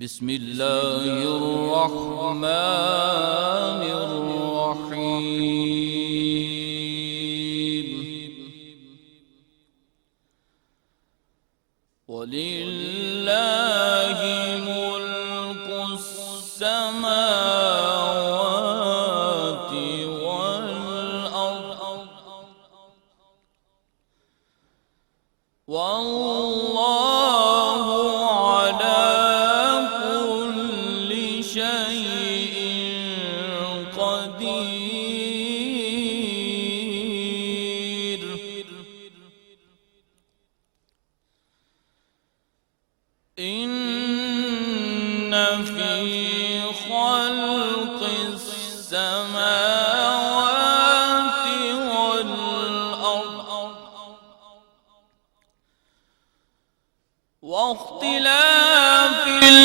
बिस्मिल्लाहिर्रहमानिर्रहीम। वलिल्लाहि मुल्कुस समावाति वल अर्द वल्लाहु अला कुल्लि शैइन क़दीर। इन्न फी ख़ल्क़िस समावाति वल अर्द वख्तिलाफ़िल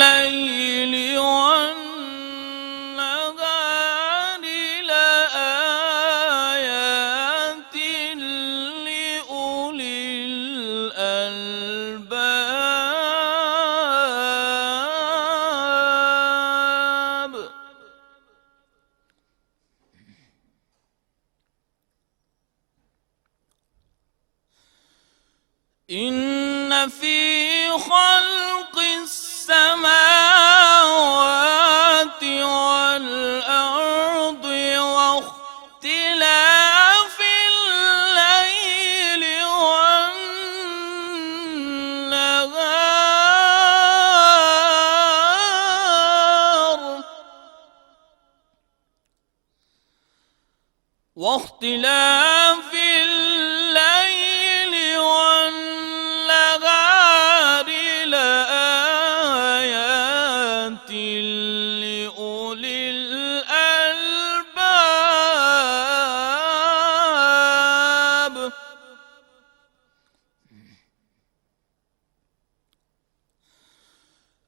लैलि वन्नहारि लआयातिन लिउलिल अलबाब। इन्न फी ख़ल्क़िस समावाति वल अर्दि वख्तिलाफ़िल लैलि वन्नहार वख्तिलाफ़िल लैलि वन्नहारि लआयातिन लिउलिल अलबाब।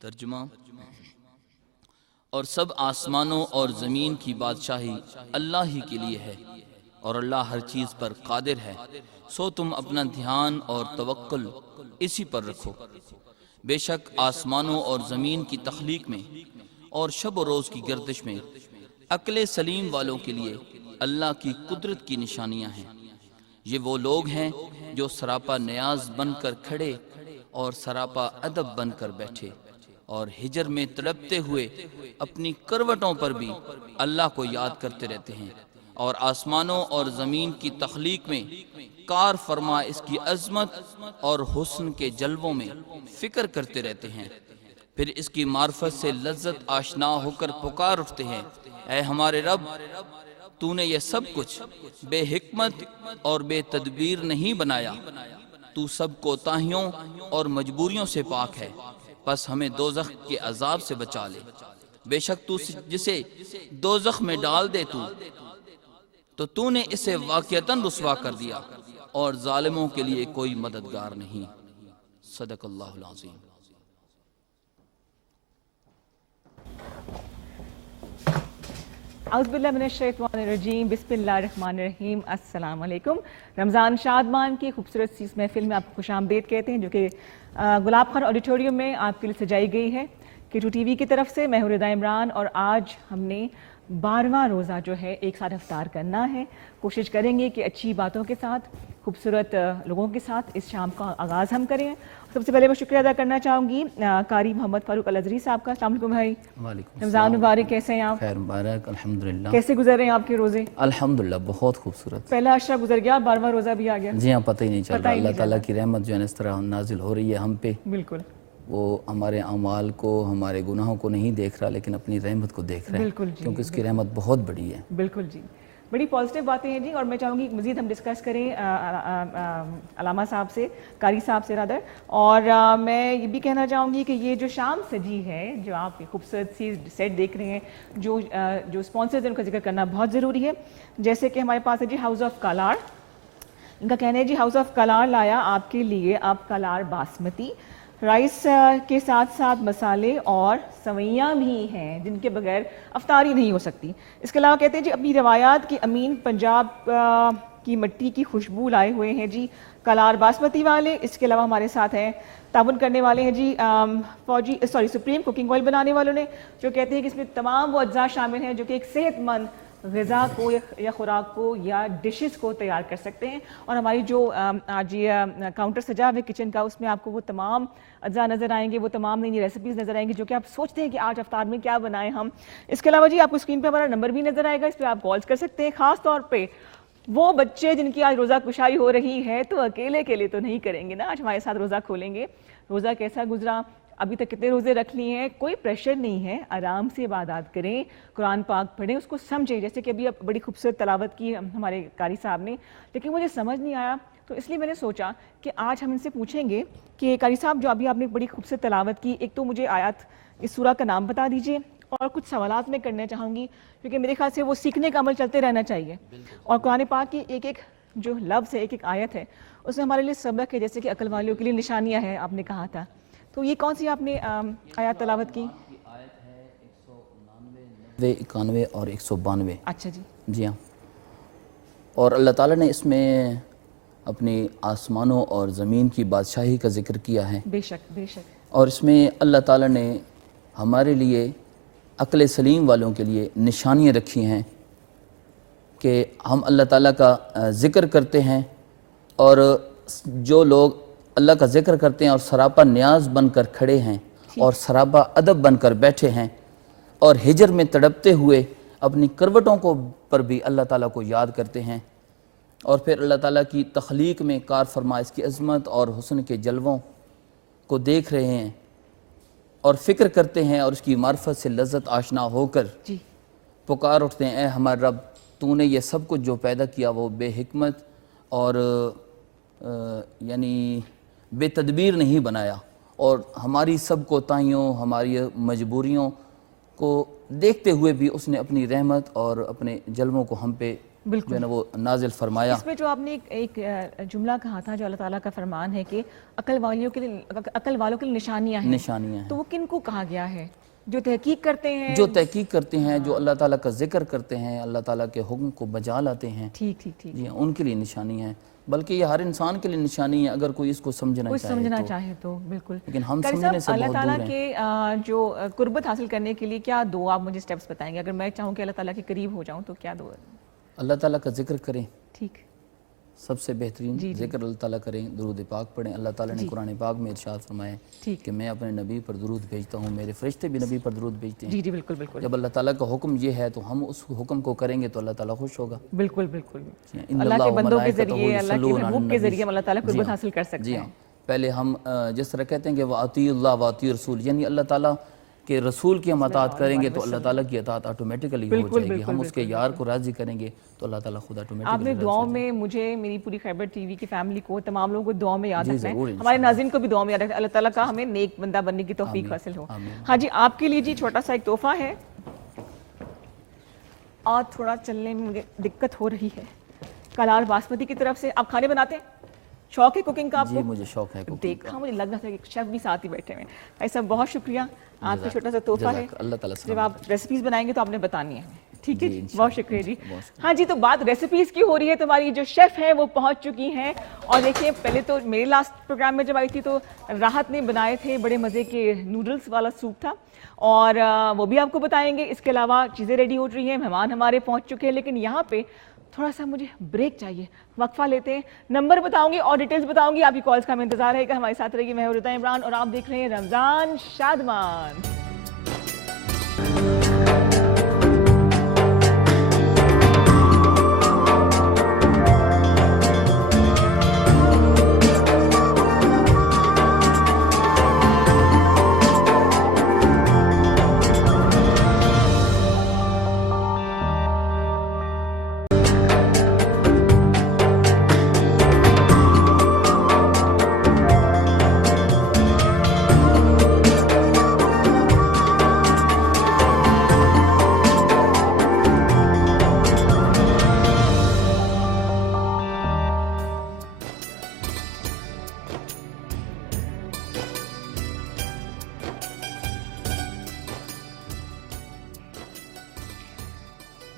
तर्जुमा। और सब आसमानों और ज़मीन की बादशाही अल्लाह ही के लिए है और अल्लाह हर चीज़ पर कादिर है। सो तुम अपना ध्यान और तवक्कुल इसी पर रखो। बेशक आसमानों और ज़मीन की तख्लीक में और शब व रोज़ की गर्दिश में अक्ल सलीम वालों के लिए अल्लाह की कुदरत की निशानियाँ हैं। ये वो लोग हैं जो सरापा न्याज बनकर खड़े और सरापा अदब बनकर बैठे और हिजर में तड़पते हुए अपनी करवटों पर भी अल्लाह को याद करते रहते हैं और आसमानों और ज़मीन की तख्लीक में कार फरमा इसकी अजमत और हुस्न के जलवों में फिक्र करते रहते हैं। फिर इसकी मार्फत से लज्जत आशना होकर पुकार उठते हैं, ऐ हमारे रब, तूने ये सब कुछ बेहिकमत और बेतदबीर नहीं बनाया। तू सब कोताहियों और मजबूरियों से पाक है, बस हमें दोज़ख के अजाब से बचा ले। बेशक तू जिसे दोज़ख में डाल दे तो तूने इसे वाक़ियतन रुस्वा कर दिया, और जालिमों के लिए कोई मददगार नहीं। सदक़ल्लाहुल अज़ीम। औज़ुबिल्लाहिमिनश्शैतानिर्रजीम, बिस्मिल्लाहिर्रहमानिर्रहीम। अस्सलाम वालेकुम। रमज़ान शादमान की खूबसूरत सी इस महफिल में आपको खुशामदीद कहते हैं, जो कि गुलाब खान ऑडिटोरियम में आपके लिए सजाई गई है K2 TV की तरफ से। मैं हूं रिदा इमरान, और आज हमने 12वां रोज़ा जो है एक साथ इफ्तार करना है। कोशिश करेंगे कि अच्छी बातों के साथ, खूबसूरत लोगों के साथ इस शाम का आगाज़ हम करें। सबसे पहले मैं शुक्रिया अदा करना चाहूँगी कारी मोहम्मद फ़ारूक अल-अज़री साहब का। अस्सलाम वालेकुम भाई। रमज़ान मुबारक, कैसे हैं आप? खैर मुबारक, अल्हम्दुलिल्लाह। कैसे गुजर रहे हैं आपके रोज़े? अल्हम्दुलिल्लाह बहुत खूबसूरत। पहला अशरा गुजर गया, 12वां रोज़ा भी आ गया। जी हाँ, पता ही नहीं चल रहा। अल्लाह ताला की रहमत जो है इस तरह नाजिल हो रही है हम पे। बिल्कुल, वो हमारे अमाल को, हमारे गुनाहों को नहीं देख रहा, लेकिन अपनी रहमत को देख रहा है। बिल्कुल जी, क्योंकि उसकी रहमत बहुत बड़ी है। बिल्कुल जी, बड़ी पॉजिटिव बातें हैं जी। और मैं चाहूँगी मज़ीद हम डिस्कस करें अलामा साहब से, कारी साहब से रादर। और मैं ये भी कहना चाहूँगी कि ये जो शाम सजी है, जो आप खूबसूरत सी सेट देख रहे हैं, जो स्पॉन्सर्स हैं उनका जिक्र करना बहुत ज़रूरी है। जैसे कि हमारे पास है जी हाउस ऑफ कलार। इनका कहना है जी हाउस ऑफ कलार लाया आपके लिए अब कलार बासमती राइस के साथ साथ मसाले और सवैयाँ भी हैं जिनके बगैर अफ्तारी नहीं हो सकती। इसके अलावा कहते हैं जी अपनी रवायात की अमीन पंजाब की मिट्टी की खुशबू लाए हुए हैं जी कलार बासमती वाले। इसके अलावा हमारे साथ हैं ताउन करने वाले हैं जी सुप्रीम कुकिंग ऑयल बनाने वालों ने, जो कहते हैं कि इसमें तमाम वो अज्जा शामिल हैं जो कि एक सेहतमंद ग़िज़ा को या खुराक को या डिशेस को तैयार कर सकते हैं। और हमारी जो आज ये काउंटर सजा हुआ है किचन का, उसमें आपको वो तमाम अज्जा नज़र आएंगे, वो तमाम नई रेसिपीज़ नज़र आएंगी जो कि आप सोचते हैं कि आज अफ्तार में क्या बनाएं हम। इसके अलावा जी आपको स्क्रीन पर हमारा नंबर भी नज़र आएगा, इस पर आप कॉल्स कर सकते हैं। ख़ास तौर पर वो बच्चे जिनकी आज रोज़ा कुशाई हो रही है, तो अकेले के लिए तो नहीं करेंगे ना, आज हमारे साथ रोज़ा खोलेंगे। रोज़ा कैसा गुजरा, अभी तक कितने रोज़े रख लिए हैं, कोई प्रेशर नहीं है, आराम से इबादत करें, कुरान पाक पढ़ें, उसको समझें। जैसे कि अभी अब बड़ी खूबसूरत तलावत की हमारे कारी साहब ने, लेकिन मुझे समझ नहीं आया, तो इसलिए मैंने सोचा कि आज हम इनसे पूछेंगे कि कारी साहब जो अभी आपने बड़ी खूबसूरत तलावत की, एक तो मुझे आयत इस सूरा का नाम बता दीजिए, और कुछ सवालात मैं करना चाहूँगी क्योंकि मेरे ख्याल से वो सीखने का अमल चलते रहना चाहिए। और कुरान पाक की एक एक जो लफ्ज़ है, एक एक आयत है, उसमें हमारे लिए सबक है, जैसे कि अकल वालों के लिए निशानियाँ हैं आपने कहा था। तो ये कौन सी आपने आयत तलावत की? आयत है 191 और 192। अच्छा जी, जी हाँ। और अल्लाह ताला ने इसमें अपनी आसमानों और ज़मीन की बादशाही का जिक्र किया है। बेशक बेशक। और इसमें अल्लाह ताला ने हमारे लिए, अक्ल सलीम वालों के लिए निशानियाँ रखी हैं कि हम अल्लाह ताला का ज़िक्र करते हैं, और जो लोग अल्लाह का ज़िक्र करते हैं और सरापा न्याज बनकर खड़े हैं और सरापा अदब बनकर बैठे हैं, और हिजर में तड़पते हुए अपनी करवटों को पर भी अल्लाह ताला को याद करते हैं, और फिर अल्लाह ताला की तख्लीक में कार फरमा इसकी अज़मत और हुस्न के जलवों को देख रहे हैं और फ़िक्र करते हैं, और उसकी मार्फत से लज्जत आशना होकर पुकार उठते हैं, ऐ हमारे रब, तूने ये सब कुछ जो पैदा किया वो बेहिकमत और यानी बेतदबीर नहीं बनाया, और हमारी सब कोताहियों, हमारी मजबूरियों को देखते हुए भी उसने अपनी रहमत और अपने जलवों को हम पे जो है ना वो नाजिल फरमाया। इसमें जो आपने एक जुमला कहा था, जो अल्लाह ताला का फरमान है कि अकल वालों के लिए निशानियाँ हैं, तो वो किन को कहा गया है? जो तहकीक करते हैं, जो अल्लाह ताला का जिक्र करते हैं, अल्लाह ताला के हुक्म को बजा लाते हैं, ठीक ठीक ठीक, जी उनके लिए निशानी है। बल्कि ये हर इंसान के लिए निशानी है अगर कोई इसको समझना चाहे तो बिल्कुल। लेकिन हम समझने से अल्लाह ताला के जो कुर्बत हासिल करने के लिए क्या दो आप मुझे स्टेप्स बताएंगे? अगर मैं चाहूँ कि अल्लाह ताला के करीब हो जाऊँ तो क्या दो? अल्लाह ताला का जिक्र करें, ठीक, सबसे बेहतरीन जिक्र अल्लाह ताला करें, दुरूद पाक पढ़ें। अल्लाह ताला ने कुरान पाक में इरशाद फरमाया कि मैं अपने नबी पर दुरूद भेजता हूँ, मेरे फरिश्ते भी नबी पर दुरूद भेजते हैं। जी बिल्कुल बिल्कुल। जब अल्लाह ताला का हुक्म ये है तो हम उस हुक्म को करेंगे तो अल्लाह ताला खुश होगा। बिल्कुल बिल्कुल। अल्लाह के बंदों के जरिए, अल्लाह के महबूब के जरिए अल्लाह ताला कुर्बत हासिल कर सकते हैं। पहले हम जिस तरह कहते हैं कि वातीउल्लाह वाती रसूल, यानी अल्लाह ताला के रसूल की हम अतात करेंगे तो अल्लाह ताला की अतात ऑटोमेटिकली हो जाएगी। हम उसके यार को राज़ी करेंगे तो अल्लाह ताला खुद आपने ऑटोमेटिकली दुआओं में मुझे, मेरी पूरी खैबर टीवी की फैमिली को, तमाम लोगों को दुआओं में याद जी, रखना ज़रूर, है, हमारे नाज़रीन को भी दुआओं में याद रखना है, अल्लाह ताला का हमें नेक बंदा बनने की तौफीक हासिल हो। हाँ जी, आपके लिए जी छोटा सा एक तोहफा है। आज थोड़ा चलने में मुझे दिक्कत हो रही है। कलार बासमती की तरफ से। आप खाने बनाते हैं? शौक है कुकिंग का आपको? जी मुझे शौक है कुकिंग का। देखा, मुझे लग रहा था कि शेफ भी साथ ही बैठे हुए हैं। भाई साहब बहुत शुक्रिया, आपका छोटा सा तोहफा है। अल्लाह ताला जब आप रेसिपीज बनाएंगे तो आपने बतानी है, ठीक है जी, जी? बहुत शुक्रिया जी। बहुत शुक्रिया। हाँ जी, तो बात रेसिपीज की हो रही है तो हमारी जो शेफ है वो पहुंच चुकी हैं। और देखिए, पहले तो मेरे लास्ट प्रोग्राम में जब आई थी तो राहत ने बनाए थे बड़े मज़े के नूडल्स वाला सूप था, और वो भी आपको बताएंगे। इसके अलावा चीज़ें रेडी हो रही हैं, मेहमान हमारे पहुंच चुके हैं, लेकिन यहाँ पे थोड़ा सा मुझे ब्रेक चाहिए, वक्फा लेते हैं। नंबर बताऊंगी और डिटेल्स बताऊंगी, आपकी कॉल्स का हमें इंतजार रहेगा। हमारे साथ रहेगी मैं हुरिता इमरान और आप देख रहे हैं रमजान शादमान।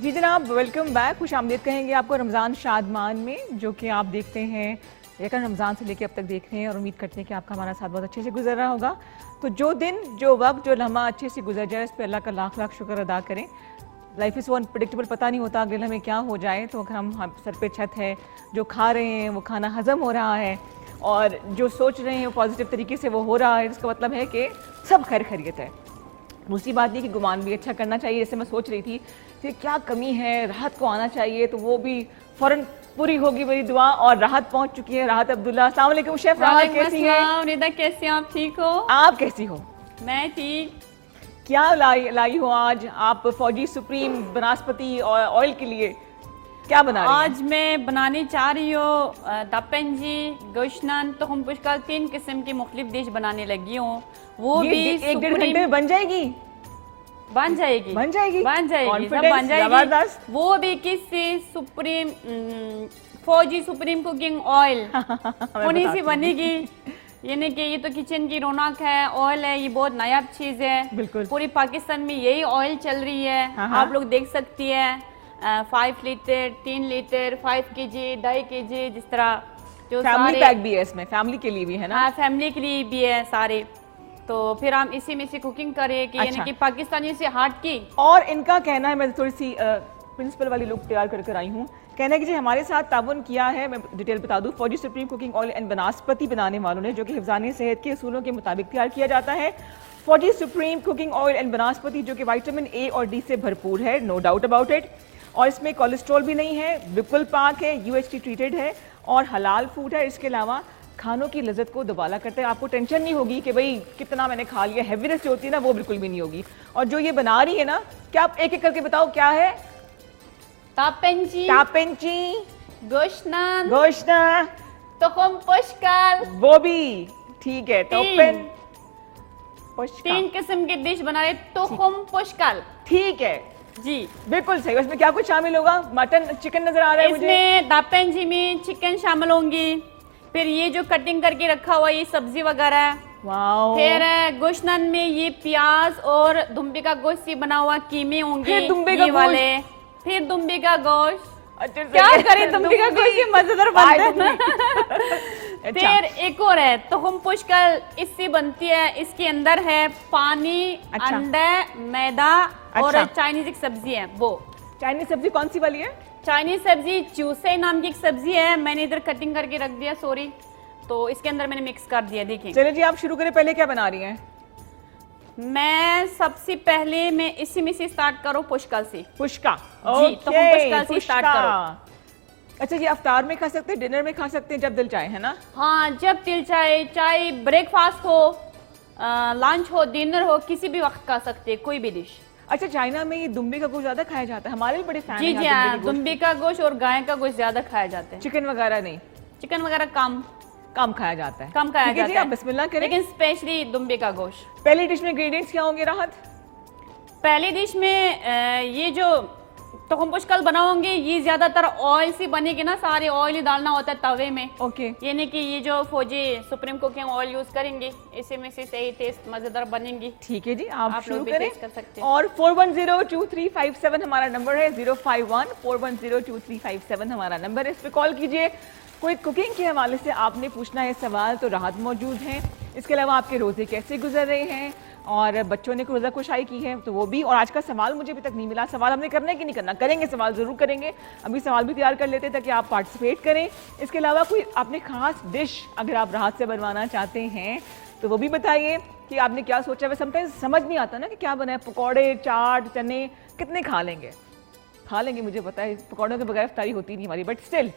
जी जनाब, वेलकम बैक, खुश आमदीद कहेंगे आपको रमज़ान शादमान में, जो कि आप देखते हैं यकम रमज़ान से लेकर अब तक देख रहे हैं और उम्मीद करते हैं कि आपका हमारा साथ बहुत अच्छे से गुजर रहा होगा। तो जो दिन, जो वक्त, जो लम्हा अच्छे से गुजर जाए, उस पर अल्लाह का लाख लाख शुक्र अदा करें। लाइफ इज़ वो अनप्रेडिक्टेबल, पता नहीं होता अगले हमें क्या हो जाए। तो अगर हम सर पे छत है, जो खा रहे हैं वो खाना हज़म हो रहा है, और जो सोच रहे हैं वो पॉजिटिव तरीके से वो हो रहा है, इसका मतलब है कि सब खैर खैरियत है। दूसरी बात ये कि गुमान भी अच्छा करना चाहिए। जैसे मैं सोच रही थी कि क्या कमी है, राहत को आना चाहिए, तो वो भी फ़ौरन पूरी होगी मेरी दुआ। और राहत पहुंच चुकी है, राहत अब्दुल्ला। अस्सलाम वालेकुम शेफ, राहत कैसी है? निदा कैसे हैं आप? ठीक हो? आप कैसी हो? मैं ठीक। क्या लाई हो आज आप फौजी सुप्रीम बनास्पति और ऑयल के लिए? क्या बना रही हैं? आज मैं बनाने चाह रही हूँ दपंजी, गोश्तनान, तो हम पुष्कल 3 किस्म की मुख्तलिफ डिश बनाने लगी हूँ। वो ये भी 1-1.5 घंटे में बन जाएगी? बन जाएगी, बन जाएगी, बन जाएगी, सब Confidence बन जाएगी। जबरदस्त। वो भी किससे? सुप्रीम फौजी सुप्रीम कुकिंग ऑयल उन्हीं से बनेगी। यानी कि ये तो किचन की रौनक है, ऑयल है, ये बहुत नायाब चीज़ है। बिल्कुल। पूरी पाकिस्तान में यही ऑयल चल रही है। हाँ। आप लोग देख सकती है 5 लीटर, 3 लीटर, 5 kg, 2.5 kg, जिस तरह जो फैमिली पैक भी है इसमें, फैमिली के लिए भी है ना? हाँ, फैमिली के लिए भी है सारे। तो फिर हम इसी में से कुकिंग करें कि अच्छा। यानी कि पाकिस्तानी से हट की। और इनका कहना है, मैं थोड़ी सी प्रिंसिपल वाली लुक तैयार कर आई हूँ, कहना है कि जी हमारे साथ ताउन किया है, मैं डिटेल बता दूं, फौजी सुप्रीम कुकिंग ऑयल एंड बनास्पति बनाने वालों ने, जो कि हिफ्ज़ाने सेहत के असूलों के मुताबिक तैयार किया जाता है। फौजी सुप्रीम कुकिंग ऑयल एंड बनास्पति जो कि विटामिन ए और डी से भरपूर है, नो डाउट अबाउट इट, और इसमें कोलेस्ट्रॉल भी नहीं है, बिल्कुल पाक है, यूएचटी ट्रीटेड है और हलाल फूड है। इसके अलावा खानों की लज्जत को दोबाला करते हैं। आपको टेंशन नहीं होगी कि भाई कितना मैंने खा लिया, हैवीनेस जो होती है ना वो बिल्कुल भी नहीं होगी। और जो ये बना रही है ना, क्या आप एक एक करके बताओ क्या है? तापेंची, तापेंची, गोश्तनान, गोश्ता, तुखम पुष्कल, वो भी ठीक है, तोपेन, 3 किस्म की डिश बना रहे, तुखम पुष्कल। ठीक है जी, बिल्कुल सही। उसमें क्या कुछ शामिल होगा? मटन, चिकन नजर आ रहा है मुझे। इसमें दापेंजी में चिकन शामिल होंगी, फिर ये जो कटिंग करके रखा हुआ ये सब्जी वगैरह है, वाओ। फिर गोश्तनान में ये प्याज और दुम्बे का गोश्त से बना हुआ कीमे होंगे, फिर दुम्बे का ये वाले, फिर दुम्बे का गोश्त। अच्छा, क्या सही है। करें, दुम्बे का गोश्त ये मजेदार बनता है ना। अच्छा। फिर एक और है तुखम पुष्कल, इससे बनती है, इसके अंदर है पानी, अच्छा। अंडा, मैदा और अच्छा। चाइनीज एक सब्जी है। वो चाइनीज सब्जी कौन सी वाली है? चाइनीज सब्जी चूसे नाम की एक सब्जी है, मैंने इधर कटिंग करके रख दिया, सॉरी, तो इसके अंदर मैंने मिक्स कर दिया। देखिए, चलिए जी आप शुरू करें, पहले क्या बना रही हैं? मैं सबसे पहले मैं इसी में से स्टार्ट करूं, पुष्कल से। पुष्का। जी, तो हम पुष्का से स्टार्ट करो। अच्छा, ये अफ्तार में खा सकते हैं, डिनर में खा सकते हैं, जब दिल चाहे, है ना? हाँ, जब दिल चाहे, चाहे ब्रेकफास्ट हो, लंच हो, डिनर हो, किसी भी वक्त खा सकते हैं कोई भी डिश। अच्छा, चाइना में ये दुम्बे का गोश्त ज्यादा खाया जाता है, हमारे भी बड़े फैन जी जी हाँ, दुम्बे का गोश्त और गाय का गोश्त ज्यादा खाया जाता है, चिकन वगैरह नहीं, चिकन वगैरह कम खाया जाता है। कम खाया ठीक है जी, जाता आप है, बिस्मिल्लाह करें। लेकिन स्पेशली दुम्बे का गोश्त। पहली डिश में इंग्रेडिएंट्स क्या होंगे राहत? पहली डिश में ये जो तोहमपोश कल बनाओगे ये ज्यादातर ऑयल से बनेगी ना, सारे ऑयल ही डालना होता है तवे में। ओके, ये नहीं कि ये जो फौजी सुप्रीम कुकिंग ऑयल यूज करेंगे, इसी में से सही टेस्ट मजेदार बनेंगी। ठीक है जी, आप शुरू लोग भी करें। टेस्ट कर सकते हैं। और 410235 हमारा नंबर है, 05141022357 हमारा नंबर है, इस पे कॉल कीजिए। कोई कुकिंग के हवाले से आपने पूछना है सवाल तो राहत मौजूद हैं। इसके अलावा आपके रोज़े कैसे गुजर रहे हैं और बच्चों ने रोज़ा कुशाई की है तो वो भी, और आज का सवाल मुझे अभी तक नहीं मिला, सवाल हमने करना है कि नहीं करना? करेंगे, सवाल ज़रूर करेंगे। अभी सवाल भी तैयार कर लेते हैं ताकि आप पार्टिसिपेट करें। इसके अलावा कोई आपने ख़ास डिश अगर आप राहत से बनवाना चाहते हैं तो वो भी बताइए कि आपने क्या सोचा है। समटाइम्स समझ नहीं आता ना कि क्या बनाए, पकौड़े, चाट, चने कितने खा लेंगे, मुझे पता है पकौड़ों के बगैर इफ्तारी होती नहीं हमारी, बट स्टिल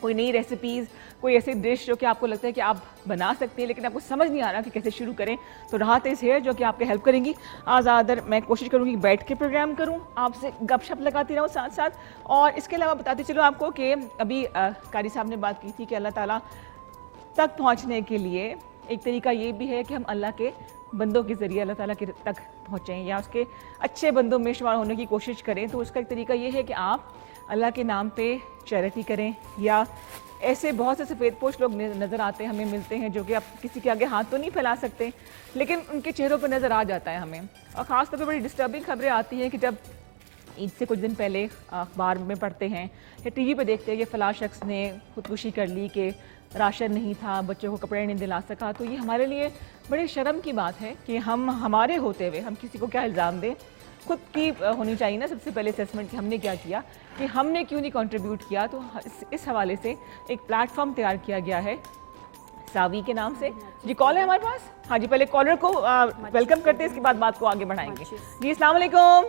कोई नई रेसिपीज़, कोई ऐसी डिश जो कि आपको लगता है कि आप बना सकते हैं लेकिन आपको समझ नहीं आ रहा कि कैसे शुरू करें, तो राहत इज़ हियर जो कि आपके हेल्प करेंगी। आज़ादर मैं कोशिश करूँगी कि बैठ के प्रोग्राम करूँ, आपसे गपशप लगाती रहूँ साथ साथ। और इसके अलावा बताती चलो आपको कि अभी कारी साहब ने बात की थी कि अल्लाह ताला तक पहुँचने के लिए एक तरीका ये भी है कि हम अल्लाह के बंदों के ज़रिए अल्लाह ताला के तक पहुँचें या उसके अच्छे बंदों में शुमार होने की कोशिश करें। तो उसका एक तरीका ये है कि आप अल्लाह के नाम पे चैरिटी करें, या ऐसे बहुत से सफ़ेदपोश लोग नज़र आते हैं, हमें मिलते हैं, जो कि आप किसी के आगे हाथ तो नहीं फैला सकते लेकिन उनके चेहरों पर नज़र आ जाता है हमें। और ख़ास तौर पे बड़ी डिस्टर्बिंग खबरें आती हैं कि जब ईद से कुछ दिन पहले अखबार में पढ़ते हैं या टीवी पे देखते हैं कि फ़लाँ शख्स ने खुदकुशी कर ली, कि राशन नहीं था, बच्चों को कपड़े नहीं दिला सका। तो ये हमारे लिए बड़ी शर्म की बात है कि हम हमारे होते हुए हम किसी को क्या इल्ज़ाम दें। खुद की होनी चाहिए ना सबसे पहले असेसमेंट कि हमने क्या किया, कि हमने क्यों नहीं कंट्रीब्यूट किया। तो इस हवाले से एक प्लेटफॉर्म तैयार किया गया है सावी के नाम से। जी कॉल है हमारे पास, हाँ जी, पहले कॉलर को वेलकम करते हैं, इसके बाद बात को आगे बढ़ाएंगे। जी अस्सलाम वालेकुम।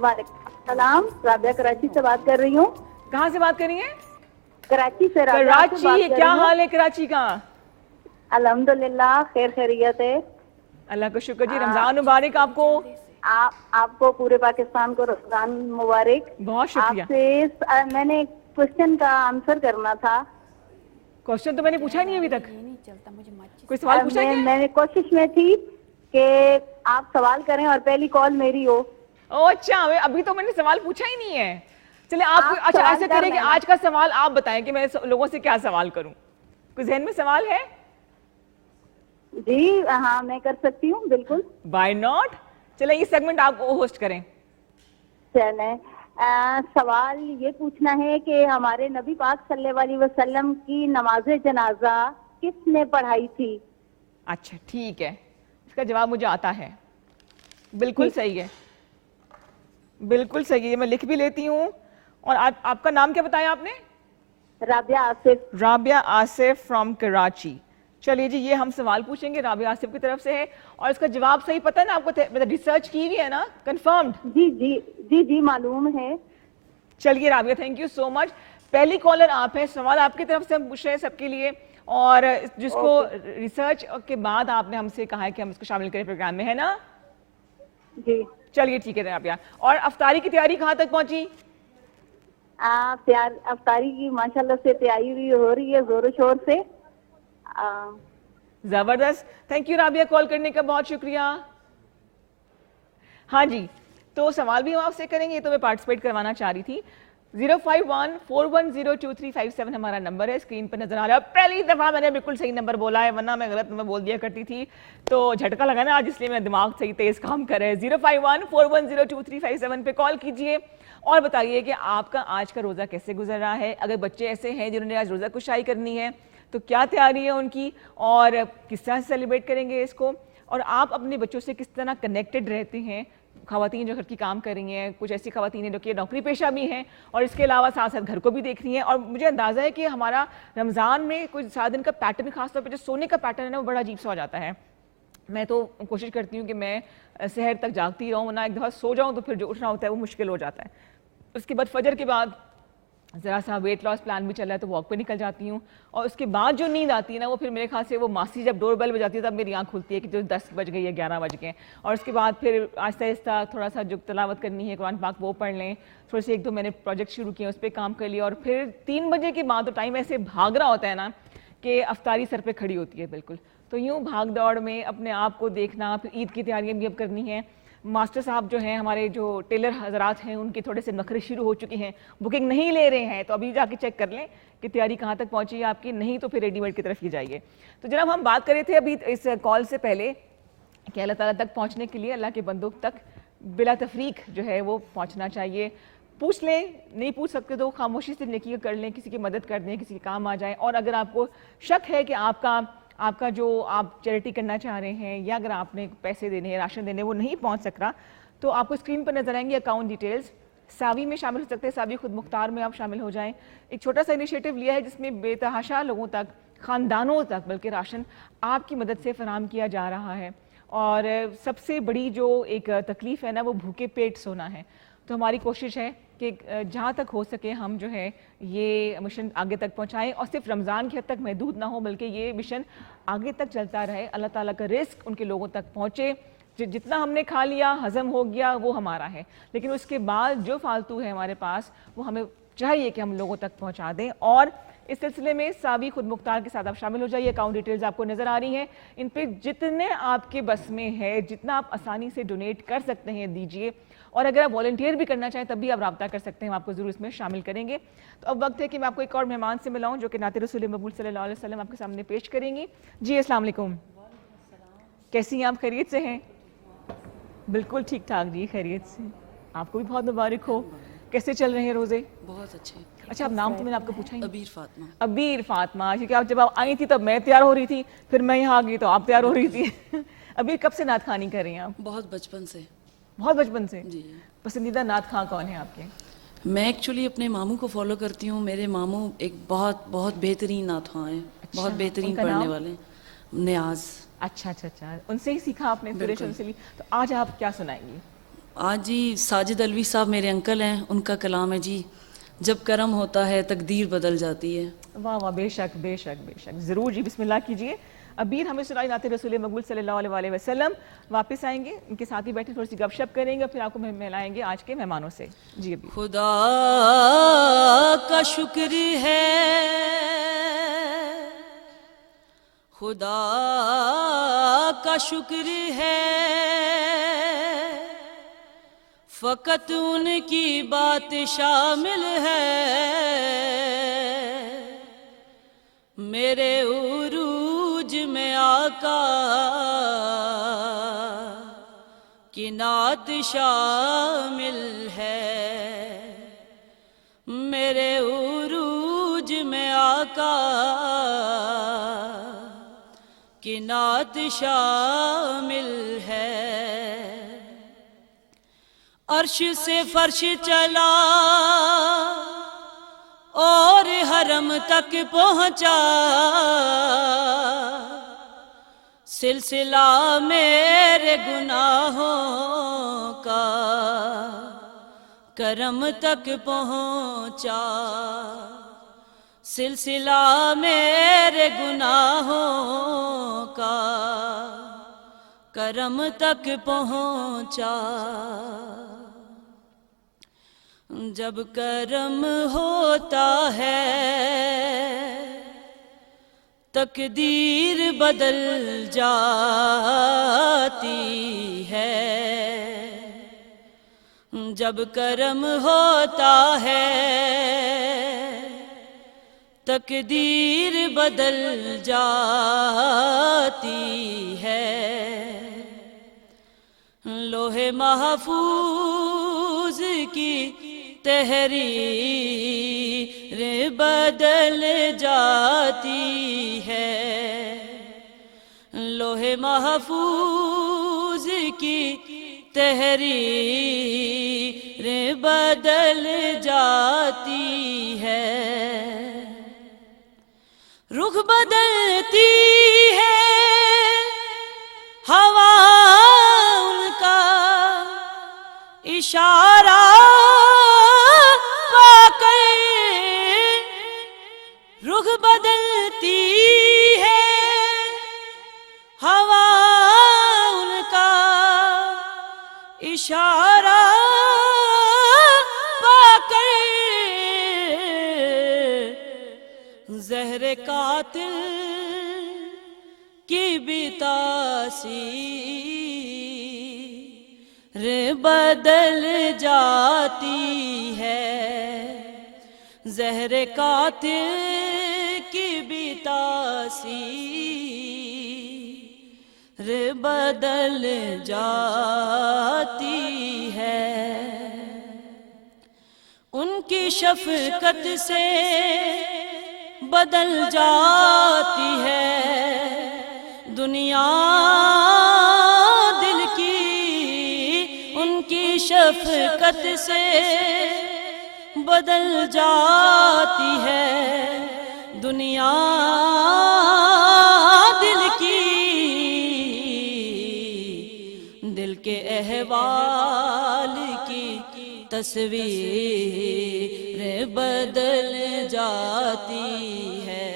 वालेकुम सलाम, राबिया कराची से बात कर रही हूँ। कहाँ से बात कर रही हैं? कराची से। कराची, क्या हाल है कराची का? अल्हम्दुलिल्लाह खैर खैरियत है, अल्लाह का शुक्र जी। रमजान मुबारक आपको। आपको पूरे पाकिस्तान को रमजान मुबारक। बहुत शुक्रिया। आपसे मैंने क्वेश्चन का आंसर करना था। क्वेश्चन तो मैंने पूछा नहीं अभी तक, कोई सवाल पूछा क्या? मैंने कोशिश में थी कि आप सवाल करें और पहली कॉल मेरी हो। ओह अच्छा, अभी तो मैंने सवाल पूछा ही नहीं है। चलिए आप अच्छा ऐसे करें कि आज का सवाल आप बताएं कि मैं लोगों से क्या सवाल करूं। कोई जहन में सवाल है? जी हाँ, मैं कर सकती हूँ, बिल्कुल। Why not. चले ये सेगमेंट आप होस्ट करें। चले, सवाल ये पूछना है कि हमारे नबी पाक सल्लल्लाहु अलैहि वसल्लम की नमाज़े जनाजा किसने पढ़ाई थी? अच्छा ठीक है, इसका जवाब मुझे आता है। बिल्कुल सही है, बिल्कुल सही है, मैं लिख भी लेती हूँ। और आपका नाम क्या बताया आपने? राबिया आसिफ। राबिया आसिफ फ्रॉम कराची। चलिए जी, ये हम सवाल पूछेंगे, राबिया आसिफ की तरफ से है और इसका जवाब सही पता है ना आपको? मतलब रिसर्च की हुई है ना, कंफर्म्ड? जी जी जी जी मालूम है। चलिए Rabia, thank you so much. पहली कॉलर आप हैं, सवाल आपकी तरफ से हम पूछ रहे हैं सबके लिए, और जिसको रिसर्च के बाद आपने हमसे कहा है कि हम इसको शामिल करें प्रोग्राम में, है ना? जी चलिए ठीक है राबिया। और अफ्तारी की तैयारी कहाँ तक पहुंची? अफ्तारी की माशाल्लाह से तैयारी भी हो रही है जोरों शोर से। जबरदस्त, थैंक यू राबिया, कॉल करने का बहुत शुक्रिया। हाँ जी, तो सवाल भी हम आपसे करेंगे, ये तो मैं पार्टिसिपेट करवाना चाह रही थी। 05141022357 हमारा नंबर है, स्क्रीन पर नजर आ रहा है। पहली दफा मैंने बिल्कुल सही नंबर बोला है, वरना मैं गलत नंबर बोल दिया करती थी, तो झटका लगा ना आज, इसलिए मेरा दिमाग सही तेज काम कर रहा है। 05141022357 पे कॉल कीजिए और बताइए कि आपका आज का रोजा कैसे गुजर रहा है। अगर बच्चे ऐसे हैं जिन्होंने आज रोजा कुशाई करनी है तो क्या तैयारी है उनकी और किस तरह से सेलिब्रेट करेंगे इसको, और आप अपने बच्चों से किस तरह कनेक्टेड रहते हैं। ख़वातीन जो घर की काम कर रही हैं, कुछ ऐसी ख़वातीन हैं जो कि नौकरी पेशा भी हैं और इसके अलावा साथ साथ घर को भी देख रही हैं। और मुझे अंदाज़ा है कि हमारा रमज़ान में कुछ 7 दिन का पैटर्न, खासतौर पर जो सोने का पैटर्न है ना, वो बड़ा अजीब सा हो जाता है। मैं तो कोशिश करती हूँ कि मैं सहर तक जागती रहूँ, ना एक दफ़ा सो जाऊँ तो फिर जो उठना होता है वो मुश्किल हो जाता है। उसके बाद फजर के बाद ज़रा सा वेट लॉस प्लान भी चल रहा है तो वॉक पे निकल जाती हूँ, और उसके बाद जो नींद आती है ना वो फिर मेरे ख्याल से वो मासी जब डोर बेल बजाती है तब मेरी आँख खुलती है कि जो 10 बज गई है, 11 बज गए हैं, और उसके बाद फिर आहिस्ता आहिस्ता थोड़ा सा जो तलावत करनी है कुरान पाक वो पढ़ लें, थोड़ी सी 1-2 मैंने प्रोजेक्ट शुरू किए उस पर काम कर लिया, और फिर 3 बजे के बाद तो टाइम ऐसे भाग रहा होता है ना कि अफ्तारी सर पे खड़ी होती है बिल्कुल। तो यूँ भाग दौड़ में अपने आप को देखना, फिर ईद की तैयारियाँ भी अब करनी है। मास्टर साहब जो हैं हमारे, जो टेलर हजरात हैं, उनके थोड़े से नखरे शुरू हो चुके हैं, बुकिंग नहीं ले रहे हैं, तो अभी जाके चेक कर लें कि तैयारी कहाँ तक पहुँची है आपकी, नहीं तो फिर रेडीमेड की तरफ ही जाइए। तो जनाब हम बात कर रहे थे अभी इस कॉल से पहले कि अल्लाह ताला तक पहुँचने के लिए अल्लाह के बंदों तक बिला तफरीक जो है वो पहुँचना चाहिए। पूछ लें, नहीं पूछ सकते तो खामोशी से नेकी कर लें, किसी की मदद कर दें, किसी के काम आ जाए। और अगर आपको शक है कि आपका जो आप चैरिटी करना चाह रहे हैं या अगर आपने पैसे देने हैं, राशन देने, वो नहीं पहुंच सक रहा, तो आपको स्क्रीन पर नजर आएंगे अकाउंट डिटेल्स। सावी में शामिल हो सकते हैं, सावी खुद मुख्तार में आप शामिल हो जाएं। एक छोटा सा इनिशिएटिव लिया है जिसमें बेतहाशा लोगों तक, ख़ानदानों तक बल्कि राशन आपकी मदद से फराहम किया जा रहा है। और सबसे बड़ी जो एक तकलीफ़ है ना वो भूखे पेट सोना है। तो हमारी कोशिश है कि जहाँ तक हो सके हम जो है ये मिशन आगे तक पहुँचाएँ, और सिर्फ रमज़ान की हद तक महदूद ना हो बल्कि ये मिशन आगे तक चलता रहे। अल्लाह ताला का रिस्क उनके लोगों तक पहुँचे। जितना हमने खा लिया, हज़म हो गया, वो हमारा है, लेकिन उसके बाद जो फालतू है हमारे पास वो हमें चाहिए कि हम लोगों तक पहुँचा दें। और इस सिलसिले में सावी खुद मुख्तार के साथ आप शामिल हो जाइए। अकाउंट डिटेल्स आपको नज़र आ रही हैं, इन पे जितने आपके बस में है, जितना आप आसानी से डोनेट कर सकते हैं दीजिए। और अगर आप वॉलंटियर भी करना चाहें तब भी आप रब्ता कर सकते हैं, हम आपको ज़रूर इसमें शामिल करेंगे। तो अब वक्त है कि मैं आपको एक और मेहमान से मिलाऊं जो कि नाते रसूल मकबूल सल्लल्लाहु अलैहि वसल्लम आपके सामने पेश करेंगी। जी अस्सलाम वालेकुम, कैसी हैं आप? खैरियत से हैं? बिल्कुल ठीक ठाक जी, खैरियत से। आपको भी बहुत मुबारक हो। कैसे चल रहे हैं रोज़े? बहुत अच्छे। अच्छा, अब नाम तो मैंने आपको पूछा ही नहीं। अबीर फातिमा। अबीर फातिमा, क्योंकि आप जब आप आई थी तब मैं तैयार हो रही थी, फिर मैं यहाँ आ गई तो आप तैयार हो रही थी। अबीर कब से नात खानी कर रही हैं आप? बहुत बचपन से। बहुत बचपन से? जी। पसंदीदा नात खां कौन है आपके? मैं एक्चुअली अपने मामू को फॉलो करती हूँ। मेरे मामू एक बहुत बहुत बेहतरीन नात खां हैं, बहुत बेहतरीन उनका पढ़ने नाम? वाले हैं, नियाज। अच्छा अच्छा अच्छा, उनसे ही सीखा आपने इंस्पिरेशन से ली। तो आज आप क्या सुनाएंगी? आज जी साजिद अलवी साहब मेरे अंकल हैं, उनका कलाम है जी, जब करम होता है तकदीर बदल जाती है। वाह वाह, बेशक बेशक बेशक, ज़रूर जी, बिस्मिल्लाह कीजिए। अबीर हमें सुनाई नाते रसूल मकबूल सल्लल्लाहु अलैहि वसल्लम। वापस आएंगे, इनके साथ ही बैठे थोड़ी सी गपशप करेंगे और फिर आपको मिलाएंगे आज के मेहमानों से। जी अबीर। खुदा का शुक्र है, खुदा का शुक्र है, फकत उनकी बात शामिल है, मेरे उरूज में आका की नात शामिल है, मेरे उरूज में आका की नात शामिल है। अर्श से फर्श चला और हरम तक पहुंचा, सिलसिला मेरे गुनाहों का करम तक पहुंचा, सिलसिला मेरे गुनाहों का करम तक पहुंचा। जब करम होता है तकदीर बदल जाती है, जब करम होता है तकदीर बदल जाती है, लोहे महफूज की तहरीर बदल जाती है, लोहे महफूज की तहरीर बदल जाती है, रुख बदलती है हवा उनका इशारा पाकर इशारा पाकर ज़हर कातिल की भी तासीर बदल जाती है, ज़हर कातिल की भी तासीर बदल जाती है। उनकी शफ़क़त से बदल जाती है दुनिया दिल की, उनकी शफ़क़त से बदल जाती है दुनिया दिल की। दिल के अहवाल की तस्वीर बदल जाती है,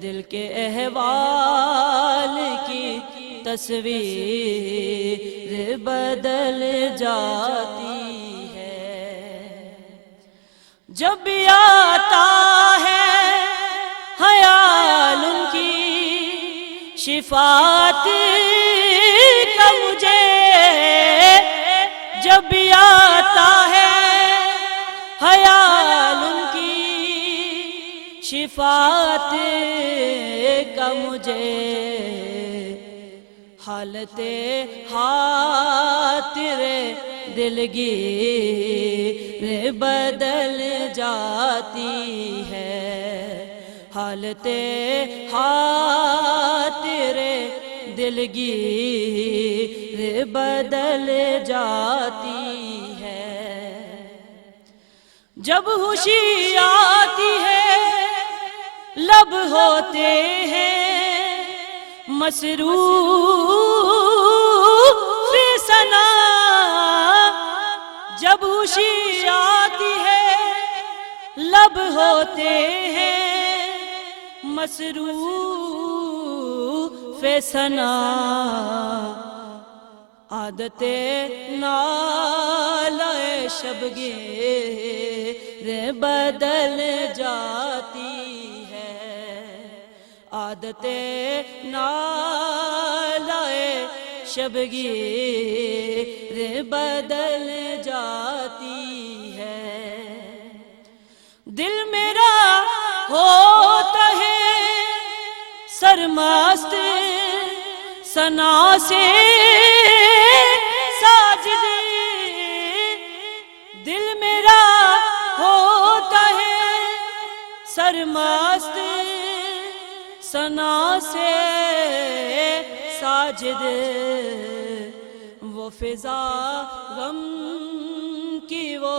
दिल के अहवाल की तस्वीर बदल जाती है। जब भी आता है ख्याल उनकी शिफात का मुझे, जब भी आता है ख्याल उनकी शिफात का मुझे, हालते हातिरे दिलगीर बदल जाती है, हालते हातिरे दिलगीर बदल जाती है। जब खुशी आती है लब होते हैं मसरूफ़ सना, जब खुशी आती है लब होते हैं मसरूफ़ सना। आदते नालाए शबगीर बदल जाती है, आदते नालाए शबगीर बदल जाती है। दिल मेरा होता है सरमस्त सना से साजिद, दिल मेरा होता है सरमस्त सना से साजिद। वो फिजा गम की वो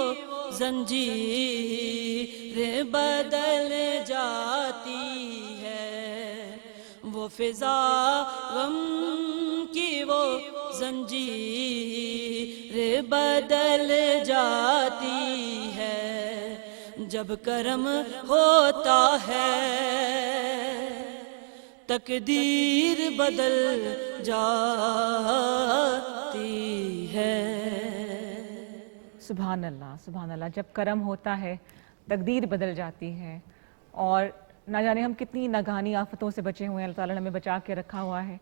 जंजीर बदल जाती है, वो फिजा गम की वो जंजीर बदल जाती है। जब करम होता है तकदीर बदल जाती है। सुभान अल्लाह, सुभान अल्लाह। जब करम होता है तकदीर बदल जाती है। और ना जाने हम कितनी नागानी आफतों से बचे हुए हैं, अल्लाह ताला ने हमें बचा के रखा हुआ है।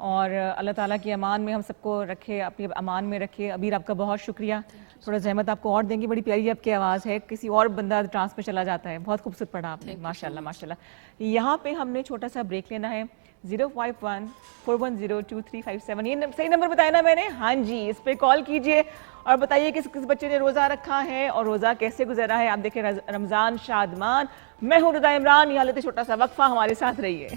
और अल्लाह ताला की अमान में हम सबको रखे, अपनी अमान में रखे। अबीर आपका बहुत शुक्रिया, थोड़ा जहमत आपको और देंगे, बड़ी प्यारी आपकी आवाज़ है, किसी और बंदा ट्रांस में चला जाता है। बहुत खूबसूरत पढ़ा आपने, माशाल्लाह माशाल्लाह। यहाँ पे हमने छोटा सा ब्रेक लेना है। 05141023557 ये सही नंबर बताया ना मैंने? हाँ जी, इस पे कॉल कीजिए और बताइए किस किस बच्चे ने रोज़ा रखा है और रोज़ा कैसे गुजरा है। आप देखें रमज़ान शादमान। मैं हूँ रुदा इमरान, यहाँ लेते छोटा सा वक्फा, हमारे साथ रहिए।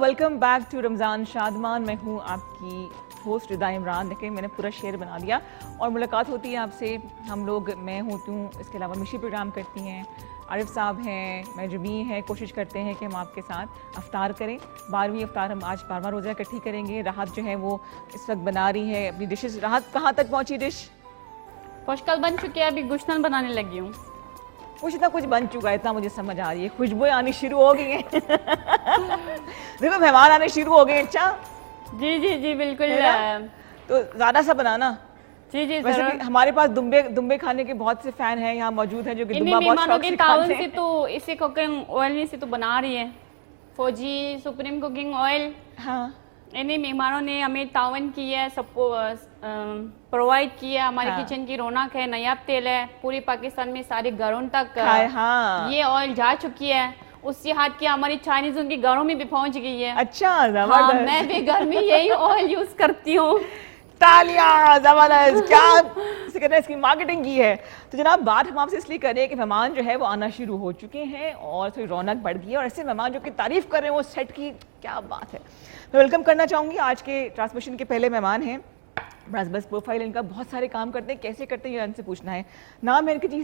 Welcome back to Ramzan Shadman. मैं हूँ आपकी होस्ट रिदा इमरान। देखिए मैंने पूरा शेयर बना दिया और मुलाकात होती है आपसे। हम लोग, मैं होती हूँ, इसके अलावा मिशी प्रोग्राम करती हैं, आरिफ साहब हैं, मैं जबी हैं। कोशिश करते हैं कि हम आपके साथ अफ्तार करें। 12वीं अफ्तार हम आज 12वां रोज़ा इकट्ठी करेंगे। राहत जो है वो इस वक्त बना रही है अपनी डिशेस। राहत कहाँ तक पहुँची डिश? पोशकल बन चुके हैं, अभी गुश्तन बनाने लगी हूँ। कुछ ना कुछ बन चुका है, इतना मुझे समझ आ रही है। खुशबुएं आनी शुरू हो गई हैं। देखो मेहमान आने शुरू हो गए हैं। अच्छा जी जी जी बिल्कुल। तो ज़्यादा सा बनाना। जी जी वैसे जरूर। भी हमारे पास दुम्बे खाने के बहुत से फैन हैं यहाँ मौजूद हैं जो कि इन्हीं दुम्बा बहुत मेहमानों शौक के से ताउन खाते से हैं। तो इसे कुकिंग ऑयल में से तो बना रही है फौजी सुप्रीम कुकिंग ऑयल। हाँ इन्हीं मेहमानों ने हमें तावन की है, सबको प्रोवाइड किया। हमारे हाँ। किचन की रौनक है, नायाब तेल है, पूरे पाकिस्तान में सारे घरों तक खाए। हाँ ये ऑयल जा चुकी है। उससे हाथ की हमारी चाइनीज उनके घरों में भी पहुंच गई है। अच्छा हाँ, जबरदस्त। मैं भी घर में यही ऑयल यूज करती हूँ। तालियां, जबरदस्त। क्या इसे कहते हैं, इसकी मार्केटिंग की है। तो जनाब बात हम आपसे इसलिए कर रहे हैं कि मेहमान जो है वो आना शुरू हो चुके हैं और थोड़ी रौनक बढ़ गई है और ऐसे मेहमान जो कि तारीफ कर रहे हैं वो सेट की, क्या बात है। मैं वेलकम करना चाहूँगी आज के ट्रांसमिशन के पहले मेहमान हैं। बस प्रोफाइल इनका, बहुत सारे काम करते हैं, कैसे करते हैं ये इनसे पूछना है। नाम है इनके जी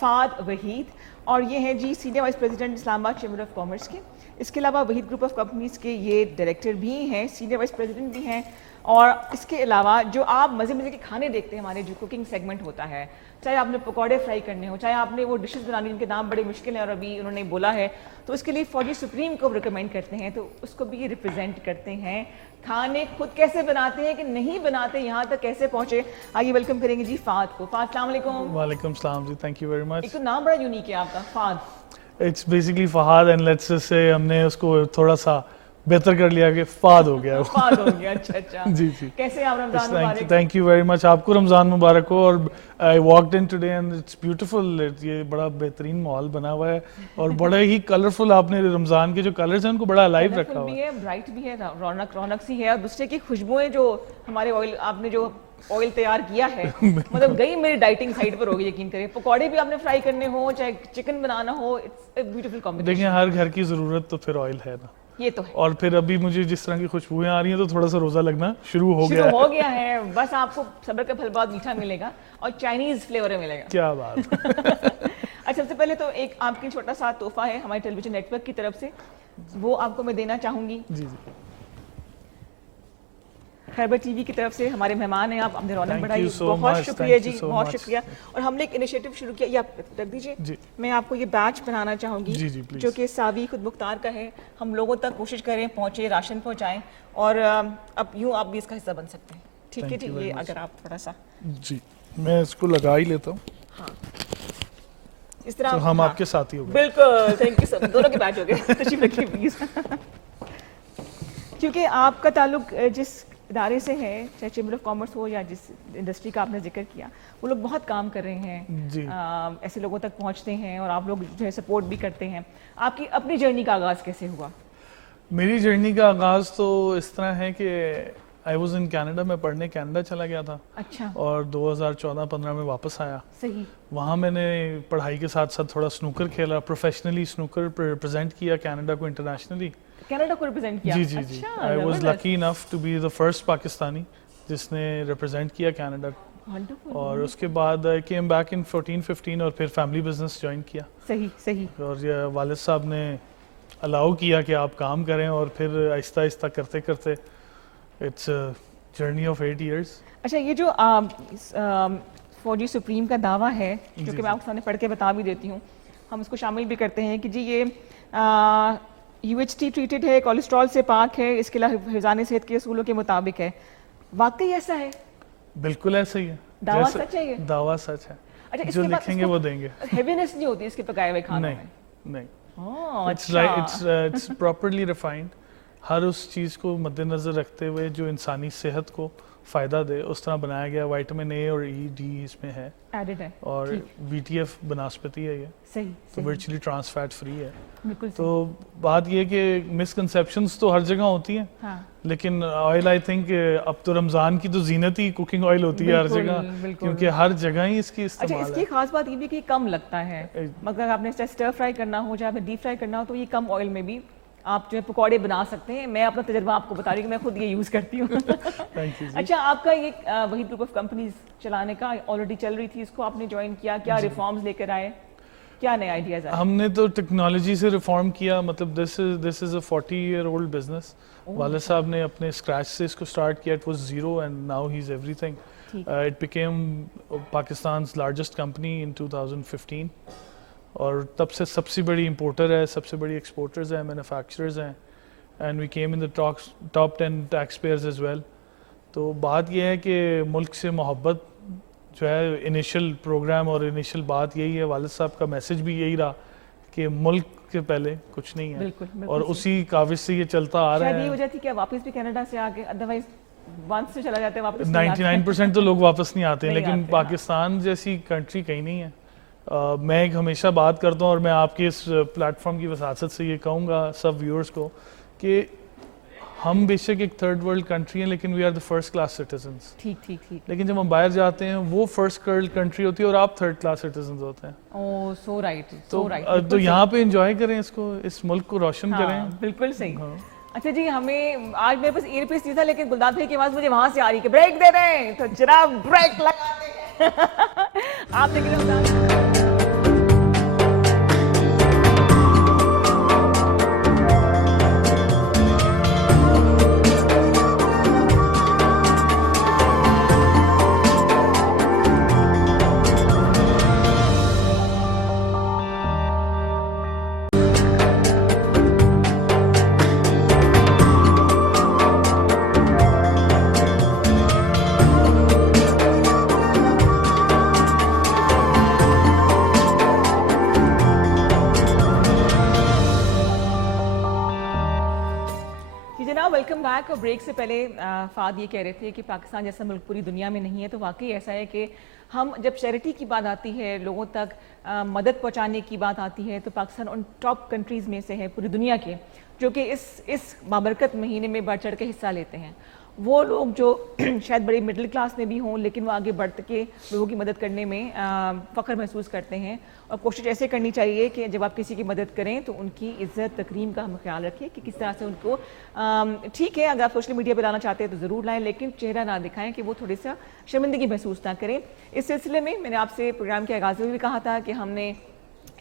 फाद वहीद और ये हैं ji senior vice president Islamabad chamber of commerce के। इसके अलावा वहीद ग्रुप ऑफ कंपनीज़ के ये डायरेक्टर भी हैं, सीनियर वाइस प्रेसिडेंट भी हैं। और इसके अलावा जो आप मज़े मज़े के खाने देखते हैं, हमारे जो कुकिंग सेगमेंट होता है, चाहे आपने पकौड़े फ्राई करने हो, चाहे आपने वो डिशेस बनानी जिनके नाम बड़े मुश्किल हैं और अभी उन्होंने बोला है, तो इसके लिए फौजी सुप्रीम को रिकमेंड करते हैं, तो उसको भी रिप्रेजेंट करते हैं। खाने खुद कैसे बनाते हैं कि नहीं बनाते, यहाँ तक कैसे पहुँचे, आइए वेलकम करेंगे जी फाद को। फाद अस्सलाम वालेकुम। वालेकुम सलाम जी, थैंक यू वेरी एक मच। तो नाम बड़ा यूनिक है आपका, Fahad. It's basically Fahad and let's say हमने उसको थोड़ा सा बेहतर कर लिया कि फाद हो गया वो। फाद हो गया। अच्छा अच्छा जी जी। कैसे आप रमजान मुबारक? थैंक यू वेरी मच, आपको रमज़ान मुबारक हो। और I walked in today and it's beautiful. ये बड़ा बेहतरीन माहौल बना हुआ है और बड़े ही कलरफुल, आपने रमज़ान के जो कलर्स हैं उनको बड़ा अलाइव रखा कलरफुल हुआ भी है। है, ब्राइट भी है, रौनक रौनक सी है। और दूसरे की खुशबुएं जो हमारे ऑयल, आपने जो ऑयल तैयार किया है, मतलब गई मेरी डाइटिंग साइड पर होगी, यकीन करें। पकौड़े भी आपने फ्राई करने हो, चाहे चिकन बनाना हो, इट्स अ ब्यूटीफुल कॉम्बिनेशन। देखिए हर घर की ज़रूरत तो फिर ऑयल है ना। ये तो है। और फिर अभी मुझे जिस तरह की खुशबुएं आ रही हैं तो थोड़ा सा रोज़ा लगना शुरू हो गया शुरू है। हो गया है। बस आपको सब्र का फल बहुत मीठा मिलेगा और चाइनीज फ्लेवर में मिलेगा। क्या बात। अच्छा, सबसे पहले तो एक आपकी छोटा सा तोहफा है हमारे टेलीविजन नेटवर्क की तरफ से, वो आपको मैं देना चाहूंगी। जी जी। खैबर टीवी की तरफ से हमारे मेहमान हैं आप, हमने रौनक Thank बढ़ाई, you so बहुत much, शुक्रिया thank जी, you so बहुत much. शुक्रिया। और हमने एक इनिशिएटिव शुरू किया, ये आप रख दीजिए। जी। मैं आपको ये बैच बनाना चाहूँगी जी, जी, please. जो कि सावी खुद मुख्तार का है। हम लोगों तक कोशिश करें पहुँचे, राशन पहुँचाएँ और अब यूँ आप भी इसका हिस्सा बन सकते हैं। ठीक है Thank जी, you very ये much. अगर आप थोड़ा सा जी, मैं इसको लगा ही लेता हूँ इस तरह तो आप- हम हाँ। आपके साथ ही हो गए। बिल्कुल, थैंक यू सर। दोनों के बैच हो गए। तशरीफ रखिए प्लीज। क्योंकि आपका ताल्लुक जिस इदारे से है, चाहे चैम्बर ऑफ कॉमर्स हो या जिस इंडस्ट्री का आपने जिक्र किया, वो लोग बहुत काम कर रहे हैं। जी। ऐसे लोगों तक पहुंचते हैं और आप लोग जो है सपोर्ट भी करते हैं। आपकी अपनी जर्नी का आगाज़ कैसे हुआ? मेरी जर्नी का आगाज़ तो इस तरह है कि आई वॉज इन कनाडा, मैं पढ़ने कनाडा चला गया था अच्छा, और 2014-15 में वापस आया। सही। वहाँ मैंने पढ़ाई के साथ साथ थोड़ा स्नूकर खेला, प्रोफेशनली स्नूकर रिप्रेजेंट किया कनाडा को इंटरनेशनली। कनाडा को रिप्रेजेंट किया? जी जी जी। अच्छा, आई वाज जबरदस्त। Lucky enough to be the first Pakistani जिसने रिप्रेजेंट किया कनाडा को। Wonderful. और उसके बाद आई केम बैक इन 14-15 और फिर फैमिली बिजनेस ज्वाइन किया सही सही। और ये वालिद साहब ने अलाउ किया कि आप काम करें और फिर आहिस्ता आहिस्ता करते करते इट्स जर्नी ऑफ 8 इयर्स। अच्छा, ये जो फौजी सुप्रीम का दावा है, जो जी, कि मैं जी। आपके सामने पढ़ के बता भी देती हूँ, हम इसको शामिल भी करते हैं कि जी ये UHT ट्रीटेड है, कोलेस्ट्रॉल से पाक है, इसके अलावा हिफाज़ान सेहत के असूलों के मुताबिक है। वाकई ऐसा है? बिल्कुल ऐसा ही है। दावा जैसे- सच है ये? दावा सच है। अच्छा, जो इसके बाद लिखेंगे इसको- वो देंगे। हेवीनेस नहीं होती इसके पकाए हुए खानों नहीं में? नहीं, हाँ, इट्स अच्छा। It's properly refined. हर उस चीज़ को मद्देनज़र रखते हुए जो इंसानी सेहत को फ़ायदा दे उस तरह बनाया गया। विटामिन A और E, D इसमें है एडेड है। और ठीक। VTF बनास्पति है ये, सही तो सही, वर्चुअली ट्रांस फैट फ्री है। बिल्कुल तो सही। बात ये कि मिसकंसेप्शंस तो हर जगह होती हैं, हाँ, लेकिन ऑयल आई थिंक अब तो रमज़ान की तो जीनत ही कुकिंग ऑयल होती है हर बिल्कुल, जगह, बिल्कुल। क्योंकि हर जगह ही इसकी अच्छा, इस्तेमाल इसकी है। खास बात ये भी कि कम लगता है। ए- मतलब आपने चाहे स्टर फ्राई करना हो, चाहे डीप फ्राई करना हो, तो ये कम ऑयल में भी आप जो है पकौड़े बना सकते हैं। मैं अपना तजर्बा आपको बता रही हूँ कि मैं खुद ये यूज़ करती हूँ। थैंक यू जी। अच्छा, आपका ये वही ग्रुप ऑफ कंपनीज चलाने का ऑलरेडी चल रही थी, इसको आपने ज्वाइन किया, क्या रिफॉर्म्स लेकर आए, क्या नए आइडियाज आए? हमने तो टेक्नोलॉजी से रिफॉर्म किया, मतलब this is a 40-year-old business. वाले साहब ने अपने स्क्रैच से इसको स्टार्ट किया, it was zero and now he is everything. It became Pakistan's largest company इन 2015 और तब से सबसे बड़ी इंपोर्टर है, सबसे बड़ी एक्सपोर्टर्स हैं, मैन्युफैक्चरर्स हैं, and we came in the top 10 taxpayers as well. तो बात यह है कि मुल्क से मोहब्बत जो है, इनिशियल प्रोग्राम और इनिशियल बात यही है, वालिद साहब का मैसेज भी यही रहा कि मुल्क के पहले कुछ नहीं है। बिल्कुल, बिल्कुल और उसी काविश से ये चलता आ रहा शायद ये है। वजह थी कि आप वापस भी कनाडा से आके, अदरवाइज वंस से चला जाते वापस 99% तो लोग वापस नहीं आते, नहीं लेकिन आते, हाँ। पाकिस्तान जैसी कंट्री कहीं नहीं है। मैं एक हमेशा बात करता हूँ और मैं आपके इस प्लेटफॉर्म की वसासत से ये कहूँगा सब व्यूअर्स को कि हम बेशक एक थर्ड वर्ल्ड कंट्री हैं, लेकिन we are the first class citizens. ठीक ठीक ठीक। लेकिन जब हम बाहर जाते हैं वो फर्स्ट वर्ल्ड कंट्री होती है और आप थर्ड क्लास सिटीजन्स होते हैं। ओह सो राइट, तो सो राइट। तो यहाँ पे एंजॉय करें इसको, इस मुल्क को रोशन करें। बिल्कुल सही। हाँ। अच्छा जी, हमें आज मेरे पास ईयरपीस नहीं था, लेकिन गुलदार भाई की आवाज मुझे वहां से आ रही है कि ब्रेक दे रहे हैं, तो जरा ब्रेक लगाते हैं। आप देख रहे हो वेलकम बैक। ब्रेक से पहले फाद ये कह रहे थे कि पाकिस्तान जैसा मुल्क पूरी दुनिया में नहीं है, तो वाकई ऐसा है कि हम जब चैरिटी की बात आती है, लोगों तक मदद पहुंचाने की बात आती है, तो पाकिस्तान उन टॉप कंट्रीज़ में से है पूरी दुनिया के जो कि इस बाबरकत महीने में बढ़ चढ़ के हिस्सा लेते हैं। वो लोग जो शायद बड़ी मिडिल क्लास में भी हों, लेकिन वो आगे बढ़ के लोगों की मदद करने में फ़ख्र महसूस करते हैं। और कोशिश ऐसे करनी चाहिए कि जब आप किसी की मदद करें तो उनकी इज़्ज़त तकरीम का हम ख्याल रखें कि किस तरह से उनको, ठीक है अगर आप सोशल मीडिया पर लाना चाहते हैं तो ज़रूर लाएं, लेकिन चेहरा ना दिखाएं कि वो थोड़ी सा शर्मिंदगी महसूस ना करें। इस सिलसिले में मैंने आपसे प्रोग्राम के आगाज़ में भी कहा था कि हमने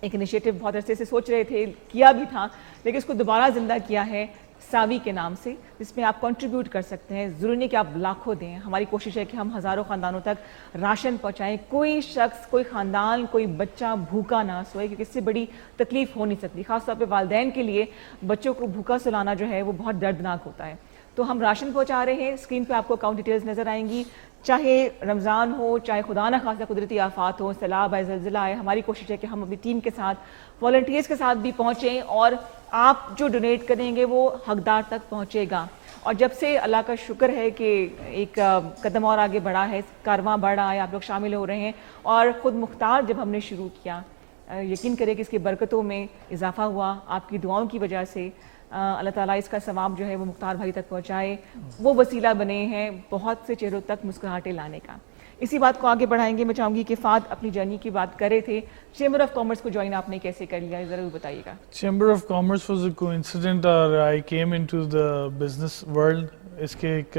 एक इनिशिएटिव बहुत अरसे से सोच रहे थे, किया भी था, लेकिन इसको दोबारा ज़िंदा किया है सावी के नाम से, जिसमें आप कंट्रीब्यूट कर सकते हैं। ज़रूरी नहीं कि आप लाखों दें, हमारी कोशिश है कि हम हज़ारों ख़ानदानों तक राशन पहुंचाएं। कोई शख्स, कोई ख़ानदान, कोई बच्चा भूखा ना सोए, क्योंकि इससे बड़ी तकलीफ़ हो नहीं सकती। ख़ासतौर पे वालिदैन के लिए बच्चों को भूखा सुलाना जो है वो बहुत दर्दनाक होता है। तो हम राशन पहुँचा रहे हैं। स्क्रीन पर आपको अकाउंट डिटेल्स नज़र आएंगी। चाहे रमज़ान हो, चाहे खुदा न खासा कुदरती आफात हो, सैलाब है, ज़लज़ला है, हमारी कोशिश है कि हम अपनी टीम के साथ, वॉलंटियर्स के साथ भी पहुँचें और आप जो डोनेट करेंगे वो हकदार तक पहुँचेगा। और जब से अल्लाह का शुक्र है कि एक कदम और आगे बढ़ा है, कारवां बढ़ रहा है, आप लोग शामिल हो रहे हैं। और ख़ुद मुख्तार जब हमने शुरू किया, यकीन करें कि इसकी बरकतों में इजाफा हुआ आपकी दुआओं की वजह से। अल्लाह ताला इसका सवाब जो है वो मुख्तार भाई तक पहुँचाए, वो वसीला बने हैं बहुत से चेहरों तक मुस्कुराहटें लाने का। इसी बात को आगे बढ़ाएंगे। मैं चाहूँगी कि फाद अपनी जर्नी की बात कर रहे थे, चेंबर ऑफ कॉमर्स को ज्वाइन आपने कैसे कर लिया, ज़रूर बताइएगा। Chamber of commerce was a coincident और I came into the business world. इसके एक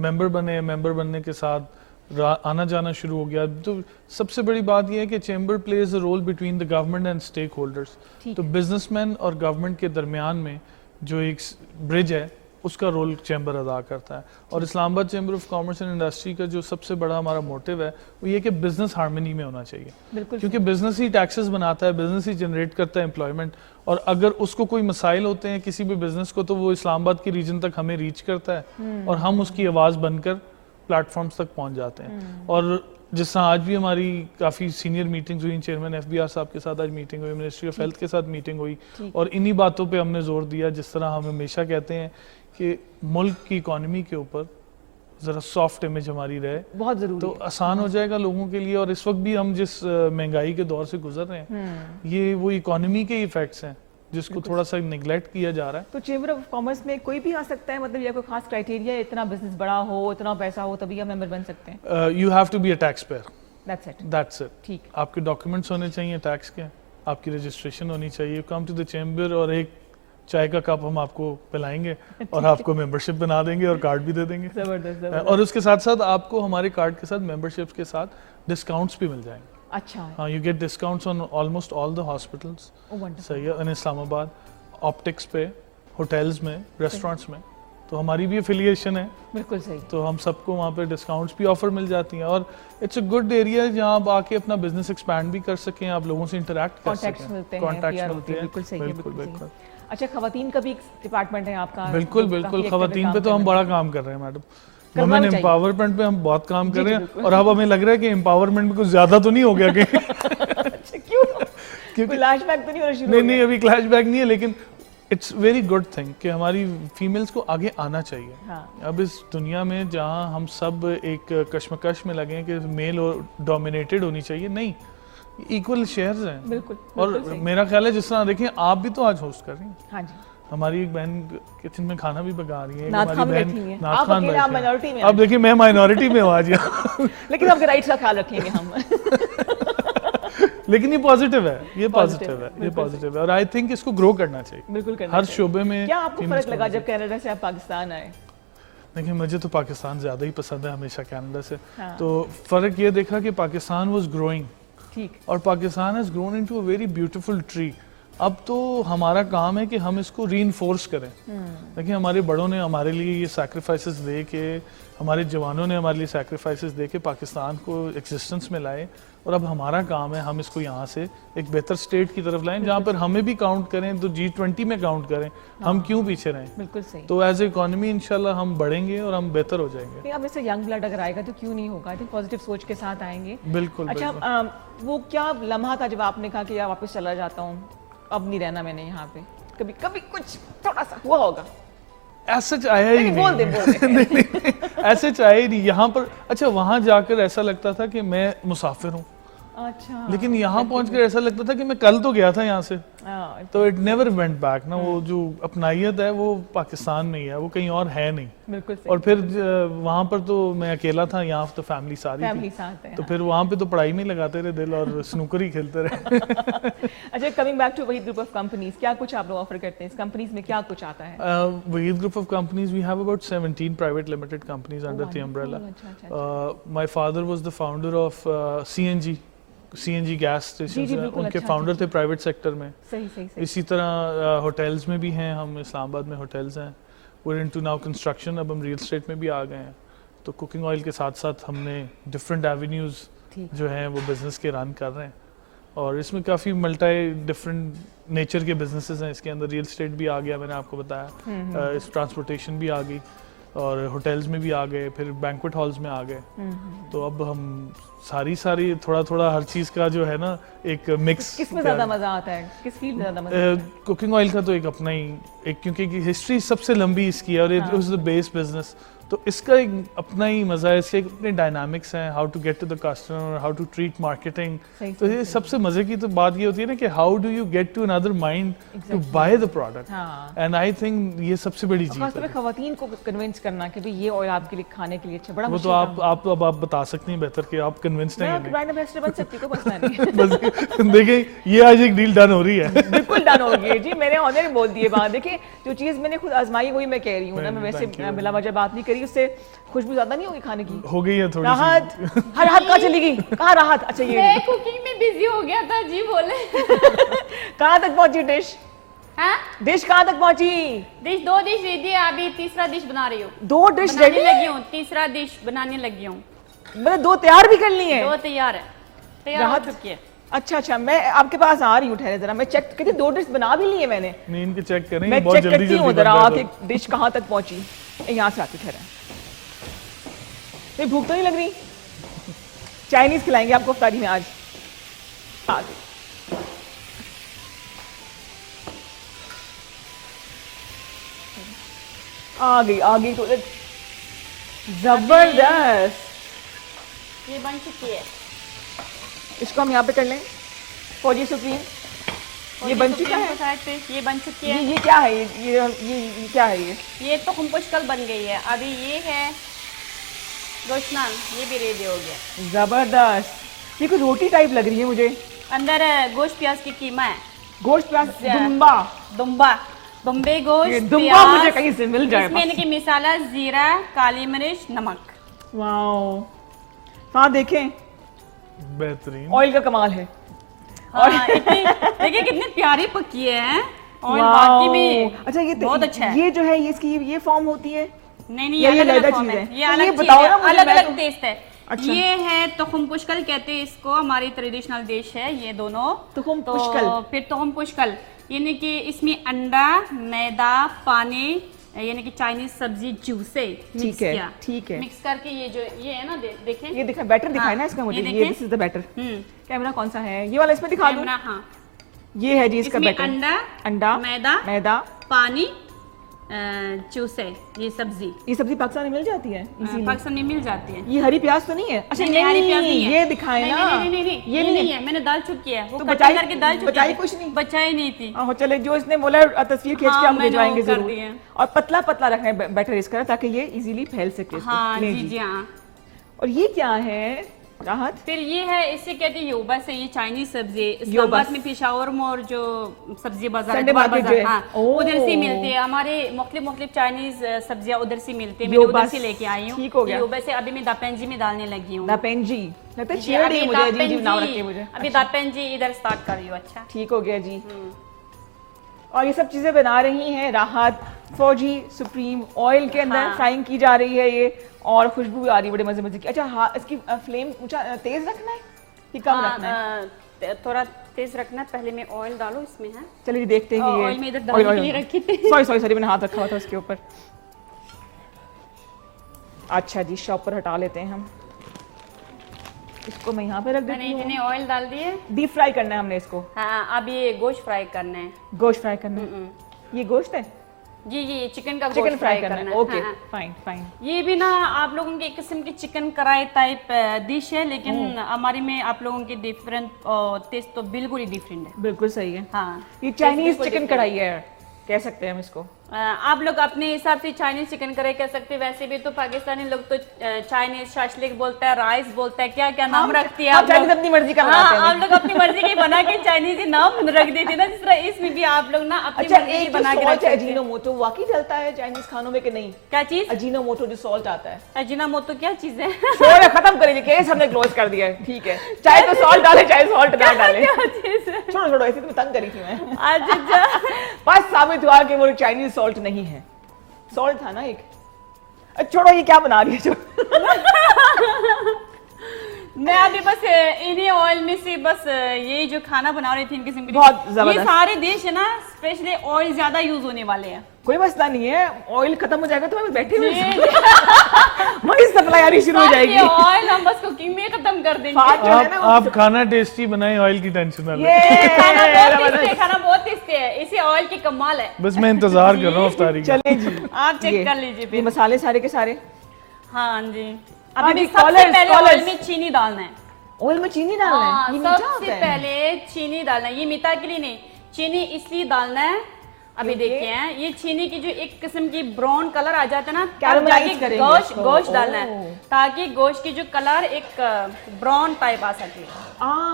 मेंबर बने, मेंबर बनने के साथ आना जाना शुरू हो गया। तो सबसे बड़ी बात यह है कि chamber plays a role between the government and stakeholders. तो बिजनेसमैन और गवर्नमेंट के दरमियान में जो एक ब्रिज है, उसका रोल चैम्बर अदा करता है। और Islamabad chamber of commerce and industry का जो सबसे बड़ा हमारा मोटिव है वो ये कि बिजनेस हार्मनी में होना चाहिए, क्योंकि बिजनेस ही टैक्सेस बनाता है, बिजनेस ही जनरेट करता है एम्प्लॉयमेंट। और अगर उसको कोई मसाइल होते हैं किसी भी बिजनेस को, तो वो इस्लामाबाद की रीजन तक हमें रीच करता है और हम उसकी आवाज़ बनकर प्लेटफॉर्म्स तक पहुँच जाते हैं। और जिस तरह आज भी हमारी काफ़ी सीनियर मीटिंग्स हुई, चेयरमैन FBR साहब के साथ आज मीटिंग हुई, मिनिस्ट्री ऑफ हेल्थ के साथ मीटिंग हुई, और इन्हीं बातों पे हमने जोर दिया। जिस तरह हम हमेशा कहते हैं कि मुल्क की इकॉनमी के ऊपर ज़रा सॉफ्ट इमेज हमारी रहे, बहुत ज़रूरी, तो आसान हो जाएगा लोगों के लिए। और इस वक्त भी हम जिस महंगाई के दौर से गुजर रहे हैं, ये वो इकॉनमी के इफेक्ट्स हैं जिसको थोड़ा सा निगलेक्ट किया जा रहा है। तो चेंबर ऑफ कॉमर्स में कोई भी आ सकता है, मतलब या कोई खास क्राइटेरिया, इतना बिजनेस बड़ा हो, इतना पैसा हो तभी हम मेंबर बन सकते हैं? You have to be a tax payer, that's it. ठीक, आपके डॉक्यूमेंट्स होने चाहिए टैक्स के, आपकी रजिस्ट्रेशन होनी चाहिए, कम टू द चेंबर, और एक चाय का कप हम आपको पिलाएंगे और आपको मेंबरशिप बना देंगे और कार्ड भी दे देंगे। जबरदस्त और उसके साथ साथ आपको हमारे कार्ड के साथ मेंबरशिप के साथ डिस्काउंट्स भी मिल जाएंगे। अच्छा है। हाँ, you get discounts on almost all the hospitals सही है इन इस्लामाबाद, ऑप्टिक्स पे, होटल्स में, रेस्टोरेंट्स में, तो हमारी भी एफिलिएशन है, बिल्कुल सही। तो हम सबको वहाँ पे डिस्काउंट्स भी ऑफर मिल जाती हैं। और इट्स अ गुड एरिया जहाँ आप आके अपना बिजनेस एक्सपैंड भी कर सकें, आप लोगों से इंटरेक्ट कर कॉन्टैक्ट्स सकें, मिलते हैं, कॉन्टैक्ट्स PR मिलते होती है, हैं। बिल्कुल सही है, बिल्कुल बिल्कुल बिल्कुल सही। अच्छा, खवातीन का भी एक डिपार्टमेंट है आपका? बिल्कुल जो बिल्कुल काफी खवातीन active पे तो काम हम कर बड़ा काम कर रहे हैं मैडम, करना वुमेन भी चाहिए। एम्पावरमेंट पे हम बहुत काम कर जी, रहे हैं। बिल्कुल। और अब हमें लग रहा है कि एम्पावरमेंट में कुछ ज्यादा तो नहीं हो गया कहीं। अच्छा, क्यों? कोई फ्लैशबैक तो नहीं होना शुरू नहीं हो नहीं, गया? अभी क्लैशबैक नहीं है, लेकिन इट्स वेरी गुड थिंग कि हमारी फीमेल्स को आगे आना चाहिए। हाँ। अब इस दुनिया में जहाँ हम सब एक कश्मकश में लगे हैं कि मेल और डोमिनेटेड होनी चाहिए, नहीं, इक्वल शेयर्स हैं। बिल्कुल, और बिल्कुल सही। मेरा ख्याल है जिस तरह देखें आप भी तो आज होस्ट कर रही हैं, हाँ जी। हमारी एक बहन किचन में खाना भी पका रही है, एक नात हमारी खान बहन बैठी हैं। नात आप खान अकेले, आप बैठी हैं। minority में अब देखिए मैं माइनॉरिटी में हूँ आज यहाँ। लेकिन आपके राइट्स का ख्याल रखेंगे हम। लेकिन ये पॉजिटिव है, ये Positive पॉजिटिव है, है, ये बिल्कुल पॉजिटिव है, और आई थिंक इसको ग्रो करना चाहिए बिल्कुल करना हर चाहिए। शोबे में। क्या आपको females फर्क लगा को जब कनाडा से आप पाकिस्तान आए? देखिए मुझे तो पाकिस्तान ज़्यादा ही पसंद है हमेशा कनाडा से। हाँ। तो फ़र्क ये देखा कि पाकिस्तान वाज ग्रोइंग ठीक। और Pakistan has grown into a very beautiful tree. अब तो हमारा काम है कि हम इसको रीइंफोर्स करें। देखिए हमारे बड़ों ने हमारे लिए ये सैक्रिफाइसेस दे के, हमारे जवानों ने हमारे लिए सैक्रिफाइसेस दे के पाकिस्तान को एग्जिस्टेंस में लाए, और अब हमारा काम है हम इसको यहाँ से एक बेहतर स्टेट की तरफ लाएं जहाँ पर हमें भी काउंट करें, तो G20 में काउंट करें। हम क्यों पीछे रहें? बिल्कुल सही। तो एज ए इकोनॉमी इंशाल्लाह हम बढ़ेंगे और हम बेहतर हो जाएंगे। नहीं, अब इससे यंग ब्लड अगर आएगा तो क्यों नहीं होगा? आई थिंक पॉजिटिव सोच के साथ आएंगे। बिल्कुल अच्छा, बिल्कुल। वो क्या लम्हा था जब आपने कहा कि यार वापस चला जाता हूँ, अब नहीं रहना मैंने यहाँ पे? कभी कभी कुछ थोड़ा सा हुआ होगा? ऐसा आया ही नहीं, बोल दे, बोल दे। नहीं, ऐसे आया ही नहीं यहाँ पर। अच्छा, वहाँ जाकर ऐसा लगता था कि मैं मुसाफिर हूँ, अच्छा। लेकिन यहाँ पहुँचकर ऐसा लगता था कि मैं कल तो गया था यहाँ से। हाँ, तो इट नेवर वेंट बैक ना, वो जो अपनाइयत है वो पाकिस्तान में ही है, वो कहीं और है नहीं। बिल्कुल सही। और फिर वहाँ पर तो मैं अकेला था, यहाँ तो फैमिली सारी फैमिली थी, साथ है। तो फिर वहाँ पे तो पढ़ाई में ही लगाते रहे दिल और स्नूकर ही खेलते रहे। अच्छा, coming back to Waheed group of companies, क्या कुछ आप लोग ऑफर करते हैं? इस कंपनीज में क्या कुछ आता है? Wahid group of companies, we have about 17 private limited companies under the umbrella. My father was the founder of CNG gas stations, जी, बिल्कुल, उनके अच्छा, फाउंडर अच्छा, थे प्राइवेट सेक्टर में। सही सही सही। इसी तरह होटल्स में भी हैं, हम इस्लामाबाद में होटल्स हैं। we're into now construction, अब हम रियल एस्टेट में भी आ गए हैं। तो कुकिंग ऑयल के साथ साथ हमने डिफरेंट एवेन्यूज़ ठीक। जो हैं वो बिज़नेस के रन कर रहे हैं, और इसमें काफ़ी मल्टी डिफरेंट नेचर के बिजनेसेस हैं। इसके अंदर रियल एस्टेट भी आ गया, मैंने आपको बताया, इस ट्रांसपोर्टेशन भी आ गई, और होटल्स में भी आ गए, फिर बैंक्वेट हॉल्स में आ गए। तो अब हम सारी थोड़ा थोड़ा हर चीज़ का जो है ना एक मिक्स। किस में ज्यादा मजा आता है? किस फील्ड में ज्यादा मजा आता है? कुकिंग ऑयल का तो एक अपना ही एक, क्योंकि हिस्ट्री सबसे लंबी इसकी है और it was the base business, तो इसका एक अपना ही मजा है, इसके अपने डायनामिक्स हैं, how to get to the customer, how to treat marketing. सही, तो सही, ये सही। सबसे मजे की तो बात ये होती है ना कि how do you get to another mind to buy the product, हाँ। एंड आई थिंक ये सबसे बड़ी चीज खासतौर पे है। खवातीन को कन्विंस करना कि भाई ये ऑयल आपके लिए खाने के लिए अच्छा, बड़ा वो तो मुश्किल काम है। आप अब आप बता सकती हैं बेहतर कि आप कन्विंस मैं नहीं आपकी है। ब्रांड एम्बेसडर बन सकती हूँ, कोई मसला नहीं। बस देखिए ये आज एक डील डन हो रही है। बिल्कुल डन हो गई जी, मैंने ऑनर बोल दिए बात। देखिए जो चीज़ मैंने खुद आजमाई वही मैं कह रही हूँ ना, मैं वैसे Thank you. बिला वजह बात नहीं करी, उससे खुशबू ज्यादा नहीं होगी खाने की। हो गई है थोड़ी राहत, सी। हर राहत कहाँ चली गई? कहाँ राहत? अच्छा ये मैं कुकिंग में बिजी हो गया था जी, बोले। कहाँ तक पहुंची डिश? हाँ, डिश कहाँ तक पहुंची? डिश 2 डिश रेडी है, अभी तीसरा डिश बना रही हूँ। 2 डिश बनाने रेडी लगी हूँ, तीसरा डिश बनाने लगी हूँ। मैंने 2 तैयार भी कर ली है। 2 तैयार है, तैयार हो राहत। चुकी है। अच्छा, मैं आपके पास आ रही हूँ, ठहरे जरा, मैं चेक कहती 2 डिश बना भी ली है मैंने। नहीं इनके चेक करें, मैं बहुत चेक जल्दी करती हूँ जल्दी जरा बन आके जाएगा। डिश कहाँ तक पहुंची। यहाँ से आती ठहरा, भूख तो नहीं लग रही? चाइनीज खिलाएंगे आपको इफ्तारी में आज। आ गई। आ गई तो जबरदस्त। ये बन चुकी है। इसको हम यहाँ पे कर लें, फौजी सुप्रीम। ये बन चुका है? साइड पे ये बन चुकी है। ये क्या है? ये क्या है? ये तो खुम्पुशकल बन गई है। अभी ये है गोश्त नान, ये भी रेडी हो गया। जबरदस्त। ये कोई रोटी टाइप लग रही है मुझे। अंदर गोश्त प्याज की कीमा है। गोश्त प्याज ज्या- दुम्बा। दुम्बा बम्बे गोश्त, दुम्बा मुझे प्याज, कहीं से मिल जाए इसमें यानी कि मसाला, जीरा, काली मिर्च, नमक। वाओ, हाँ देखें बेहतरीन। ऑयल का कमाल है। हाँ, देखिए कितनी प्यारी पकी है ऑयल वाओ। बाकी में। अच्छा ये बहुत अच्छा है। ये जो है ये इसकी ये फॉर्म होती है। नहीं ये अलग लेदर अलग फॉर्म चीज़ है, है। ये तो अलग ये चीज़ बताओ है, ना मुझे, अलग मैं अलग तो- टेस्ट है। अच्छा। ये है तुखम पुष्कल कहते हैं इसको, हमारी ट्रेडिशनल डिश है ये दोनों। तुखम तो पुष्कल। फिर तुखम पुष्कल यानी कि इसमें अंडा, मैदा, पानी यानी कि चाइनीज सब्जी जूसे मिक्स ठीक है, किया, ठीक है। मिक्स करके ये जो ये है ना देखें ये दिखा बैटर दिखाए हाँ, ना इसका मुझे, ये ये देखें। This is the better. हम्म, कैमरा कौन सा है, ये वाला इसमें दिखा दूं? कैमरा, हाँ। ये है जी इसका इसमें बैटर। अंडा, अंडा, मैदा, मैदा, पानी, जूसे, ये सब्जी ये सब्जी पाकिस्तान में मिल जाती है इजीली? पाकिस्तान में मिल जाती है। ये हरी प्याज तो नहीं है? अच्छा नहीं, हरी प्याज नहीं है। ये दिखाए नहीं, ना। नहीं, नहीं, नहीं, ये नहीं है। मैंने दाल चुकी है, वो तो कट बचाई- करके दाल चुकी बचाई है। कुछ नहीं? बचाई नहीं थी। हाँ चले, जो इसने बोला तस्वीर खींच हाँ, के आप मैंने भिजवाएंगे वो कर जरूर। दी है। और पतला पतला रखना है बैटर इसका, ताकि ये इजीली फैल सके इसको। हाँ ले जी जी हाँ। और ये क्या है राहत? फिर ये है, इसे कहते हैं योबा से, ये चाइनीज सब्जी है। योबस। इस्लामाबाद में पेशावर में और जो सब्जी बाजार संडे है, मार्केट बाजार, जो है। हाँ, ओह। उधर से मिलती है। हमारे मुख्तलिफ चाइनीज सब्जियां उधर से मिलती है, मैंने उधर योबस। से लेके आई हूँ। ठीक हो गया। योबा से अभी मैं दापेंजी में डालने लगी हूँ। दापेंजी लगता है जी, चीड़ अभी ही मुझे, अजीब अजीब नाम दापेंजी- रखे मुझे। अभी अच्छा, दापेंजी इधर स्टार्ट कर रही हूँ। अच्छा, ठीक हो गया जी। और ये सब चीजें बना रही हैं राहत फौजी सुप्रीम ऑयल के अंदर हाँ। फ्राइंग की जा रही है ये, और खुशबू भी आ रही है बड़े मजे मजे की। अच्छा हाँ, इसकी फ्लेम ऊंचा तेज रखना है कि कम रखना है? थोड़ा तेज रखना है। पहले मैं ऑयल डालू इसमें है। चलिए देखते हैं कि ऑयल में इधर डालने के लिए रखी थी। सॉरी मैंने हाथ रखा हुआ था उसके ऊपर। अच्छा जी, शॉप पर हटा लेते हैं हम इसको। मैं यहाँ पे रख मैंने देती हूँ। इतने ऑयल डाल दिए। डीप फ्राई करना है हमने इसको, हाँ, अब ये गोश्त फ्राई करना है। गोश्त फ्राई करना है। ये गोश्त है, जी जी, ये चिकन का चिकन गोश्त फ्राई करना है। ओके हाँ। Fine fine. ये भी ना आप लोगों की एक किस्म की चिकन कढ़ाई टाइप डिश है, लेकिन हमारी में आप लोगों के डिफरेंट टेस्ट तो बिल्कुल ही डिफरेंट है। बिल्कुल सही है। हाँ, ये Taste चाइनीज बिल्कुल चिकन different कढ़ाई है, कह सकते हैं हम इसको। आप लोग अपने हिसाब से चाइनीज चिकन कढ़ाई कह सकते हैं। वैसे भी तो पाकिस्तानी लोग तो चाइनीज शाशलिक बोलता है, राइस बोलता है, क्या क्या नाम रखती है हम आप चाइनीज लोग। अपनी मर्जी का बनाते हैं। हाँ, आप लोग अपनी मर्जी के बना के चाइनीज नाम रख देते हैं ना, जिस तरह इसमें भी आप लोग ना अपनी अच्छा, मर्जी की एक बना के रख सॉल्ट है सकते हैं। अजीनोमोटो, वाकई चलता है चाइनीज खानों में कि नहीं? क्या चीज? अजीनोमोटो जो सॉल्ट आता है। अजीनामोटो क्या चीज है? छोड़ो, खत्म करिए, केस हमने क्लोज कर दिया है, ठीक है। चाहे तो सॉल्ट डाले चाहे सॉल्ट ना डाले। क्या चीज है? छोड़ो छोड़ो, ऐसे तो तंग करी थी मैं। अच्छा, बस साबित हुआ कि वो चाइनीज सॉल्ट नहीं है, सॉल्ट था ना एक। छोड़ो, ये क्या बना रही है? मैं अभी बस इन्हीं ऑयल में से बस यही जो खाना बना रही थी इनके किस्म की बहुत ये जबरदस्त। सारे देश है ना, स्पेशली ऑयल ज्यादा यूज होने वाले हैं। कोई मसला नहीं है, ऑयल खत्म हो जाएगा तो मैं बैठी हुई वही सप्लाई आ रही शुरू हो जाएगी। ऑयल हम बस कुकिंग में खत्म कर देंगे। फाट जो है ना वो- आप खाना टेस्टी बनाएं, ऑयल की टेंशन ना लें। ये खाना बहुत टेस्टी है, खाना बहुत टेस्टी है, इसी ऑयल की कमाल है। बस मैं इंतजार कर रहा हूँ अफ्तारी का। चले जी, आप चेक ये- कर लीजिए ये फिर। मसाले सारे के सारे हाँ जी, हाँ अभी जी, सबसे scholars, पहले scholars। ऑयल में चीनी डालना है। ऑयल में चीनी डालना है? हाँ, ये मीठा सबसे होता है? पहले चीनी डालना है। ये मीठा के लिए नहीं, चीनी इसलिए डालना है, अभी क्योंकि- देखिए हैं, ये चीनी की जो एक किस्म की ब्राउन कलर आ जाता है ना, तब Caramelize जाके करेंगे गोश्त इसको। गोश्त डालना है, ओह। ताकि गोश्त की जो कलर एक ब्राउन टाइप आ सके।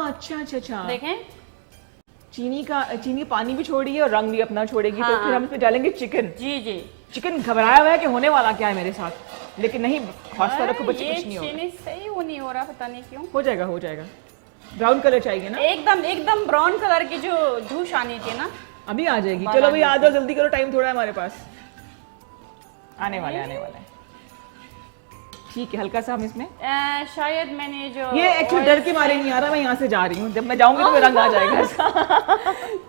अच्छा अच्छा अच्छा। देखें, चीनी पानी भी छोड़ी है और रंग भी अपना छोड़ेगी। तो हाँ। फिर हम इसमें डालेंगे चिकन। जी जी, चिकन घबराया हुआ है कि होने वाला क्या है मेरे साथ, लेकिन नहीं, हौसला रखो बच्चे, ये कुछ नहीं होगा। चीनी सही वो नहीं हो रहा, पता नहीं क्यों। हो जाएगा हो जाएगा। ब्राउन कलर चाहिए ना? एकदम एकदम ब्राउन कलर की जो जूश आनी थी ना, अभी आ जाएगी। बाल चलो आ भाई आ जाओ, जल्दी करो, टाइम थोड़ा है हमारे पास। आने वाले है। ठीक है, हल्का सा हम इसमें, शायद मैंने जो ये एक्चुअली डर के मारे नहीं आ रहा, मैं यहाँ से जा रही हूँ, जब मैं जाऊंगी तो रंग आ जाएगा इसका।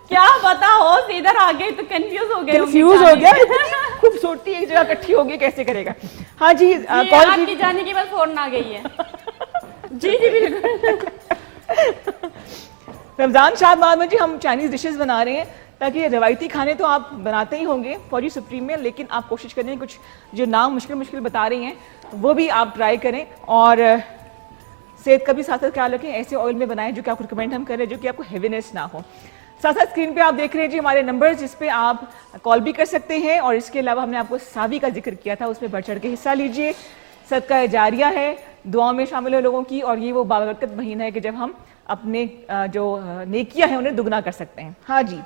क्या पता हो इधर आ गए तो कंफ्यूज हो गए होंगे कंफ्यूज हो जाने गया, में। इतनी खूबसूरती एक जगह इकट्ठी हो गई, कैसे करेगा? हाँ जी, जी, कॉल आपकी जाने के बाद फौरन आ गई है। जी जी बिल्कुल। रमजान शाद में जी हम चाइनीज डिशेस बना रहे हैं, ताकि रवायती खाने तो आप बनाते ही होंगे फौजी सुप्रीम में, लेकिन आप कोशिश करें कुछ जो नाम मुश्किल मुश्किल बता रही हैं वो भी आप ट्राई करें, और सेहत का भी साथ साथ ख्याल रखें। ऐसे ऑयल में बनाएं जो कि आपको रिकमेंड हम करें, जो कि आपको हेवीनेस ना हो। साथ साथ स्क्रीन पे आप देख रहे हैं जी हमारे नंबर्स, जिस पे आप कॉल भी कर सकते हैं, और इसके अलावा हमने आपको सावी का जिक्र किया था, उसमें बढ़ चढ़ के हिस्सा लीजिए। सदका जारिया है, दुआओं में शामिल है लोगों की, और ये वो बाबरकत महीना है कि जब हम अपने जो नेकियां हैं उन्हें दुगना कर सकते हैं। हाँ जी,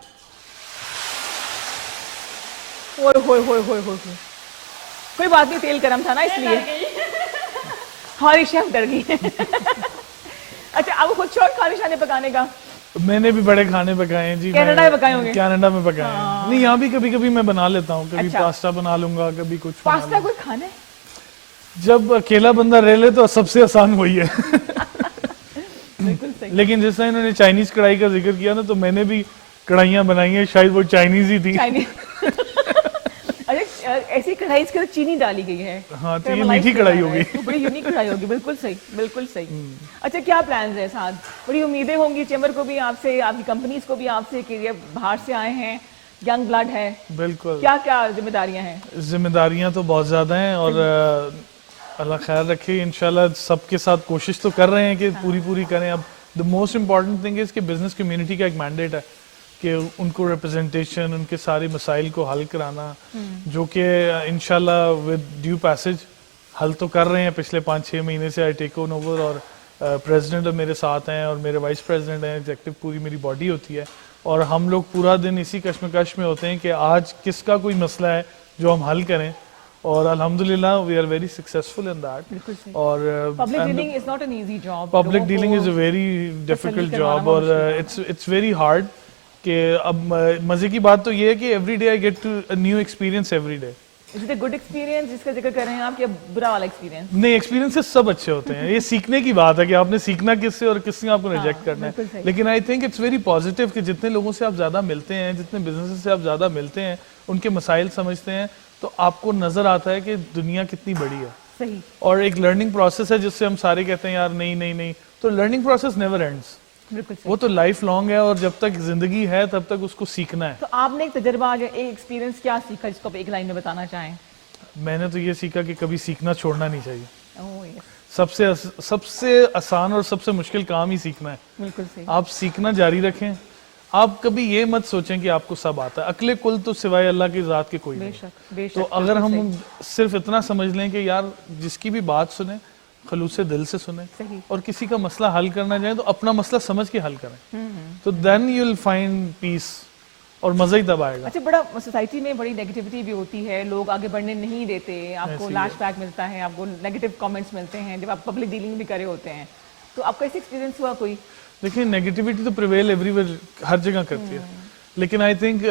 ओए होए होए होए होए होए। कोई बात नहीं, तेल गरम था ना इसलिए। हमारी शेफ डर गई है। अच्छा, आपको खुद शौक खाने पकाने का? मैंने भी बड़े खाने पकाए हैं जी। कनाडा में पकाए होंगे? कनाडा में पकाए हैं। नहीं, यहाँ भी कभी कभी मैं बना लेता हूँ, कभी अच्छा। पास्ता बना लूंगा, कभी कुछ बना पास्ता कोई खाना है? लूंगा। जब अकेला बंदा रह ले तो सबसे आसान वही है। बिल्कुल सही। लेकिन जैसा इन्होंने चाइनीज कढ़ाई का जिक्र किया ना, तो मैंने भी कढ़ाइयाँ बनाई हैं, शायद वो चाइनीज ही थी। चाइनीज। अच्छा, ऐसी कढ़ाई इसके अंदर चीनी डाली गई है। हाँ, तो ये Caramelized मीठी किया कढ़ाई है। होगी। तो बड़ी यूनिक कढ़ाई होगी, बिल्कुल सही, बिल्कुल सही। अच्छा, क्या प्लान्स है साथ? बड़ी उम्मीदें होंगी चैम्बर को भी आपसे, आपकी कंपनीज को भी आपसे, कि ये बाहर से आए हैं, यंग ब्लड है, बिल्कुल। क्या क्या जिम्मेदारियां हैं? जिम्मेदारियां तो बहुत ज़्यादा हैं, और अल्लाह खैर रखे, इंशाल्लाह सबके साथ कोशिश तो कर रहे हैं कि पूरी करें। अब the most important thing is कि बिजनेस कम्युनिटी का एक मैंडेट है कि उनको रिप्रेजेंटेशन, उनके सारे मसाइल को हल कराना, जो कि इंशाल्लाह विद ड्यू पैसेज हल तो कर रहे हैं। पिछले 5-6 महीने से आई टेक ऑन ओवर, और प्रेसिडेंट मेरे साथ हैं और मेरे वाइस प्रेसिडेंट हैं, एग्जेक्टिव पूरी मेरी बॉडी होती है, और हम लोग पूरा दिन इसी कश्मकश में होते हैं कि आज किसका कोई मसला है जो हम हल करें, और अल्हम्दुलिल्लाह we are very successful in that. बिल्कुल सही। और public dealing is not an easy job. Public dealing is a very difficult job, और इट्स वेरी हार्ड। कि अब मजे की बात तो ये है कि every day I get to a new experience every day. Is it a good experience जिसका जिक्र कर रहे हैं आप, या बुरा वाला एक्सपीरियंस? नहीं, एक्सपीरियंसेस सब अच्छे होते हैं, ये सीखने की बात है कि आपने सीखना किससे और किसने आपको रिजेक्ट करना बिल्कुल है। सही। लेकिन I think it's very positive कि जितने लोगों से आप ज़्यादा मिलते हैं, जितने बिजनेस से आप ज़्यादा मिलते हैं, उनके मसाइल समझते हैं, तो आपको नज़र आता है कि दुनिया कितनी बड़ी है। सही। और एक लर्निंग प्रोसेस है जिससे हम सारे कहते हैं यार नहीं नहीं नहीं, तो लर्निंग प्रोसेस नेवर एंड्स, बिल्कुल सही। वो तो लाइफ लॉन्ग है, और जब तक जिंदगी है तब तक उसको सीखना है। तो आपने एक तजर्बा, एक एक्सपीरियंस क्या सीखा जिसको आप एक लाइन में बताना चाहें? मैंने तो ये सीखा कि कभी सीखना छोड़ना नहीं चाहिए। ओह यस, सबसे आसान और सबसे मुश्किल काम ही सीखना है। बिल्कुल सही। आप सीखना जारी रखें। आप कभी ये मत सोचें कि आपको सब आता है। अकले कुल तो सिवाय अल्लाह की ज़ात के कोई नहीं। बेशक बेशक। तो अगर हम सिर्फ इतना समझ लें कि यार जिसकी भी बात सुने, खलूस दिल से सुने, सही। और किसी का मसला हल करना चाहे तो अपना मसला समझ के हल करें, तो then you will find peace, और मजा ही तब आएगा। अच्छा, बड़ा सोसाइटी में बड़ी नेगेटिविटी भी होती है, लोग आगे बढ़ने नहीं देते, आपको लैशबैक मिलता है, आपको नेगेटिव कमेंट्स मिलते हैं जब आप पब्लिक डीलिंग भी करे होते हैं, तो आपका ऐसा एक्सपीरियंस हुआ कोई? देखिए, नेगेटिविटी तो प्रिवेल एवरीवेयर, हर जगह करती है, लेकिन I think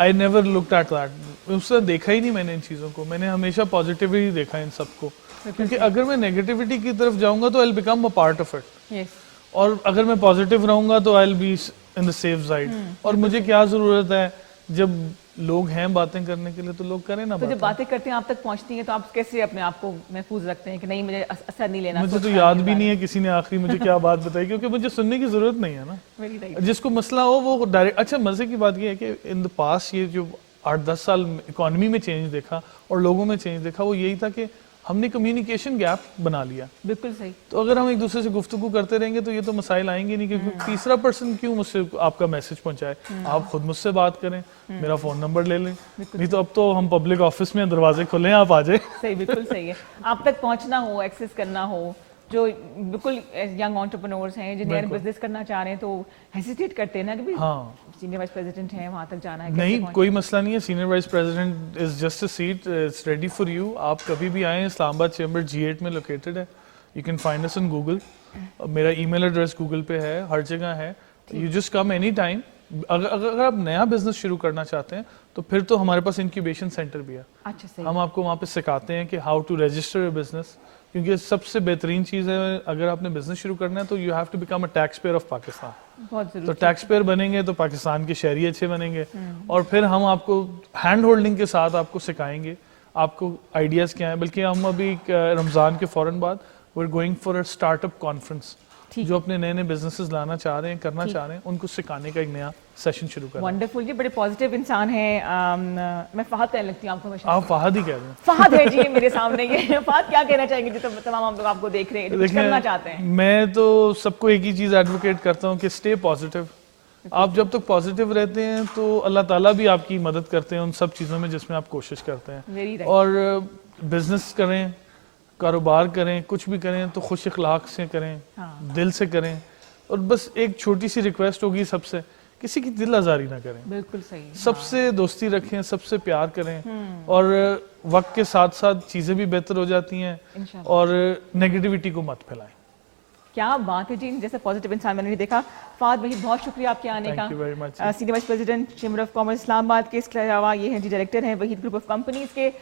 I never looked at that. उससे देखा ही नहीं मैंने इन चीज़ों को, मैंने हमेशा पॉजिटिव ही देखा इन सबको, क्योंकि अगर मैं नेगेटिविटी की तरफ जाऊंगा तो I will become a part of it, yes. और अगर मैं पॉजिटिव रहूंगा तो I will be in the safe side. और मुझे क्या जरूरत है, जब लोग हैं बातें करने के लिए तो लोग करें ना तो जब बातें। बातें करते हैं आप तक पहुंचती हैं, तो आप कैसे अपने आप को महफूज रखते हैं कि नहीं मुझे असर नहीं लेना? मुझे तो याद भी नहीं है किसी ने आखिरी मुझे क्या बात बताई, क्योंकि मुझे सुनने की जरूरत नहीं है ना। Very right. जिसको मसला हो वो डायरेक्ट। अच्छा, मजे की बात ये है कि इन द पास ये जो 8-10 साल इकोनॉमी में चेंज देखा और लोगों में चेंज देखा, वो यही था कि हमने कम्युनिकेशन गैप बना लिया। बिल्कुल सही। तो अगर हम एक दूसरे से गुफ्तगू करते रहेंगे तो ये तो मसाइल आएंगे नहीं, क्योंकि तीसरा पर्सन क्यों मुझसे आपका मैसेज पहुंचाए। आप खुद मुझसे बात करें, मेरा फोन नंबर ले लें, नहीं तो अब तो हम पब्लिक ऑफिस में दरवाजे खोलें, आप आ जाए। सही, बिल्कुल सही है। आप तक पहुंचना हो, एक्सेस करना हो, जो बिल्कुल यंग एंटरप्रेन्योर्स हैं जिन्हें बिल्कुल। बिजनेस करना चाह रहे हैं, तो हेसिटेट करते हैं ना कि हाँ, सीनियर वाइस प्रेसिडेंट हैं, वहां तक जाना है, नहीं कैसे कोई मसला नहीं है। Senior vice president is just a seat, it's ready for you. आप कभी भी आएँ, इस्लामाबाद चैम्बर G8 में लोकेटेड है। You can find us on Google. मेरा ईमेल एड्रेस गूगल पे है, हर जगह है। You just come any time. अगर आप नया बिजनेस शुरू करना चाहते हैं तो फिर तो हमारे पास इंक्यूबेशन सेंटर भी है। अच्छा, सही। हम आपको वहाँ पे सिखाते हैं कि how to register your business, क्योंकि सबसे बेहतरीन चीज़ है अगर आपने बिजनेस शुरू करना है तो you have to become a tax payer of Pakistan. बहुत तो जरूरी। टैक्स पेयर बनेंगे तो पाकिस्तान के शहरी अच्छे बनेंगे, और फिर हम आपको हैंड होल्डिंग के साथ आपको सिखाएंगे आपको आइडियाज़ क्या हैं। बल्कि हम अभी रमज़ान के फ़ौरन बाद we are going for a startup conference, जो अपने नए नए बिजनेसेस लाना चाह रहे हैं, करना चाह रहे हैं, उनको सिखाने का एक नया सेशन शुरू कर रहे हैं। वंडरफुल जी, बड़े पॉजिटिव इंसान हैं। मैं फहद कहने लगती हूँ आपको हमेशा। आप फहद ही कह रहे हैं। फहद है जी मेरे सामने। ये फहद क्या कहना चाहेंगे जो तमाम हम लोग आपको देख रहे हैं, जो कुछ करना चाहते हैं? मैं तो सबको एक ही चीज़ एडवोकेट करता हूँ कि स्टे पॉजिटिव। आप जब तक पॉजिटिव रहते हैं तो अल्लाह ताला भी आपकी मदद करते हैं उन सब चीज़ों में जिसमें आप कोशिश करते हैं। Very right. और बिजनेस करें, कारोबार करें, कुछ भी करें तो खुश इखलाक से करें, हाँ। दिल से करें। और बस एक छोटी सी रिक्वेस्ट होगी सबसे किसी की दिल आजारी ना करें, बिल्कुल सही। सबसे दोस्ती रखें, सबसे प्यार करें और वक्त के साथ साथ चीजें भी बेहतर हो जाती हैं इंशाल्लाह। और नेगेटिविटी को मत फैलाएं। क्या बात है जी, जैसे पॉजिटिव इंसान मैंने नहीं देखा। फाद वहीद, बहुत शुक्रिया आपके आने का। Thank you very much. Senior vice president chamber of commerce Islamabad के। इसके अलावा ये हैं जी डायरेक्टर हैं वहीद ग्रुप ऑफ कंपनीज के।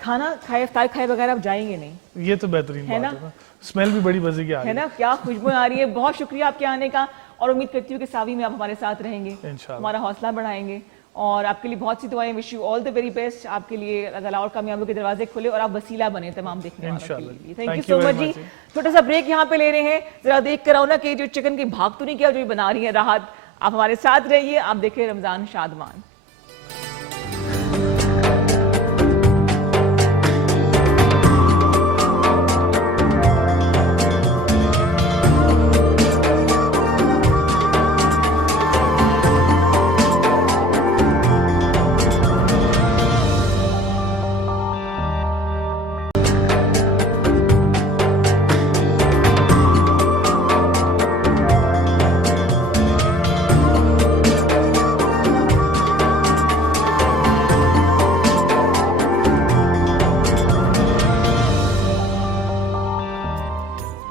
खाना खाए इफ्तार खाए बगैर आप जाएंगे नहीं, ये तो बेहतरीन है बात ना? है ना, स्मेल भी बड़ी मजे की आ रही है ना? क्या खुशबू आ रही है। बहुत शुक्रिया आपके आने का और उम्मीद करती हूँ कि सावी में आप हमारे साथ रहेंगे, इंशाल्लाह। हमारा हौसला बढ़ाएंगे और आपके लिए बहुत सी दुआएं। Wish you all the very best. आपके लिए अल्लाह ताला और कामयाबी के दरवाजे खुले और आप वसीला बने तमाम देखने वालों के इंशाल्लाह। लिए। Thank you Thank you so much very जी। much छोटा सा ब्रेक यहाँ पे ले रहे हैं, जरा देख कर आओ ना कि जो चिकन की भाग तो नहीं किया जो ये बना रही है राहत। आप हमारे साथ रहिए, आप देखिए रमजान शादमान।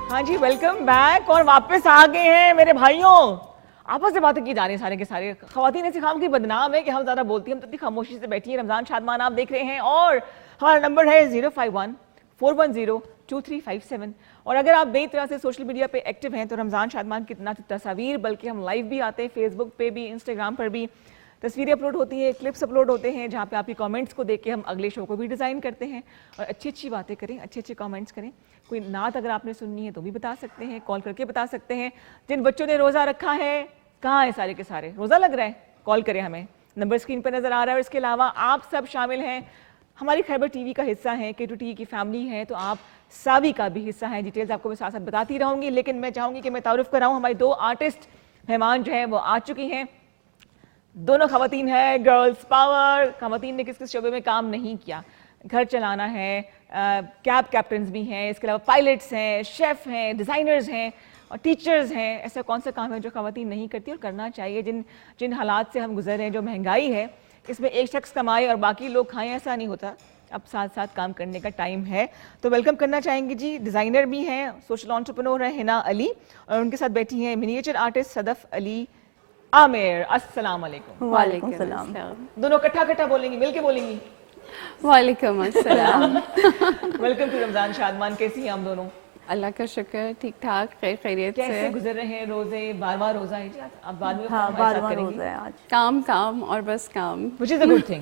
हाँ जी, वेलकम बैक और वापस आ गए हैं मेरे भाइयों। आपस में बातें की जा रही हैं सारे के सारे। खवातीन ऐसी खाम की बदनाम है कि हम ज्यादा बोलती हैं, हम तो इतनी खामोशी से बैठी हैं। रमजान शादमान आप देख रहे हैं और हमारा नंबर है 051-410-2357। और अगर आप बेई तरह से सोशल मीडिया पे एक्टिव हैं तो रमजान शादमान की ना तस्वीर बल्कि हम लाइव भी आते हैं, फेसबुक पे भी, इंस्टाग्राम पर भी तस्वीरें अपलोड होती हैं, क्लिप्स अपलोड होते हैं जहाँ पे आपकी कमेंट्स को देख के हम अगले शो को भी डिज़ाइन करते हैं और अच्छी अच्छी बातें करें, अच्छे अच्छे कमेंट्स करें। कोई नात अगर आपने सुननी है तो भी बता सकते हैं, कॉल करके बता सकते हैं। जिन बच्चों ने रोज़ा रखा है, कहाँ है सारे के सारे? रोज़ा लग रहा है, कॉल करें हमें, नंबर स्क्रीन पर नज़र आ रहा है। और इसके अलावा आप सब शामिल हैं, हमारी खैबर टीवी का हिस्सा है, K2T की फैमिली है, तो आप सावी का भी हिस्सा है। डिटेल्स आपको मैं साथ साथ बताती रहूँगी, लेकिन मैं चाहूँगी कि मैं तारुफ कराऊँ। हमारी दो आर्टिस्ट मेहमान जो हैं वो आ चुकी हैं। दोनों खवातीन है, गर्ल्स पावर। खवातीन ने किस किस शोबे में काम नहीं किया? घर चलाना है, कैब कैप्टन्स भी हैं, इसके अलावा पायलट्स हैं, शेफ़ हैं, डिज़ाइनर्स हैं और टीचर्स हैं। ऐसा कौन सा काम है जो खवातीन नहीं करती और करना चाहिए? जिन हालात से हम गुजर रहे हैं, जो महंगाई है, इसमें एक शख्स कमाए और बाकी लोग खाएं, ऐसा नहीं होता। अब साथ साथ काम करने का टाइम है। तो वेलकम करना चाहेंगे जी, डिज़ाइनर भी हैं, सोशल एंटरप्रेन्योर हैं हिना अली, और उनके साथ बैठी हैं मिनिएचर आर्टिस्ट सदफ अली आमिर। अस्सलाम वालेकुम। वालेकुम सलाम। दोनों कट्ठा बोलेंगी, मिलके बोलेंगी? वालेकुम अस्सलाम। Welcome to Ramzan Shadman. कैसी हैं आप दोनों? अल्लाह का शुक्र, ठीक ठाक, खैरियत कैसे से। गुजर रहे हैं रोजे? बार रोजा है जी? आप बाद में हाँ, हमारे साथ बार करेंगी। रोज़ा है आज। काम और बस काम। Which is a good thing.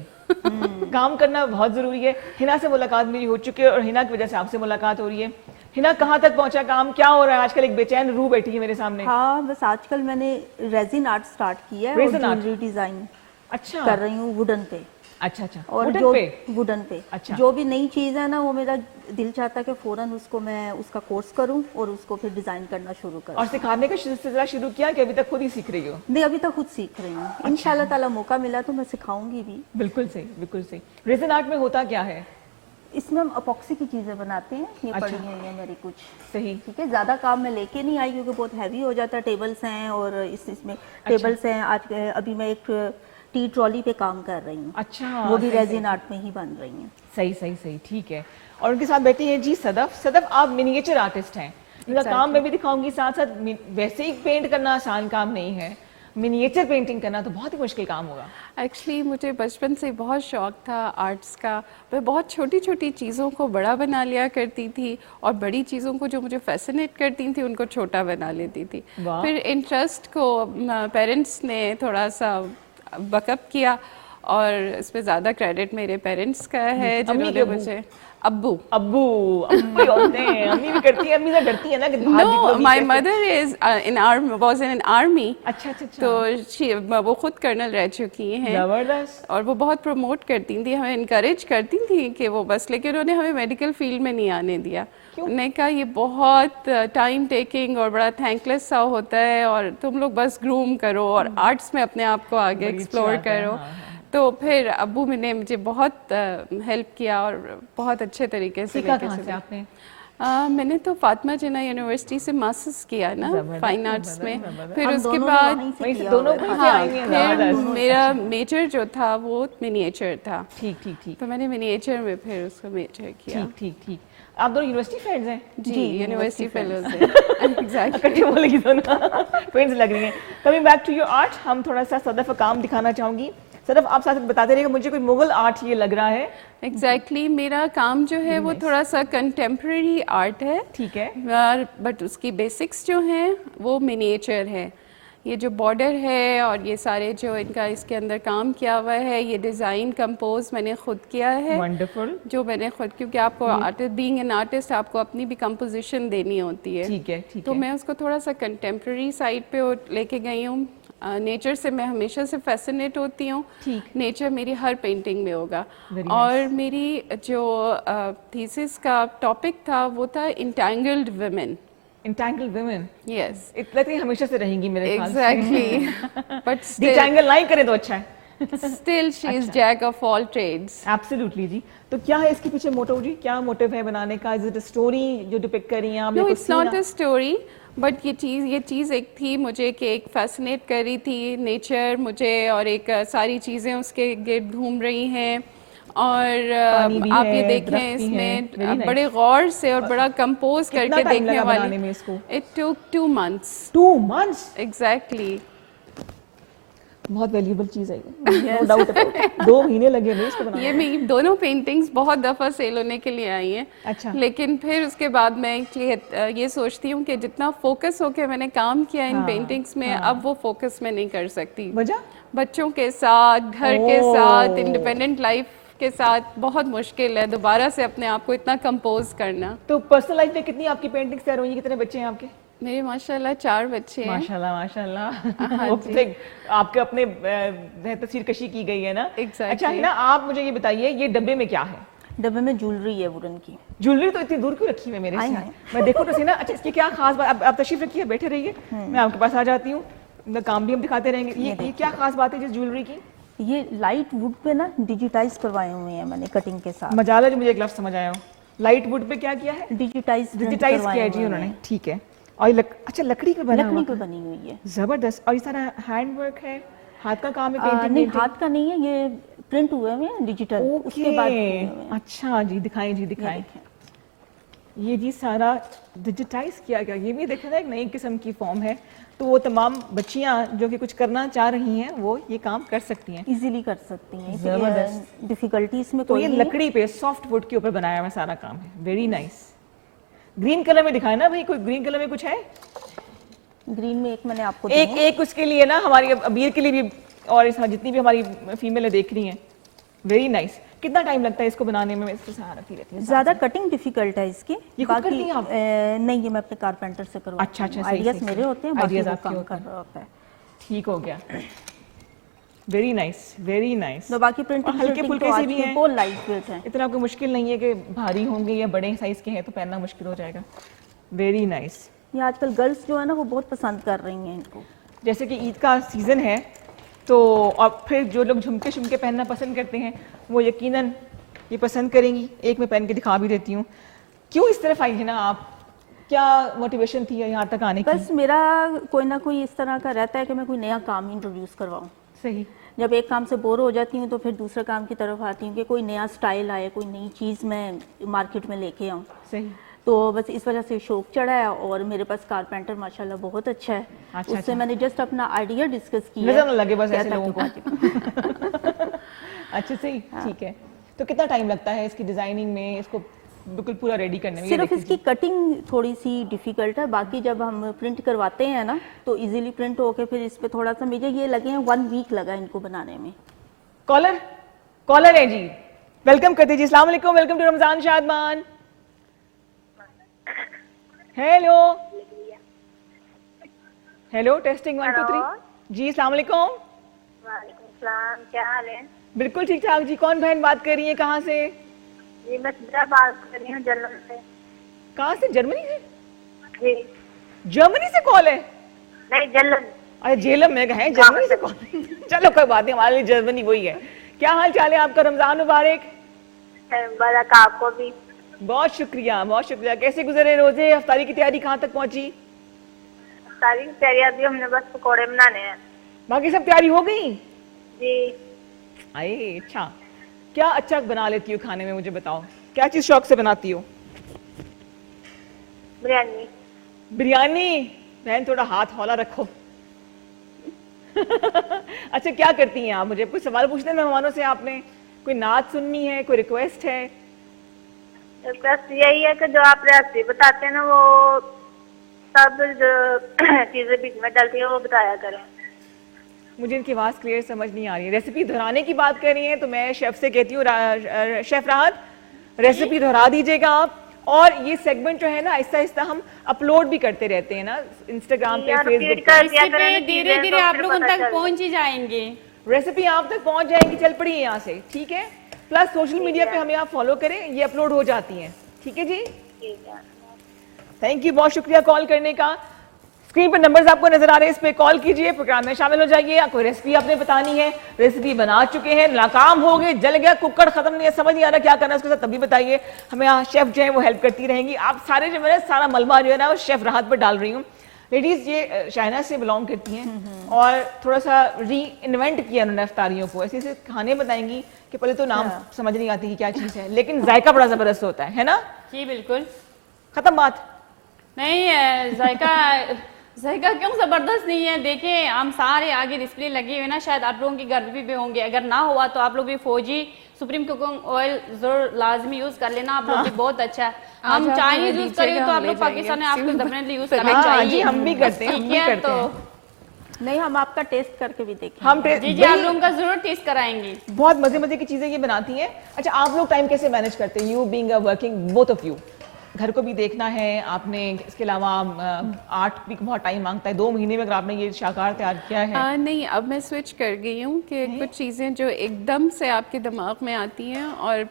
काम करना बहुत जरूरी है। हिना से मुलाकात मेरी हो चुकी है और हिना की वजह से आपसे मुलाकात हो रही है। हिना, कहाँ तक पहुंचा काम? क्या हो रहा है आजकल? एक बेचैन रूह बैठी है मेरे सामने। हाँ, बस आजकल मैंने रेजिन आर्ट स्टार्ट किया है और Resin art? ज्वेलरी डिजाइन अच्छा कर रही हूँ वुडन पे। अच्छा। और वुडन जो पे? वुडन पे अच्छा। जो भी नई चीज़ है ना, वो मेरा दिल चाहता है कि फौरन उसको मैं उसका कोर्स करूँ और उसको फिर डिजाइन करना शुरू करूँ। और सिखाने का सिलसिला शुरू किया कि अभी तक खुद ही सीख रही हो? नहीं, अभी तक खुद सीख रही हूँ। इंशाल्लाह ताला मौका मिला तो मैं सिखाऊंगी भी। बिल्कुल सही, बिल्कुल सही। रेजिन आर्ट में होता क्या है? इसमें हम अपॉक्सी की चीज़ें बनाते हैं। ये अच्छा। पड़ी हुई है मेरी कुछ। सही। ठीक है, ज़्यादा काम मैं लेके नहीं आई क्योंकि बहुत हैवी हो जाता है। टेबल्स हैं और इसमें टेबल्स हैं। आज अभी मैं एक टी ट्रॉली पे काम कर रही हूँ। अच्छा, वो भी सही, रेजिन आर्ट में ही बन रही हैं। सही, ठीक है। और उनके साथ बैठी है जी सदफ। सदफ, आप मिनिएचर आर्टिस्ट हैं। इनका काम मैं भी दिखाऊंगी, साथ साथ वैसे ही पेंट करना आसान काम नहीं है, मिनिएचर पेंटिंग करना तो बहुत ही मुश्किल काम होगा। एक्चुअली मुझे बचपन से बहुत शौक था आर्ट्स का। मैं बहुत छोटी छोटी चीज़ों को बड़ा बना लिया करती थी और बड़ी चीज़ों को जो मुझे फैसिनेट करती थी उनको छोटा बना लेती थी। वाह। फिर इंटरेस्ट को पेरेंट्स ने थोड़ा सा बकअप किया और इसमें ज़्यादा क्रेडिट मेरे पेरेंट्स का है जिन्होंने मुझे अब्बू होते हैं। अम्मी भी करती है, अम्मी से डरती है ना कि बाहर No, निकलोगी my कैसे? mother was in an army. अच्छा। तो वो खुद कर्नल रह चुकी हैं जबरदस्त। और वो बहुत प्रमोट करती थी, हमें इनकरेज करती थी कि वो बस, लेकिन उन्होंने हमें मेडिकल फील्ड में नहीं आने दिया। उन्होंने कहा ये बहुत टाइम टेकिंग और बड़ा थैंकलेस सा होता है और तुम लोग बस ग्रूम करो और आर्ट्स में अपने आप को आगे बड़ी अच्छी एक्सप्लोर बात है, करो। हाँ। तो फिर अब्बू ने मुझे बहुत हेल्प किया और बहुत अच्छे तरीके से सीखा कहाँ से आपने? मैंने तो फातिमा जिन्ना यूनिवर्सिटी से मास्टर्स किया ना फाइन आर्ट्स में, फिर हम उसके दोनों ने बाद वहीं से वहीं से किया दोनों हुआ है। वहीं से आई हैं, फिर जबरदस्त। मेरा मेजर जो था वो मिनिएचर था, ठीक ठीक ठीक तो मैंने मिनिएचर में फिर उसको मेजर किया। ठीक ठीक ठीक। आप दोनों यूनिवर्सिटी फ्रेंड्स हैं? जी यूनिवर्सिटी फेलोज है एग्जैक्टली। इकट्ठे बोलेगी दोनों फ्रेंड्स लग रही हैं। Coming back to your art, हम थोड़ा सा सदफ का काम दिखाना चाहूंगी। सदफ आप साथ बताते रहिएगा, मुझे कोई मुगल आर्ट ये लग रहा है। एग्जैक्टली मेरा काम जो है वो थोड़ा सा कंटेम्प्रेरी आर्ट है, ठीक है, बट उसकी बेसिक्स जो हैं वो मिनिएचर है। ये जो बॉर्डर है और ये सारे जो इनका इसके अंदर काम किया हुआ है, ये डिज़ाइन कंपोज मैंने खुद किया है। वंडरफुल। जो मैंने खुद, क्योंकि आपको आर्टिस्ट बीइंग एन आर्टिस्ट आपको अपनी भी कंपोजिशन देनी होती है, ठीक है ठीक तो है। मैं उसको थोड़ा सा कंटेम्प्रेरी साइड पे लेके गई हूँ। नेचर से मैं हमेशा से फैसिनेट होती हूँ, नेचर मेरी हर पेंटिंग में होगा। और मेरी जो थीसिस का टॉपिक था वो था entangled women. Entangled women, yes इतना ही हमेशा से रहेंगी मेरे ख्याल से। एग्जैक्टली बट डिटैंगल नहीं करे तो अच्छा है। Still she is jack of all trades. Absolutely जी। तो क्या है इसके पीछे मोटिव जी, क्या मोटिव है बनाने का? इज इट अ स्टोरी जो डिपिक्ट कर रही हैं आप? No it's not a story, but ये चीज़ एक थी मुझे कि एक फैसिनेट कर रही थी नेचर मुझे, और एक सारी चीज़ें उसके गिर्द घूम रही हैं। और आप ये देखें इसमें बड़े गौर से और बड़ा कंपोज करके देखने वाली। It took 2 months। 2 months? Exactly. बहुत वैल्यूएबल चीज है ये, नो डाउट अबाउट इट। 2 महीने लगे मुझे इसको बनाने ये मेरी दोनों पेंटिंग्स बहुत दफ़ा सेल होने के लिए आई हैं। अच्छा। लेकिन फिर उसके बाद मैं ये सोचती हूँ कि जितना फोकस होके मैंने काम किया इन पेंटिंग्स में, अब वो फोकस मैं नहीं कर सकती। वजह? बच्चों के साथ, घर के साथ, इंडिपेंडेंट लाइफ के साथ बहुत मुश्किल है दोबारा से अपने आप को इतना कंपोज करना। तो पर्सनल लाइफ में कितनी आपकी पेंटिंग्स तैयार हुई हैं? कितने बच्चे हैं आपके? मेरे माशाल्लाह 4 बच्चे हैं। माशाल्लाह माशाल्लाह। ओके, आपके अपने तस्वीर कशी की गई है ना? Exactly। अच्छा है ना, आप मुझे ये बताइए ये डब्बे में क्या है? डब्बे में ज्वेलरी है वुडन की। ज्वेलरी तो इतनी दूर क्यों रखी हुई है मेरे से? मैं देखो तो सही ना। अच्छा इसकी क्या खास बात? आप तशरीफ रखिए, बैठे रहिए, मैं आपके पास आ जाती हूँ, काम भी हम दिखाते रहेंगे। ये क्या खास बात है जिस ज्वेलरी की? ये लाइट वुड पे ना डिजिटाइज करवाए हुए हैं मैंने कटिंग के साथ। मजाल है जो मुझे एक लफ्ज समझ आया हो। लाइट वुड पे क्या किया है? डिजिटाइज किया है जी उन्होंने, ठीक है। और अच्छा लकड़ी पे बना हुआ? लकड़ी पे बनी हुई है, जबरदस्त। और ये सारा हैंड वर्क है, हाथ का काम है? पेंटिंग नहीं हाथ का नहीं है, ये प्रिंट हुए हुए हैं डिजिटल, उसके बाद हुए हैं। अच्छा जी, दिखाएं जी दिखाएं। ये जी सारा डिजिटाइज किया गया। ये भी देखा ना एक नई किस्म की फॉर्म है, तो वो तमाम बच्चियां जो कि कुछ करना चाह रही हैं वो ये काम कर सकती हैं, इजीली कर सकती हैं। डिफिकल्टी इसमें तो ये लकड़ी पे सॉफ्ट वुड के ऊपर बनाया हुआ सारा काम है। Very nice. ग्रीन कलर में दिखाए ना भाई, कोई ग्रीन कलर में कुछ है? ग्रीन में एक मैंने आपको एक उसके लिए ना, हमारी अबीर के लिए भी, और जितनी भी हमारी फीमेल देख रही हैं। Very nice. कितना टाइम लगता है इसको बनाने में? इसको सहारा रखती रहती है। ज्यादा कटिंग डिफिकल्ट है इसकी। ये खुद करती हैं आप? नहीं, ये मैं अपने कारपेंटर से करवाती अच्छा अच्छा, आइडियाज मेरे होते हैं, बाकी आइडियाज वो आपके काम होते कर हैं। रहा होता है। ठीक हो गया। Very nice very nice. तो बाकी प्रिंटिंग हल्के फुल्के से भी हैं, बहुत लाइट वेट है। इतना आपको मुश्किल नहीं है कि भारी होंगे या बड़े साइज के हैं तो पहनना मुश्किल हो जाएगा। Very nice. ये आजकल गर्ल्स जो है ना वो बहुत पसंद कर रही हैं इनको। जैसे कि ईद का सीज़न है तो, और फिर जो लोग झुमके शुमके पहनना पसंद करते हैं वो यकीनन ये पसंद करेंगी। एक मैं पहन के दिखा भी देती हूँ। क्यों इस तरफ आई है ना आप? क्या मोटिवेशन थी यहाँ तक आने की? बस मेरा कोई ना कोई इस तरह का रहता है कि मैं कोई नया काम इंट्रोड्यूस करवाऊँ। सही। जब एक काम से बोर हो जाती हूँ तो फिर दूसरे काम की तरफ आती हूँ कि कोई नया स्टाइल आए, कोई नई चीज़ मैं मार्केट में लेके आऊँ। सही। तो बस इस वजह से शौक चढ़ा है। और मेरे पास कारपेंटर माशाल्लाह बहुत अच्छा है। अच्छा, उससे मैंने जस्ट अपना आइडिया डिस्कस किया। नजर न लगे बस ऐसे लोगों को। अच्छा सही, ठीक है। तो कितना टाइम लगता है इसकी डिजाइनिंग में, इसको बिल्कुल पूरा रेडी करने में? सिर्फ इसकी कटिंग थोड़ी सी डिफिकल्ट है, बाकी जब हम प्रिंट करवाते हैं ना तो इजीली प्रिंट होके फिर इस पे थोड़ा सा मुझे ये लगे हैं 1 वीक लगा इनको बनाने में। कॉलर है जी, वेलकम करते जी। अस्सलाम वालेकुम, welcome to Ramzan Shadman. Hello hello, testing 1 2 3 जी। अस्सलाम वालेकुम। वालेकुम सलाम, क्या हाल है? बिल्कुल ठीक ठाक जी। कौन बहन बात कर रही है, कहाँ से? जी मैं सिद्रा बात कर रही हूँ जर्मन से। कहाँ से? जर्मनी से? जी जर्मनी से कॉल है? नहीं जलन। अरे जेलम में है, जर्मनी से कॉल। चलो कोई बात नहीं, हमारे लिए जर्मनी वही है। क्या हाल चाल है आपका? रमजान मुबारक। बरक आपको भी। बहुत शुक्रिया, बहुत शुक्रिया। कैसे गुजरे रोजे? इफ्तारी की तैयारी कहाँ तक पहुंची? सारी तैयारी अभी हमने बस पकौड़े बनाने हैं बाकी सब तैयारी हो गई? जी। आए, अच्छा। क्या अच्छा बना लेती हो खाने में, मुझे बताओ, क्या चीज शौक से बनाती हो? बिरयानी। बिरयानी? बहन थोड़ा हाथ हौला रखो। अच्छा, क्या करती हैं आप? मुझे कुछ सवाल पूछने हैं मेहमानों से आपने? कोई नात सुननी है, कोई रिक्वेस्ट है? रिक्वेस्ट यही है कि जो आप रेसिपी बताते हैं ना, वो सब जो चीजें बीच में डलती है वो बताया करें। मुझे इनकी आवाज़ क्लियर समझ नहीं आ रही है। रेसिपी दोहराने की बात कर रही हैं तो मैं शेफ से कहती हूँ, शेफ राहत, रेसिपी दोहरा दीजिएगा आप। और ये सेगमेंट जो है ना, आहिस्ता आहिस्ता हम अपलोड भी करते रहते हैं ना इंस्टाग्राम पे, फेसबुक पे। धीरे धीरे आप लोगों तक पहुंच ही जाएंगे, रेसिपी आप तक पहुंच जाएगी। चल पड़ी है यहाँ से, ठीक है? प्लस सोशल मीडिया पे हमें आप फॉलो करें, ये अपलोड हो जाती हैं, ठीक है जी? ठीक है। थैंक यू, बहुत शुक्रिया कॉल करने का। स्क्रीन पर नंबर्स आपको नजर आ रहे हैं, इस पे कॉल कीजिए, प्रोग्राम में शामिल हो जाइए। कोई रेसिपी आपने बतानी है, रेसिपी बना चुके हैं, नाकाम हो गए, जल गया, कुकर खत्म नहीं है, समझ नहीं आ रहा क्या करना है उसके साथ, तभी बताइए। हमें यहाँ शेफ जो है वो हेल्प करती रहेंगी। आप सारे जो है सारा मलबा जो है ना वो शेफ राहत पर डाल रही हूँ। लेडीज ये चाइना से बिलोंग करती हैं और थोड़ा सा री इन्वेंट किया उन्होंने इफ्तारियों को। ऐसे ऐसे खाने बताएंगी कि पहले तो नाम समझ नहीं आती कि क्या चीज़ है, लेकिन जायका बड़ा जबरदस्त होता है ना? जी बिल्कुल। खत्म बात। नहीं, जायका क्यों जबरदस्त नहीं है? देखिए, हम सारे आगे डिस्प्ले लगे हुए ना, शायद आप लोगों के घर भी होंगे। अगर ना हुआ तो आप लोग भी फौजी सुप्रीम कुकिंग ऑयल जरूर लाजमी यूज कर लेना, आप लोग भी बहुत अच्छा है। हम चाइनीज यूज करें तो आप लोग पाकिस्तान में आपको डेफिनेटली यूज करना चाहिए। हम भी करते हैं, हम भी करते हैं। नहीं, हम आपका टेस्ट करके भी देखेंगे। हम जी आप लोगों का जरूर टेस्ट कराएंगे। बहुत मजे मजे की चीजें ये बनाती हैं। अच्छा, आप लोग टाइम कैसे मैनेज करते हैं? You being a working, both of you, घर को भी देखना है आपने, इसके अलावा आर्ट भी बहुत टाइम मांगता है। 2 महीने में अगर आपने ये शाकार तैयार किया है? नहीं, अब मैं स्विच कर गई हूँ कि कुछ चीज़ें जो एकदम से आपके दिमाग में आती हैं और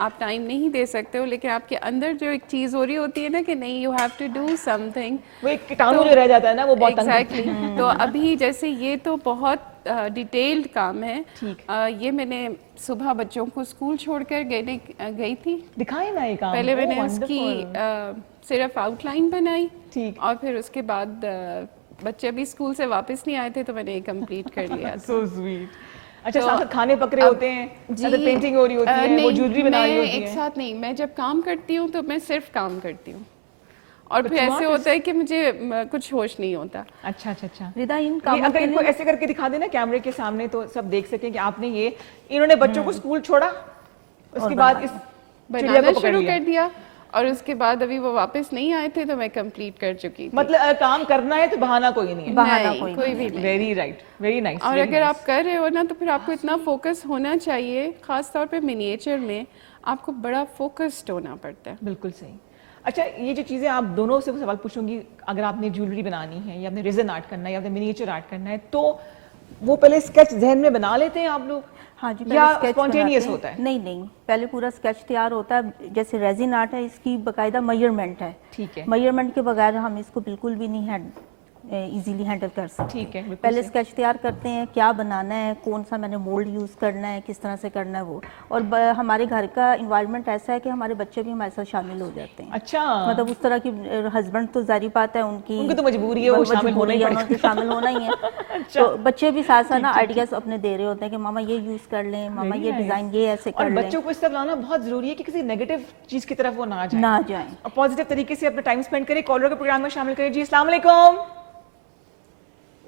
आप टाइम नहीं दे सकते हो, लेकिन आपके अंदर जो एक चीज़ हो रही होती है ना कि नहीं, you have to do something, वो एक कीटाणु जो रह जाता है ना, वो बहुत एग्जैक्टली। तो अभी जैसे ये तो बहुत डिटेल्ड काम है। ये मैंने सुबह बच्चों को स्कूल छोड़कर गई थी। दिखाई ना ये काम। पहले मैंने उसकी सिर्फ आउटलाइन बनाई, ठीक, और फिर उसके बाद बच्चे अभी स्कूल से वापस नहीं आए थे तो मैंने कंप्लीट कर लिया। So sweet. अच्छा, साथ खाने पक रहे होते हैं, पेंटिंग हो रही होती है, वो ज्वेलरी बना रही होती है? एक साथ नहीं, मैं जब काम करती हूँ तो मैं सिर्फ काम करती हूँ, और फिर ऐसे होता है कि मुझे कुछ होश नहीं होता। अच्छा अच्छा अच्छा। रिदा, इन अगर इनको ऐसे करके दिखा देना कैमरे के सामने तो सब देख सकें कि आपने ये, इन्होंने बच्चों को स्कूल छोड़ा, उसके बाद इस चिड़िया को पकड़ शुरू कर दिया, और उसके बाद अभी वो वापस नहीं आए थे तो मैं कंप्लीट कर चुकी थी। मतलब काम करना है तो बहाना कोई नहीं है। बहाना कोई भी नहीं। Very right, very nice. और अगर आप कर रहे हो ना तो फिर आपको इतना फोकस होना चाहिए, खास तौर पे मिनिएचर में आपको बड़ा फोकस्ड होना पड़ता है। बिल्कुल सही। अच्छा, ये जो चीज़ें आप दोनों से सवाल पूछूंगी, अगर आपने ज्वेलरी बनानी है या आपने रिजन आर्ट करना है या आपने मिनिएचर आर्ट करना है, तो वो पहले स्केच जहन में बना लेते हैं आप लोग? हाँ जी, या स्केच स्पॉन्टेनियस बनाते होता हैं। है? नहीं नहीं, पहले पूरा स्केच तैयार होता है। जैसे रेजिन आर्ट है, इसकी बाकायदा मेजरमेंट है। ठीक है। मेजरमेंट के बगैर हम इसको बिल्कुल भी नहीं इजीली हैंडल कर सकते। ठीक है, बिल्कुल पहले सही। स्केच तैयार करते हैं, क्या बनाना है, कौन सा मैंने मोल्ड यूज़ करना है, किस तरह से करना है वो। और हमारे घर का इन्वायरमेंट ऐसा है कि हमारे बच्चे भी हमारे साथ शामिल हो जाते हैं। अच्छा, मतलब उस तरह की, हस्बैंड तो जारी बात है उनकी तो मजबूरी है, वो शामिल होना ही उनको शामिल होना ही है। तो बच्चे भी साथ साथ ना आइडियाज अपने दे रहे होते हैं कि मामा ये यूज कर लें, मामा ये डिजाइन ये ऐसे कर और लें। बच्चों को इस तरफ लाना बहुत जरूरी है कि किसी नेगेटिव चीज की तरफ वो ना जाए, ना जाएं, और पॉजिटिव तरीके से अपना टाइम स्पेंड करें। कॉलर के प्रोग्राम में शामिल करें जी। अस्सलाम वालेकुम।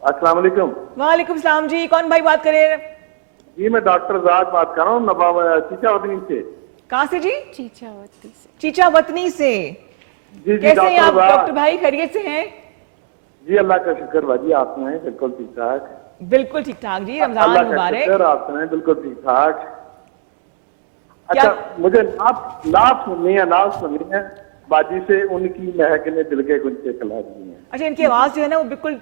अस्सलाम वालेकुम। वालेकुम सलाम जी, कौन भाई बात करे? जी मैं डॉक्टर जाद बात कर रहा हूँ, नवाब चीचावतनी से। कहाँ से जी? चीचावतनी से। चीचावतनी से। जी कैसे हैं आप डॉक्टर भाई, खैरियत से हैं? जी अल्लाह का शुक्र भाजी, आप सुनाए? बिल्कुल ठीक ठाक। बिल्कुल ठीक ठाक जी, रमजान मुबारक। आप सुनाए? बिल्कुल ठीक ठाक। अच्छा, मुझे नाप सुननी है, नाप सुननी है बाजी से, उनकी महक ने दिल के गुंजे खिला दी है। अच्छा, इनकी आवाज जो है ना वो बिल्कुल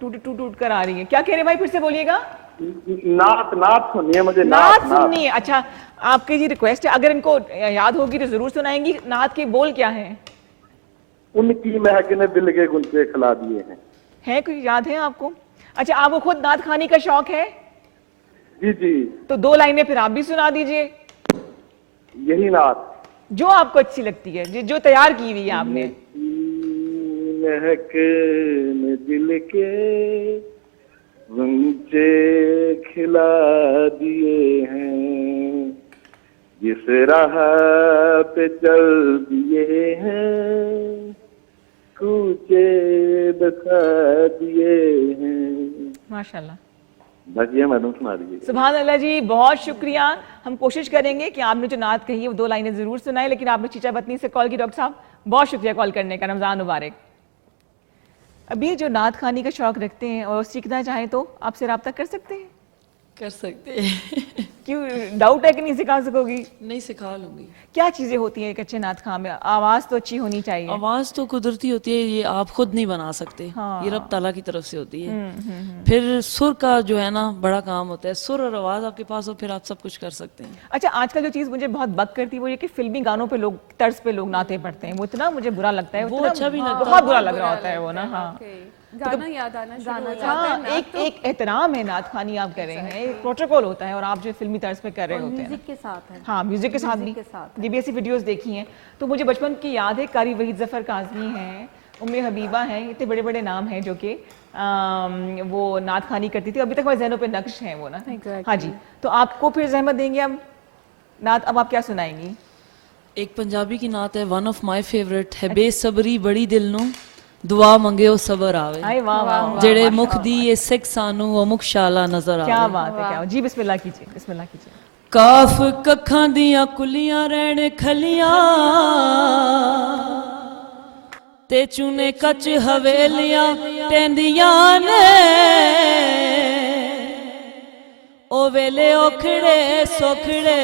टूट कर आ रही है। क्या कह रहे भाई, फिर से बोलिएगा। नात सुननी है मुझे। नात सुननी है। अच्छा, आपकी जी रिक्वेस्ट है, अगर इनको याद होगी तो जरूर सुनाएंगी। नात के बोल क्या है? उनकी महक ने दिल के गुंजे खिला दिए हैं। है कोई याद है आपको? अच्छा, आपको खुद नात खानी का शौक है? जी जी। तो 2 लाइनें फिर आप भी सुना दीजिए। यही नात जो आपको अच्छी लगती है, जो तैयार की हुई है आपने। महक में दिल के गुंजे खिला दिए हैं, जिस राह पे चल दिए हैं, कूचे बसा दिए हैं। माशाल्लाह, बस ये मैडम सुना दीजिए। सुभान अल्लाह जी, बहुत शुक्रिया। हम कोशिश करेंगे कि आपने जो नात कही है वो 2 लाइनें जरूर सुनाए, लेकिन आपने चीचा बतनी से कॉल की। डॉक्टर साहब बहुत शुक्रिया कॉल करने का, रमज़ान मुबारक। अभी जो नात खानी का शौक रखते हैं और सीखना चाहें तो आपसे रब्ता कर सकते हैं? कर सकते हैं। क्यों, डाउट है कि नहीं सिखा सकोगी? नहीं, सिखा लूंगी। क्या चीजें होती हैं एक अच्छे नात खां में? आवाज तो अच्छी होनी चाहिए। आवाज़ तो कुदरती होती है, ये आप खुद नहीं बना सकते। हाँ। ये रब ताला की तरफ से होती है। फिर सुर का जो है ना बड़ा काम होता है। सुर और आवाज़ आपके पास हो, फिर आप सब कुछ कर सकते हैं। अच्छा, आजकल जो चीज मुझे बहुत बक करती है वो ये कि फिल्मी गानों पे लोग, तर्ज पे लोग नाते पढ़ते हैं, वो इतना मुझे बुरा लगता है। वो उतना अच्छा भी लगता बहुत बुरा लग रहा होता है वो ना। हाँ, गाना याद आना शुरू हो जाता हाँ, है। एक एहतराम है नात खानी आप कर रहे हैं, एक प्रोटोकॉल होता है, और आप जो फिल्मी तर्ज पे कर रहे होते हैं। म्यूजिक के साथ है। हाँ, म्यूजिक के साथ भी। ये भी ऐसी वीडियोस देखी हैं तो मुझे बचपन की याद है। कारी वहीद जफर काज़मी हैं, उम्मे हबीबा हैं, इतने बड़े बड़े नाम हैं जो कि वो नात खानी करती थी। अभी तक हमारे ज़हनों पे नक्श हैं वो ना। हाँ जी, तो आपको फिर जहमत देंगे हम नात। अब आप क्या सुनाएंगी? एक पंजाबी की नात है, वन ऑफ माय फेवरेट है। बेसबरी बड़ी दिल नू दुआ मंगियो सबर आवे, आए वाह वाह वाह, जेड़े माशाअल्लाह। मुख दी ये सिख सानू वो मुख शाला नजर क्या आवे। बात है, क्या जी, बिस्मिल्लाह कीजिए, बिस्मिल्लाह कीजिए। काफ कखां दियां कुलियां रहने खलियां, ते चूने कच हवेलियां टेंदियां ने, ओ वेले ओखड़े सोखड़े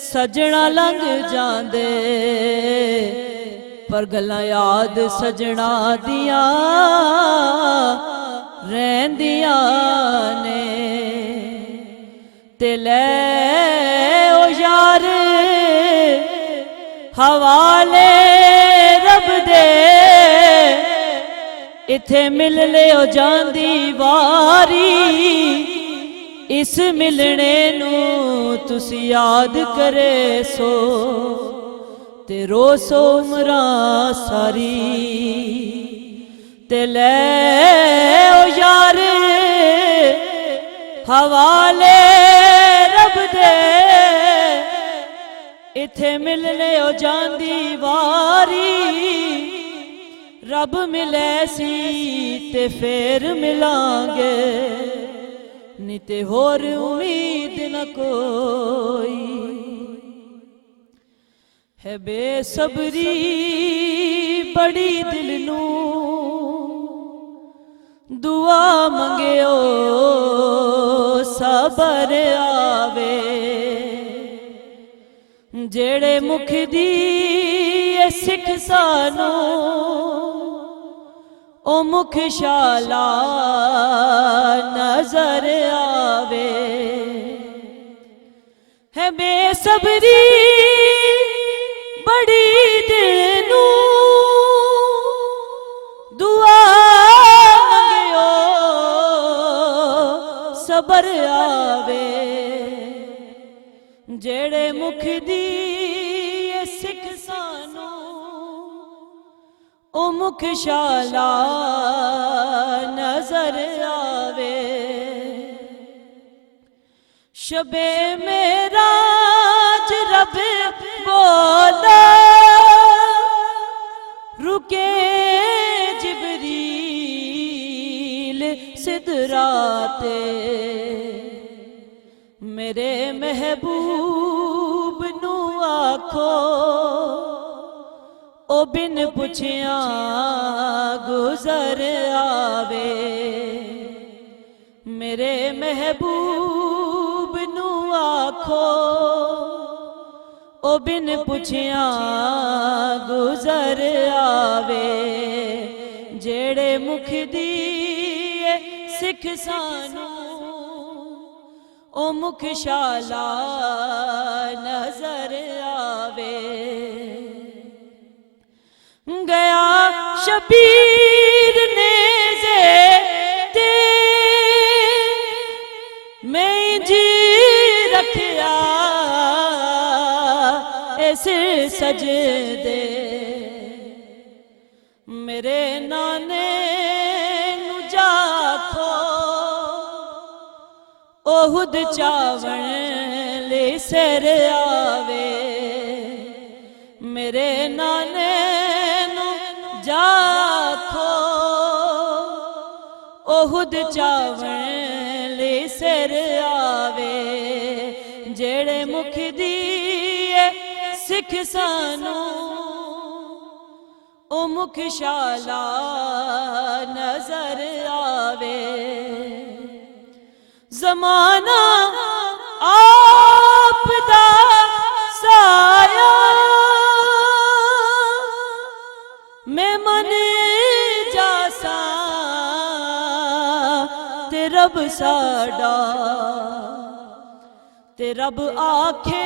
सजना लंघ जांदे, पर गल्लां याद सजना दियां रहंदियां ने, ते ले ओ यार हवाले रब दे, इथे मिल ले ओ जांदी वारी, इस मिलने नू तुसी याद करे सो, ते रोसो उमरा सारी, ते ले ओ यार हवाले रब दे, इथे मिलने ओ जांदी वारी, रब मिले सी ते फिर मिलांगे, नी ते होर उम्मीद न कोई है। बेसबरी बड़ी दिल नू दुआ मंगियो सबर आवे, जेड़े मुख दी ये सिख सानू ओ मुख शाला नजर आवे, है बेसबरी बड़ी दिल नू दुआ मंगियो सबर आवे, जेड़े मुख दी ये सिख सानू ओ मुख शाला नजर आवे, शबे मेराज रब बोला रुके जिबरील सिदराते, मेरे महबूब नू आखो ओ बिन पुछिया गुजर आवे, मेरे महबूब नू आखो ओ बिन पुछिया गुजर आवे, जेड़े मुख दी सिख सानू ओ मुख शाला नजर आवे, गया शबीर ने जे मैं जी रखिया ते सिर सजदे मेरे नाने नू जाखो ओहुद चावण ले सिर आवे मेरे नाने नू जाखो ओहुद चावण ले सिर आवे जेड़े मुख दिए सिख सानू ओ मुखशाला नजर आवे ज़माना आप दा साया मैं मन जासा ते रब साडा ते रब आखे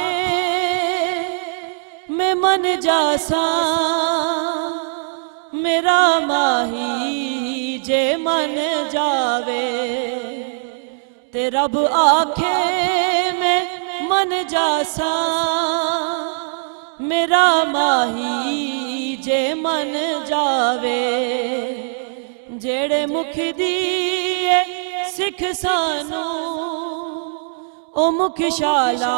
मैं मन जासा मेरा माही जे मन जावे ते रब आखे मैं मन जासा मेरा माही जे मन जावे जेड़े मुख दिए सिख सानू ओ मुखशाला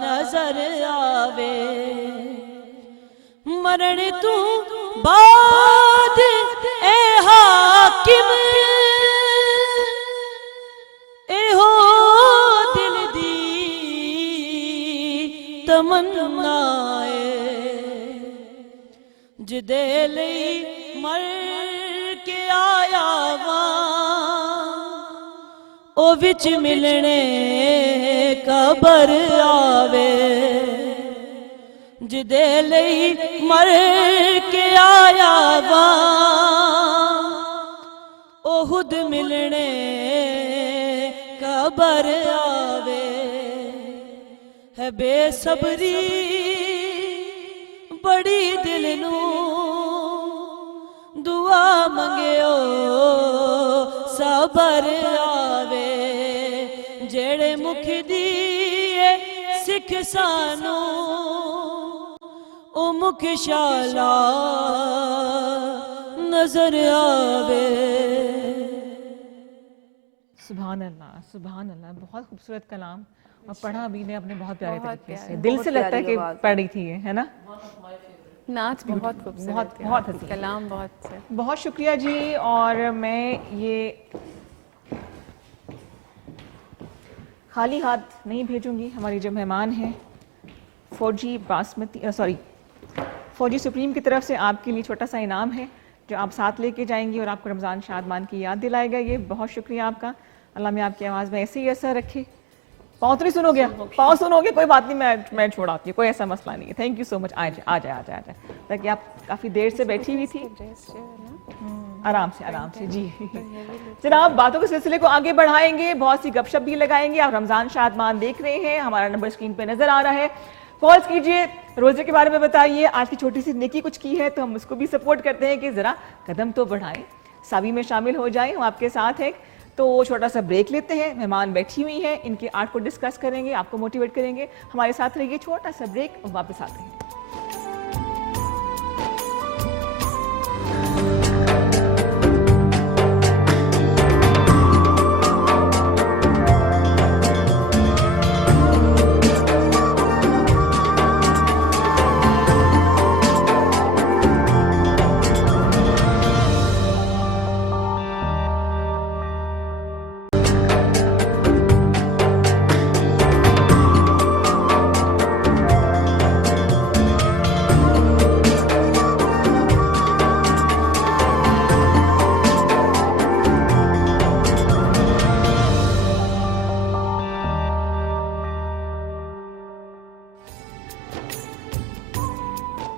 नजर आवे मरण तू बाद ए हाकिम एहो दिल दी तमन्ना जिदे लई मर के आया वा ओ विच मिलने कबर आवे जिदे लई मर के आया वा ओहुद मिलने कबर आवे है बेसबरी बड़ी दिल नू दुआ मंगियो सबर आवे जेड़े मुख दिए सिख सानू ओ मुखशाला नजर आवे। सुभान अल्लाह, सुभान अल्लाह, बहुत खूबसूरत कलाम और पढ़ा भी ने अपने बहुत प्यारे तरीके से, दिल से लगता है कि पढ़ रही थी, है ना? नाच बहुत खूबसूरत, बहुत हसीन कलाम बहुत बहुत शुक्रिया जी। और मैं ये खाली हाथ नहीं भेजूंगी, हमारी जो मेहमान हैं फौजी बासमती फौजी सुप्रीम की तरफ से आपके लिए छोटा सा इनाम है जो आप साथ लेके जाएंगी और आपको रमज़ान शादमान की याद दिलाएगा। ये बहुत शुक्रिया आपका, अल्लाह में आपकी आवाज़ में ऐसे ही असर रखे। पाँव तो नहीं सुनोगे? पाँव सुनोगे, कोई बात नहीं, मैं छोड़ाती हूँ, कोई ऐसा मसला नहीं है। Thank you so much. आ जाए ताकि आप काफ़ी देर से बैठी हुई थी, आराम से जी। जनाब, बातों के सिलसिले को आगे बढ़ाएंगे, बहुत सी गपशप भी लगाएंगे। आप रमज़ान शादमान देख रहे हैं, हमारा नंबर स्क्रीन पे नज़र आ रहा है, कॉल्स कीजिए, रोजे के बारे में बताइए, आज की छोटी सी नेकी कुछ की है तो हम उसको भी सपोर्ट करते हैं कि ज़रा कदम तो बढ़ाएं, सावी में शामिल हो जाएं, हम आपके साथ हैं। तो छोटा सा ब्रेक लेते हैं, मेहमान बैठी हुई हैं, इनके आर्ट को डिस्कस करेंगे, आपको मोटिवेट करेंगे, हमारे साथ रहिए। छोटा सा ब्रेक और वापस आते हैं।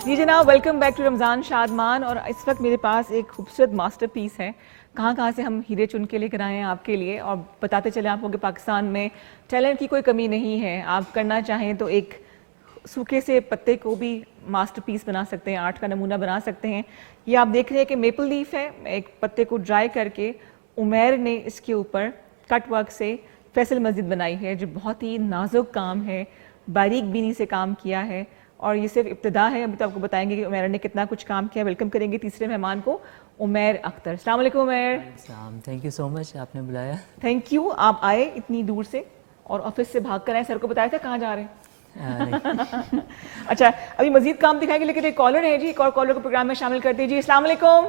जी जनाब, welcome back to Ramzan Shadman. और इस वक्त मेरे पास एक खूबसूरत मास्टरपीस है, कहाँ से हम हीरे चुन के लेकर आए हैं आपके लिए और बताते चले आपको कि पाकिस्तान में टैलेंट की कोई कमी नहीं है। आप करना चाहें तो एक सूखे से पत्ते को भी मास्टरपीस बना सकते हैं, आर्ट का नमूना बना सकते हैं। ये आप देख रहे हैं कि मेपल लीफ है, एक पत्ते को ड्राई करके उमैर ने इसके ऊपर कट वर्क से फैसल मस्जिद बनाई है जो बहुत ही नाजुक काम है, बारीक बीनी से काम किया है और ये सिर्फ इब्तिदा है। अभी तो आपको बताएंगे कि उमैर ने कितना कुछ काम किया। वेलकम करेंगे तीसरे मेहमान को, उमैर अख्तर। अस्सलाम वालेकुम Umair. Thank you so much, आपने बुलाया। थैंक यू, आप आए इतनी दूर से और ऑफिस से भाग कर आए। सर को बताया था कहाँ जा रहे हैं? अच्छा, अभी मजीद काम दिखाएंगे, लेकिन एक कॉलर है जी, एक और कॉलर को प्रोग्राम में शामिल कर दीजिए। अस्सलाम वालेकुम।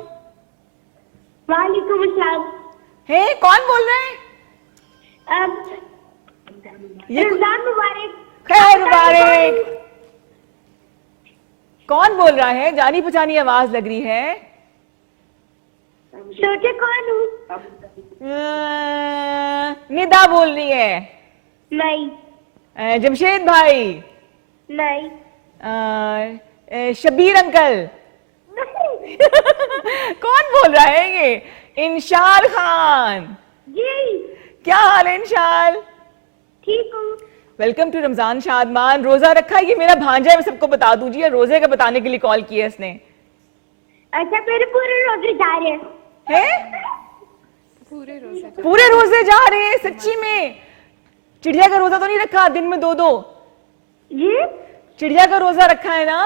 वालेकुम अस्सलाम। है, कौन बोल रहे हैं? रमजान मुबारक। खैर मुबारक। कौन बोल रहा है? जानी पहचानी आवाज लग रही है। सोचे कौन हूँ? निदा बोल रही है। नहीं। जमशेद भाई? नहीं। शबीर अंकल? कौन बोल रहा है ये? इंशाल खान जी। क्या हाल है इंशाल? ठीक हूँ। Welcome to Ramzan Shadman. रोजा रखा है, ये मेरा भांजा है, मैं सबको बता दूंगी। रोजे का बताने के लिए कॉल किया इसने। अच्छा, मेरे पूरे रोजे जा रहे हैं? पूरे रोजे जा रहे हैं? सच्ची में? चिड़िया का रोजा तो नहीं रखा दिन में 2-2? ये चिड़िया का रोजा रखा है ना?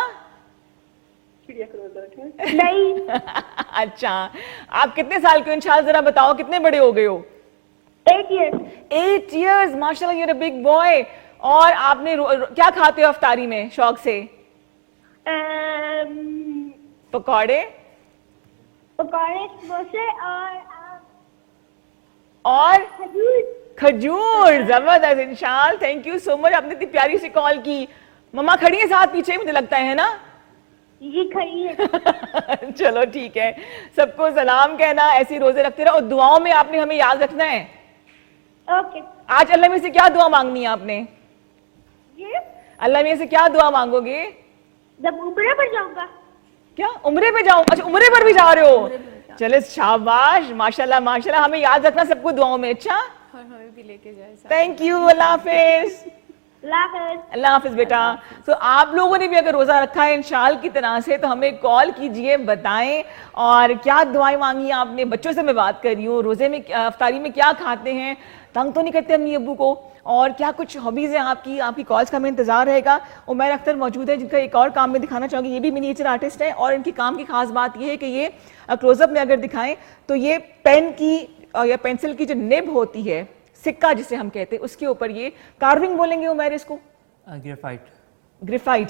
चिड़िया का रोजा रखा है? नहीं। अच्छा, आप कितने साल के हो इंशाल्लाह, जरा बताओ कितने बड़े हो गए हो? 8 years। 8 years, माशाल्लाह, you're a big boy। और आपने क्या खाते हो अफ्तारी में शौक से? पकौड़े, समोसे और खजूर। जबरदस्त इंशाल्लाह। थैंक यू सो मच, आपने इतनी प्यारी सी कॉल की। मम्मा खड़ी है साथ पीछे, मुझे लगता है ना? ये खड़ी है। चलो ठीक है, सबको सलाम कहना, ऐसी रोजे रखते रहो और दुआओं में आपने हमें याद रखना है। ओके। आज अल्लाह में से क्या दुआ मांगनी है आपने? ये अल्लाह में से क्या दुआ मांगोगे? जब उम्रे पर जाऊंगा। क्या उम्रे पे जाओ? अच्छा, उम्रे पर भी जा रहे हो? चले, शाबाश, माशाल्लाह माशाल्लाह। हमें याद रखना सबको दुआओं में। अच्छा, और हमें भी लेके जाए। थैंक यू, अल्लाह हाफिज। अल्लाह हाफिज बेटा। तो आप लोगों ने भी अगर रोजा रखा है इंशाल की तरह से तो हमें कॉल कीजिए, बताएं और क्या दुआएं मांगी आपने। बच्चों से मैं बात कर रही हूँ, रोजे में अफ्तारी में क्या खाते हैं, तंग तो नहीं करते अम्मी अब्बू को, और क्या कुछ हॉबीज हैं आपकी कॉल्स का हमें इंतजार रहेगा। उमैर अख्तर मौजूद है, जिनका एक और काम में दिखाना चाहूँगी। ये भी मिनिएचर आर्टिस्ट है और इनके काम की खास बात यह है कि ये क्लोजअप में अगर दिखाएं तो ये पेन की या पेंसिल की जो निब होती है, सिक्का जिसे हम कहते हैं, उसके ऊपर ये कार्विंग बोलेंगे उमैर इसको, ग्रेफाइट,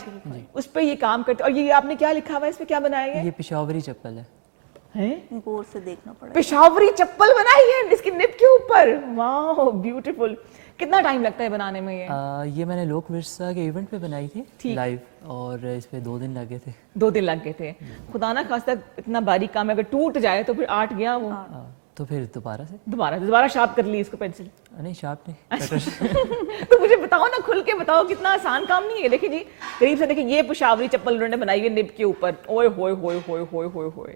उस पर ये काम करते। और ये आपने क्या लिखा हुआ है, इस पे क्या बनाया है? ये पेशावरी चप्पल है। गौर से देखना पड़ेगा। पेशावरी चप्पल बनाई है इसकी निब के ऊपर। वाह, ब्यूटीफुल। कितना टाइम लगता है बनाने में ये? ये मैंने लोक विरसा के इवेंट पे बनाई थी लाइव, और इस पे 2 दिन लगे थे। 2 दिन लग गए थे। खुदा ना खास्ता इतना बारीक काम है, अगर टूट जाए तो फिर आर्ट गया वो। तो फिर दोबारा शार्प कर ली इसको पेंसिल? नहीं, शार्प नहीं। तो मुझे बताओ ना, खुल के बताओ, कितना आसान काम नहीं है। देखिए जी, करीब से देखिए, ये पेशावरी चप्पल उन्होंने बनाई है निब के ऊपर। ओए होए होए होए होए होए होए।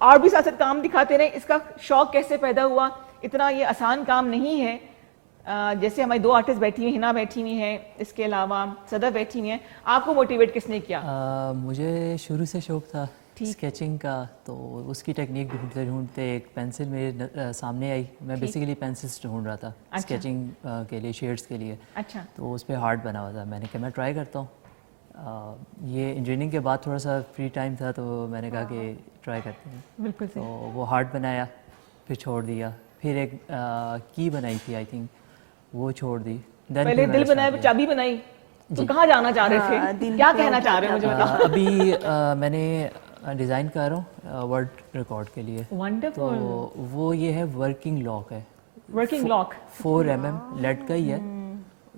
और भी साथ साथ काम दिखाते रहे। इसका शौक कैसे पैदा हुआ? इतना ये आसान काम नहीं है। जैसे हमारी 2 आर्टिस्ट बैठी हुई, हिना बैठी हुई हैं, इसके अलावा सदा बैठी हुई हैं। आपको मोटिवेट किसने किया? मुझे शुरू से शौक था स्केचिंग का, तो उसकी टेक्निक ढूंढते ढूंढते एक पेंसिल मेरे सामने आई। मैं बेसिकली पेंसिल्स ढूंढ रहा था। अच्छा। स्केचिंग के लिए, शेड्स के लिए। अच्छा। तो उस पर हार्ट बना हुआ था। मैंने कहा मैं ट्राई करता हूँ। ये इंजीनियरिंग के बाद थोड़ा सा फ्री टाइम था, तो मैंने कहा कि ट्राई करते हैं। बिल्कुल सही। तो वो हार्ट बनाया, फिर छोड़ दिया। फिर एक की बनाई थी, आई थिंक, वो छोड़ दी। पहले दिल बनाया, फिर चाबी बनाई। तो कहाँ जाना चाह रहे थे? क्या कहना चाह रहे हो मुझे बताओ। अभी मैंने डिज़ाइन कर रहा हूँ वर्ल्ड रिकॉर्ड के लिए। वंडरफुल। तो वो ये है वर्किंग लॉक है। वर्किंग लॉक 4 mm लेड का ही है,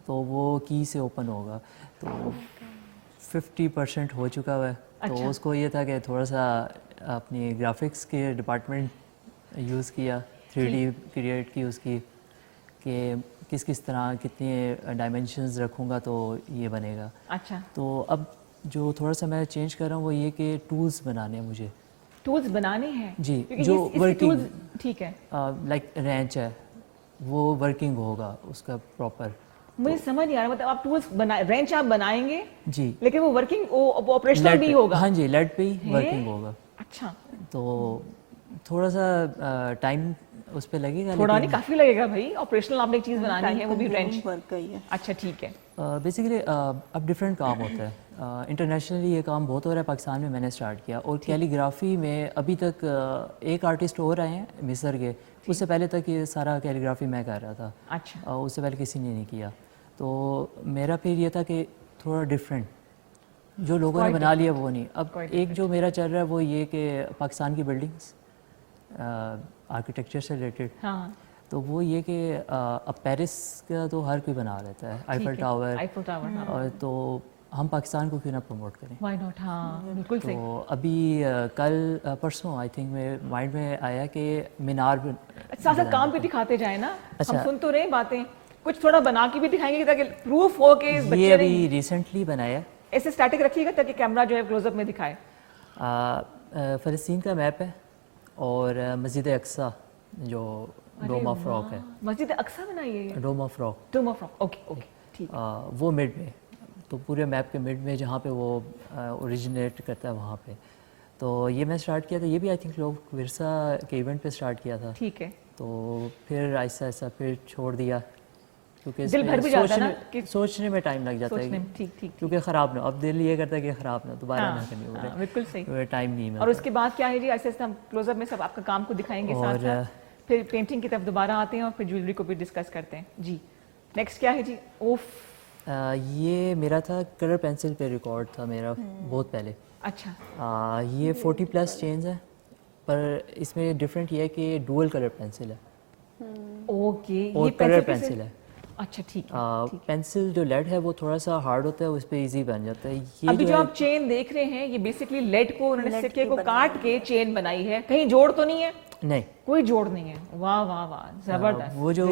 तो वो की से ओपन होगा। तो 50% हो चुका हुआ है। अच्छा। तो उसको ये था कि थोड़ा सा अपनी ग्राफिक्स के डिपार्टमेंट यूज़ किया, 3D क्रिएट की उसकी, कि किस किस तरह कितने डायमेंशंस रखूँगा तो ये बनेगा। अच्छा। तो अब जो थोड़ा सा मैं चेंज कर रहा हूँ वो ये कि टूल्स बनाने हैं मुझे। टूल्स बनाने हैं? जी, जो वर्किंग, ठीक है, लाइक रेंच है, वो वर्किंग होगा उसका प्रॉपर। मुझे समझ नहीं आ रहा, मतलब आप टूल्स रेंच आप बनाएंगे जी, लेकिन वो वर्किंग, वो ऑपरेशनल भी होगा? हाँ जी, लेड पे ही वर्किंग होगा। अच्छा। तो थोड़ा सा टाइम उस पर लगेगा। थोड़ा नहीं, काफी लगेगा भाई, ऑपरेशनल आपने एक चीज बनानी है, वो भी रेंच वर्क का ही है। अच्छा ठीक है। बेसिकली अब डिफरेंट काम होता है। इंटरनेशनली ये काम बहुत हो रहा है, पाकिस्तान में मैंने स्टार्ट किया। और कैलीग्राफी में अभी तक एक आर्टिस्ट और आए हैं मिस्र के, उससे पहले तक ये सारा कैलीग्राफी मैं कर रहा था। अच्छा। उससे पहले किसी ने नहीं किया। तो मेरा फिर ये था कि थोड़ा डिफरेंट, जो लोगों ने बना लिया वो नहीं। अब एक जो मेरा चल रहा है वो ये कि पाकिस्तान की बिल्डिंग्स आर्किटेक्चर से रिलेटेड, हाँ। तो वो ये कि अब पेरिस का तो हर कोई बना लेता है, आईफल टावर, हाँ। और तो हम पाकिस्तान को क्यों ना प्रमोट करें। व्हाई नॉट, हाँ बिल्कुल सही। तो अभी कल परसों आई थिंक मेरे माइंड में आया कि मीनार अच्छा काम भी दिखाते जाए ना। हम सुन तो रहे बातें, कुछ थोड़ा बना के भी दिखाएंगे ताकि प्रूफ हो कि इस बच्चे ये अभी रिसेंटली बनाया। ऐसे स्टैटिक रखिएगा ताकि कैमरा जो है क्लोजअप में दिखाए। फ़लस्तीन का मैप है और मस्जिद अक्सा जो डोम ऑफ रॉक है। मस्जिद अक्सा बनाई है, dome of rock, dome of rock, okay okay ठीक। वो मिड में, तो पूरे मैप के मिड में जहाँ पे वो ओरिजिनेट करता है वहाँ पे। तो ये मैं स्टार्ट किया था, ये भी आई थिंक लोग विरसा के इवेंट पे स्टार्ट किया था। ठीक है। तो फिर ऐसा ऐसा फिर छोड़ दिया, क्योंकि दिल भर भी जाता है ना कि सोचने में टाइम लग जाता है। ठीक ठीक। क्योंकि ख़राब ना, अब दिल ये करता है कि ख़राब ना दोबारा ना करनी हो। बिल्कुल सही, टाइम नहीं मिलता। और उसके बाद क्या है जी, ऐसे ऐसे हम क्लोजअप में सब आपका काम को दिखाएंगे साथ साथ, फिर पेंटिंग की तरफ दोबारा आते हैं और फिर ज्वेलरी को भी डिस्कस करते हैं जी। नेक्स्ट क्या है जी? ओफ ये मेरा था कलर पेंसिल पे रिकॉर्ड था मेरा बहुत पहले। अच्छा। ये 40+ चेंज है, पर इसमें डिफरेंट ये है कि डुअल कलर पेंसिल है। ओके, और कलर पेंसिल है। अच्छा ठीक है। पेंसिल जो लेड है वो थोड़ा सा हार्ड होता है, उस पर ईजी बन जाता है। ये अभी जो आप चेन देख रहे हैं ये बेसिकली लेड को उन्होंने सिक्के को काट के चेन बनाई है, कहीं जोड़ तो नहीं है? नहीं, कोई जोड़ नहीं है। वाह वाह वाह, जबरदस्त। वो जो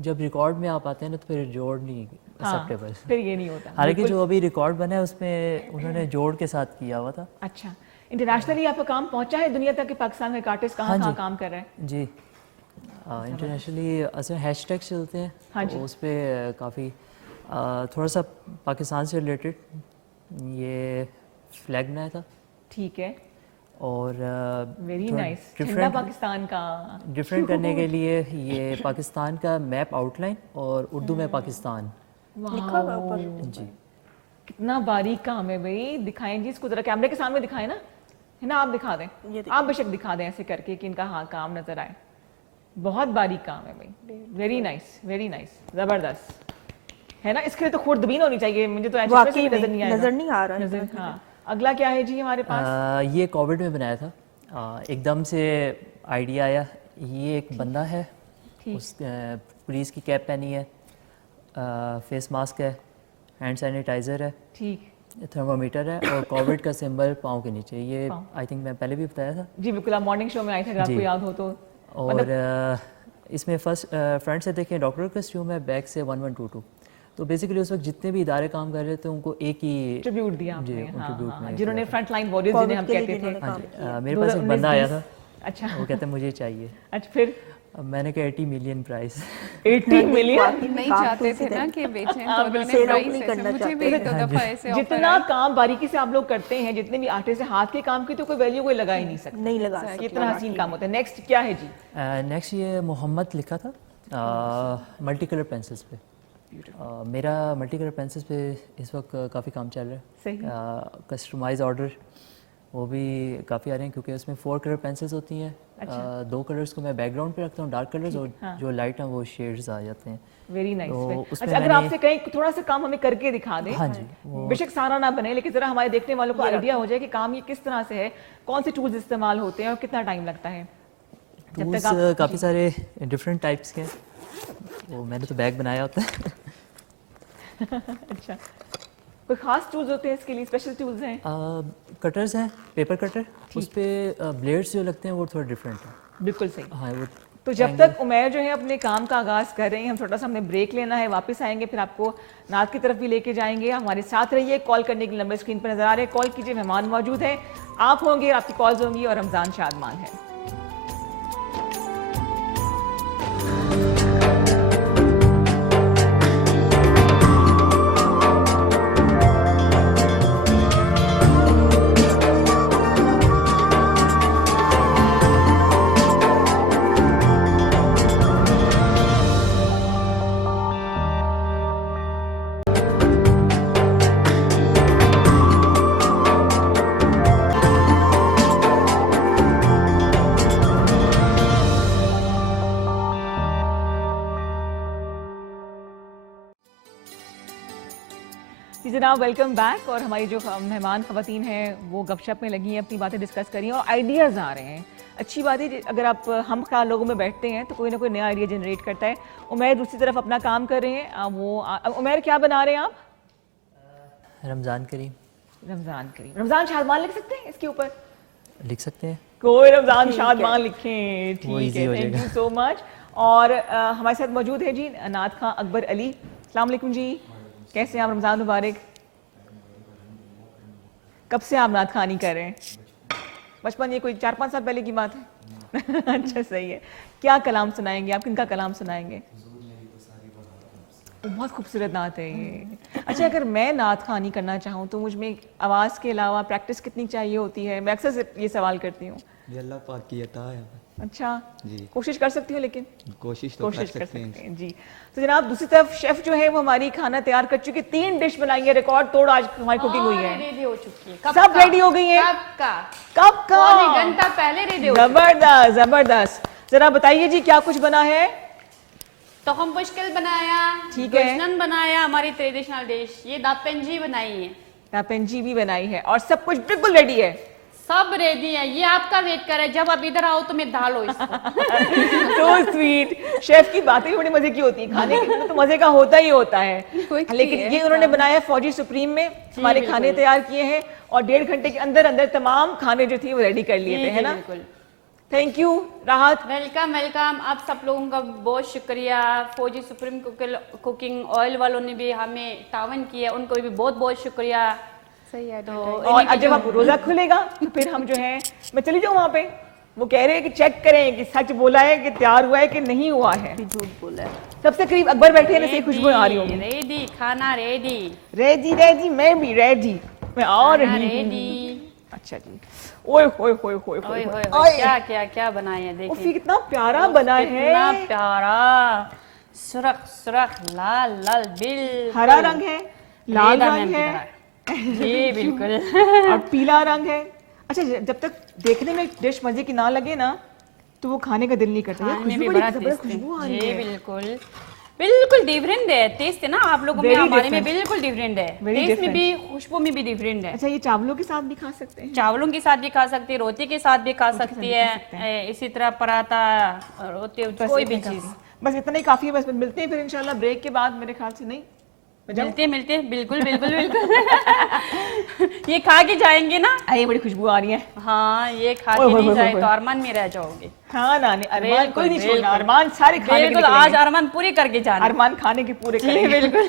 जब रिकॉर्ड में आप आते हैं ना तो फिर जोड़ नहीं एक्सेप्टेबल, फिर ये नहीं होता। हालांकि जो अभी रिकॉर्ड बना है उसमें उन्होंने जोड़ के साथ किया हुआ था। अच्छा, इंटरनेशनली आपका काम पहुंचा है दुनिया तक कि पाकिस्तान में आर्टिस्ट कहाँ काम कर रहे हैं? जी, इंटरनेशनली असल हैशटैग चलते हैं। हाँ तो उस पर काफ़ी थोड़ा सा पाकिस्तान से रिलेटेड ये फ्लैग बनाया था। ठीक है। और वेरी नाइस, ठंडा पाकिस्तान का डिफरेंट करने के लिए ये पाकिस्तान का मैप आउटलाइन और उर्दू में पाकिस्तान लिखा हुआ ऊपर। जी, कितना बारीक काम है भाई। दिखाएं जी इसको जरा, कैमरे के सामने दिखाएं ना, है ना, आप दिखा दें, आप बेशक दिखा दें ऐसे करके कि इनका हाँ काम नजर आए। बहुत बारीक काम है भाई, वेरी नाइस वेरी नाइस, जबरदस्त है ना। इसके लिए तो खुर्दबीन होनी चाहिए, मुझे तो नजर नहीं आ रहा। हाँ, अगला क्या है जी हमारे पास? ये कोविड में बनाया था, एकदम से आइडिया आया। ये एक बंदा है, उस पुलिस की कैप पहनी है, फेस मास्क है, हैंड सैनिटाइजर है, ठीक, थर्मामीटर है और कोविड का सिंबल पाँव के नीचे। ये आई थिंक मैं पहले भी बताया था जी, बिल्कुल। आप मॉर्निंग शो में आए थे अगर आपको याद हो तो। और इसमें फर्स्ट फ्रंट से देखें डॉक्टर कस्ट्यूम है, बैक से 1122। तो बेसिकली उस वक्त जितने भी इदारे काम कर रहे थे उनको एक ही ट्रिब्यूट दिया आपने, हाँ, जिन्होंने फ्रंट लाइन वॉरियर्स जिन्हें हम कहते थे। मेरे पास एक बंदा आया था, अच्छा, वो कहते मुझे चाहिए। अच्छा, फिर मैंने कहा 80 मिलियन प्राइस। 80 मिलियन नहीं चाहते थे ना कि बेचें, तो उन्होंने प्राइस ऐसे, मुझे भी एक दफा ऐसे ऑफर जितना काम बारीकी से आप लोग करते हैं, जितने भी आर्टिस्ट हैं, हाथ के काम की तो कोई वैल्यू कोई लगा ही नहीं सकता, नहीं लगा सकता, कितना हसीन काम होता है। नेक्स्ट क्या है जी? नेक्स्ट ये मोहम्मद लिखा था मल्टी कलर पेंसिल्स पे। मेरा मल्टी कलर पेंसिल्स पे इस वक्त काफ़ी काम चल रहा है। कस्टमाइज ऑर्डर वो भी काफ़ी आ रहे हैं, क्योंकि उसमें 4 कलर पेंसिल्स होती हैं। 2 कलर्स को मैं बैकग्राउंड पे रखता हूँ, डार्क कलर्स, और जो लाइट हैं वो शेड्स आ जाते हैं। Very nice. अच्छा, अगर आपसे कहीं थोड़ा सा काम हमें करके दिखा दें, हाँ जी, बेशक सारा ना बने, लेकिन जरा हमारे देखने वालों को आइडिया हो जाए कि काम ये किस तरह से है, कौन से टूल्स इस्तेमाल होते हैं और कितना टाइम लगता है। टूल्स काफ़ी सारे डिफरेंट टाइप्स के हैं, वो मैंने तो बैग बनाया होता है। अच्छा, कोई खास टूल्स होते हैं इसके लिए, स्पेशल टूल्स हैं? कटर्स हैं, पेपर कटर, उस पर ब्लेड्स जो लगते हैं वो थोड़ा डिफरेंट है। बिल्कुल सही। हाँ, वो तो जब तक उमैर जो है अपने काम का आगाज़ कर रहे हैं, हम थोड़ा सा हमने ब्रेक लेना है, वापस आएंगे, फिर आपको नात की तरफ भी लेके जाएंगे। हमारे साथ रहिए, कॉल करने के नंबर स्क्रीन पर नजर आ रहे हैं, कॉल कीजिए, मेहमान मौजूद हैं, आप होंगे, आपकी कॉल्स होंगी, और रमज़ान शादमान है। जी जनाब, वेलकम बैक। और हमारी जो मेहमान ख़वातीन हैं वो गपशप में लगी हैं, अपनी बातें डिस्कस कर रही हैं और आइडियाज़ आ रहे हैं। अच्छी बात है, अगर आप हम ख्याल लोगों में बैठते हैं तो कोई ना कोई नया आइडिया जनरेट करता है। उमैर दूसरी तरफ अपना काम कर रहे हैं। उमैर क्या बना रहे हैं आप? रमज़ान करीम। रमज़ान करीम, रमज़ान शादमान लिख सकते हैं इसके ऊपर? लिख सकते हैं, कोई रमज़ान शादमान लिखें, ठीक है, थैंक यू सो मच। और हमारे साथ मौजूद है जी नात खां अकबर अली। अस्सलाम वालेकुम जी, कैसे हैं आप? रमज़ान मुबारक। कब से आप नात खानी कर रहे हैं? बचपन, ये कोई 4-5 साल पहले की बात है? अच्छा, सही है। क्या कलाम सुनाएंगे आप? किनका कलाम सुनाएंगे? बहुत खूबसूरत नात है ये। अच्छा, अगर मैं नात खानी करना चाहूँ तो मुझ में आवाज़ के अलावा प्रैक्टिस कितनी चाहिए होती है? मैं अक्सर ये सवाल करती हूँ। ये अल्लाह पाक की अता है। अच्छा जी, कोशिश कर सकती हूँ, लेकिन कोशिश कर सकते हैं जी। तो जनाब, दूसरी तरफ शेफ जो है वो हमारी खाना तैयार कर चुकी है। 3 डिश बनाई है, रिकॉर्ड तोड़ आज हमारी कुकिंग हुई है। रेडी हो चुकी है, सब रेडी हो गई है। कब का? पौने घंटा पहले रेडी हो। जबरदस्त जबरदस्त। जरा बताइए जी क्या कुछ बना है? तो हम मुश्किल बनाया, ठीक है, गोश्तन बनाया, हमारी ट्रेडिशनल डिश ये दापेंजी बनाई है। दापेंजी भी बनाई है और सब कुछ बिल्कुल रेडी है। सब रेडी है, ये आपका वेट कर रहा है। जब आप इधर आओ तो मैं डालो इसको। So sweet। शेफ की बातें भी बड़ी मजे की होती है, खाने के तो मजे का होता ही होता है। लेकिन ये उन्होंने बनाया फौजी सुप्रीम में, हमारे खाने तैयार किए हैं और 1.5 घंटे के अंदर अंदर तमाम खाने जो थी वो रेडी कर लिए थे, है ना? थैंक यू राहत। Welcome welcome. आप सब लोगों का बहुत शुक्रिया। फौजी सुप्रीम कुकिंग ऑयल वालों ने भी हमें तावन किया, उनको भी बहुत बहुत शुक्रिया। सही है। तो और जब आप रोजा खुलेगा तो फिर हम जो है, मैं चली जाऊँ वहाँ पे, वो कह रहे हैं कि चेक करें कि सच बोला है, कि तैयार हुआ है कि नहीं हुआ है। झूठ बोला है। सबसे करीब अकबर बैठे हैं, जैसे खुशबू आ रही होगी। रेडी, खाना रेडी। रेडी रेडी, मैं भी रेडी, मैं और रेडी। अच्छा जी। ओए होए होए होए होए, क्या क्या क्या बनाए हैं, देखिए। उफ़, कितना प्यारा बना है, कितना प्यारा, सुरख सुरख, लाल लाल, बिल हरा रंग है, लाल रंग है जी बिल्कुल और पीला रंग है। अच्छा, जब तक देखने में डिश मजे की ना लगे ना तो वो खाने का दिल नहीं करता। खुशबू आ रही है, बिल्कुल बिल्कुल डिफरेंट है। टेस्ट है ना आप लोगों में, हमारे में बिल्कुल डिफरेंट है। टेस्ट में भी, खुशबू में भी डिफरेंट है। अच्छा, ये चावलों के साथ भी खा सकते हैं? चावलों के साथ भी खा सकती है, रोटी के साथ भी खा सकती है, इसी तरह पराठा, रोटी, कोई भी चीज। बस इतना ही काफी है। बस मिलते हैं फिर इंशाल्लाह ब्रेक के बाद, मेरे ख्याल से। नहीं मिलते बिल्कुल बिल्कुल बिल्कुल। ये खा के जाएंगे ना, ये बड़ी खुशबू आ रही है। हाँ, ये खा के नहीं जाए तो अरमान में रह जाओगे। हाँ ना, अरमान कोई नहीं छोड़ना, अरमान सारे खाने बिल्कुल। आज अरमान पूरे करके जाना, अरमान खाने के पूरे करेंगे। बिल्कुल।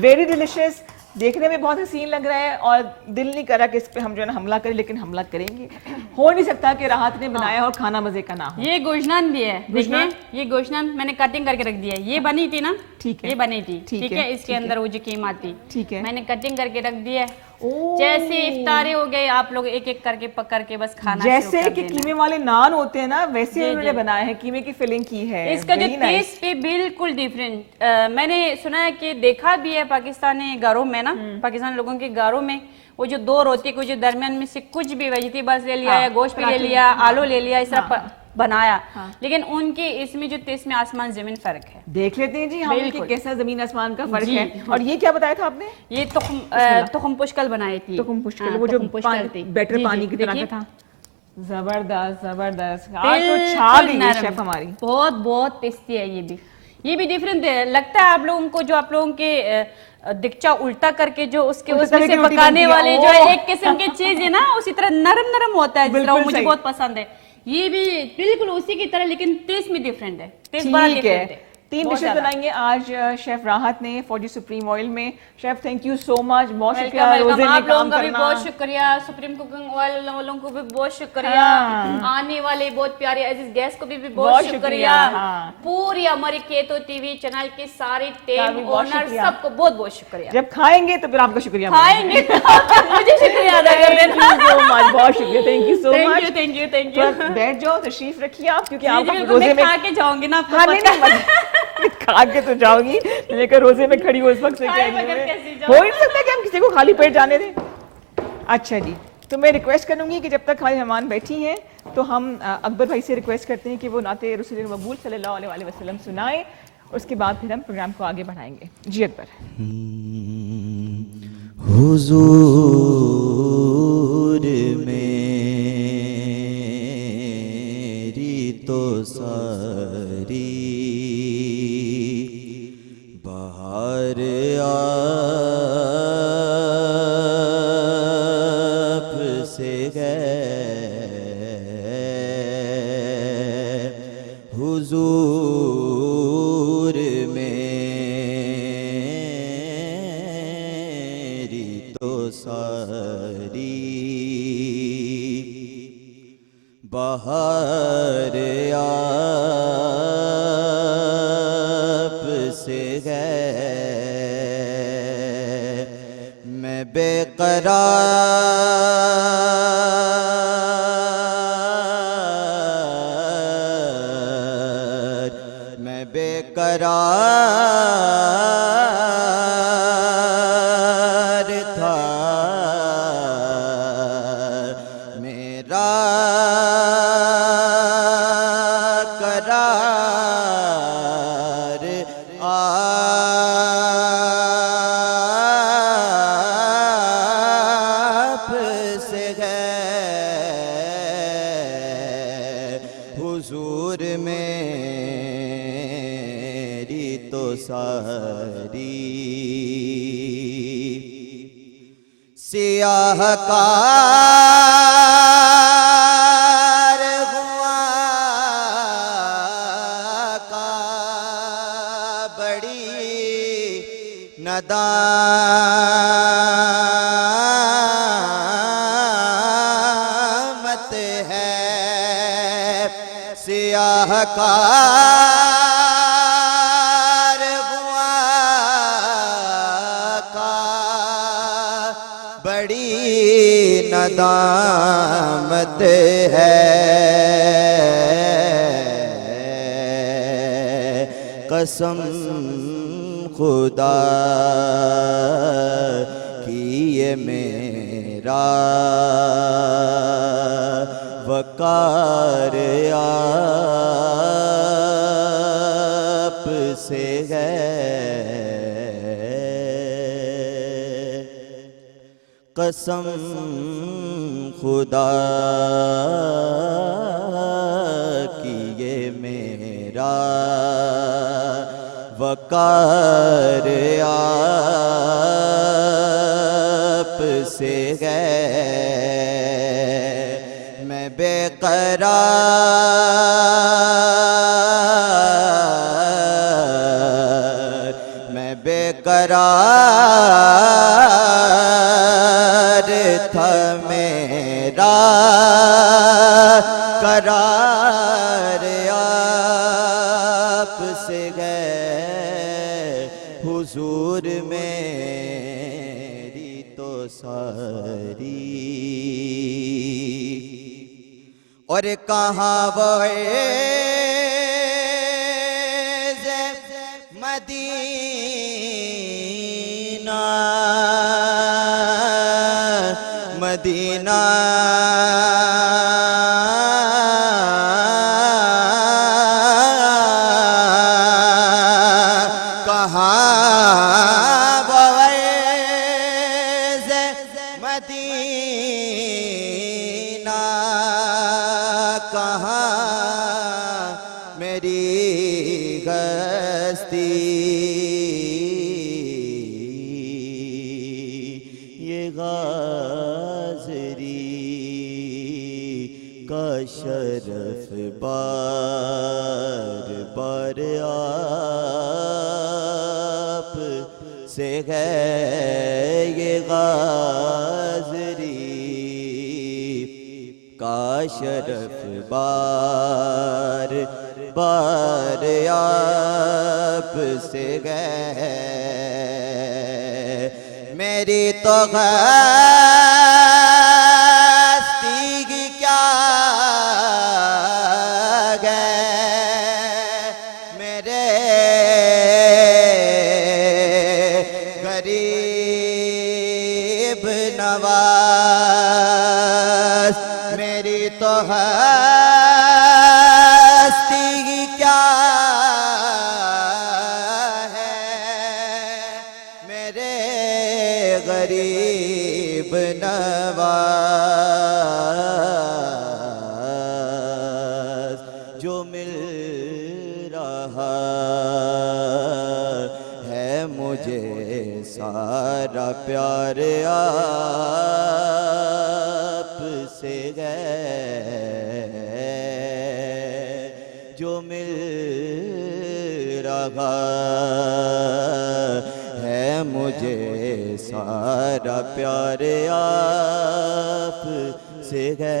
वेरी डिलिशियस, देखने में बहुत हसीन लग रहा है और दिल नहीं कर रहा कि इस पे हम जो है ना हमला करें, लेकिन हमला करेंगे। हो नहीं सकता कि राहत ने बनाया और खाना मजे का ना हो। ये गोश्तनान भी है, देखिए ये गोश्तनान मैंने कटिंग करके रख दिया है। ये बनी थी ना, ठीक है, ये बनी थी, ठीक है। इसके अंदर वो जो कीमा थी, ठीक है, मैंने कटिंग करके रख दिया है। जैसे इफ्तारी हो गए, आप लोग एक एक करके पकड़ के बस खाना जैसे कि कीमे वाले नान होते हैं ना, वैसे उन्होंने बनाया है, कीमे की फिलिंग की है। इसका जो टेस्ट पे बिल्कुल डिफरेंट। मैंने सुना है कि देखा भी है पाकिस्तानी घरों में ना, पाकिस्तानी लोगों के घरों में वो जो 2 रोटी को जो दरमियान में से कुछ भी वेजिटेबल्स ले लिया या गोश्त भी ले लिया, आलू ले लिया, इस तरह बनाया। लेकिन उनके इसमें जो टेस्ट में आसमान जमीन फर्क है। देख लेते हैं जी हम कि कैसा जमीन आसमान का फर्क है। और ये क्या बताया था आपने? ये तुखम पुष्कल बनाई थी। तुखम पुष्कल, वो जो बैटर पानी की तरह का था। जबरदस्त जबरदस्त, आज तो छा गई शेफ हमारी। बहुत बहुत टेस्टी है। ये भी डिफरेंट है। लगता है आप लोगों को, जो आप लोगों के दिक्चा उल्टा करके जो उसके उसमें से पकाने वाले जो है एक किस्म की चीज है ना, उसी तरह नरम नरम होता है, जिस तरह मुझे बहुत पसंद है। ये भी बिल्कुल उसी की तरह, लेकिन टेस्ट में डिफरेंट है। टेस्ट बड़ा डिफरेंट है। 3 डिशेस बनाएंगे आज शेफ राहत ने फौजी सुप्रीम ऑयल में। Chef thank you so much, बहुत शुक्रिया। रोजे में आप लोगों का भी बहुत शुक्रिया, सुप्रीम कुकिंग ऑयल वालों को भी बहुत शुक्रिया, आने वाले बहुत प्यारे अजीज गेस्ट को भी बहुत शुक्रिया, पूरी हमारी केतो टीवी चैनल के सारे टीम ओनर सबको बहुत बहुत शुक्रिया। जब खाएंगे तो फिर आपका शुक्रिया, खाएंगे मुझे शुक्रिया अदा कर देना। बहुत शुक्रिया, thank you so much. Thank you. बैठ जाओ, तशीफ रखिए आप, क्योंकि आप रोजे में खा के जाऊंगी ना, खा के तो जाओगी, लेकर रोजे में खड़ी हो इस वक्त से हो ही नहीं सकता कि हम किसी को खाली पेट जाने दें। अच्छा जी, तो मैं रिक्वेस्ट करूंगी कि जब तक हमारी मेहमान बैठी हैं तो हम अकबर भाई से रिक्वेस्ट करते हैं कि वो नाते रसूल मकबूल सल्लल्लाहु अलैहि वसल्लम सुनाएं, उसके बाद फिर हम प्रोग्राम को आगे बढ़ाएंगे। जी अकबर। हुजूर मेरी तो सारी बाहर आप से गए हुजूर मेरी तो सारी बाहर आप से गए मैं बेकरार मैं बेकरार था मेरा करार आप से गए हुजूर मेरी तो सारी सियाहकार हुआ का बड़ी नदामत है सियाहकार हुआ का बड़ी नदामत है कसम खुदा की ये मेरा वकार आप से है कसम खुदा की ये मेरा वकार आप से है मैं बेकरार मैं बेकरार था मेरा करार आप से गए हुजूर मेरी तो सारी और कहाँ वो मदीना मदीना कहाँ बवैज़ मदीना कहाँ मेरी गस्ती ये गाज़री का शरफ बार बार आप से है ये गाज़री का शरफ बार बार आप से गए मेरी तो हस्ती की क्या गए मेरे गरीब नवाज मेरी तो हस्ती की क्या है मेरे गरीब नवाज जो मिल रहा है मुझे सारा प्यार आपसे है जो मिल रहा है मुझे सारा प्यार आपसे है।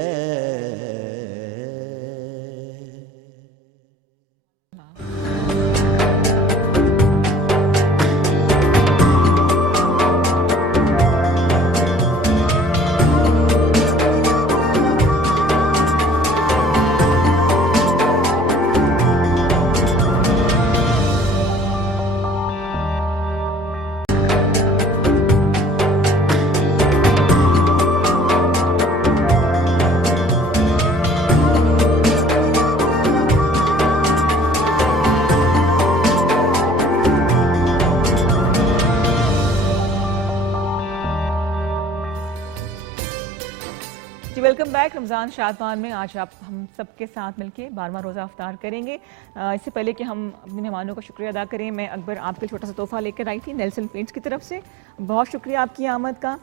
वेलकम बैक रमज़ान शादमान में आज आप हम सबके साथ मिलके 12वां रोज़ा अफ्तार करेंगे। इससे पहले कि हम अपने मेहमानों का शुक्रिया अदा करें, मैं अकबर आपके छोटा सा तोहफ़ा लेकर आई थी नेल्सन पेंट्स की तरफ से। बहुत शुक्रिया आपकी आमद का।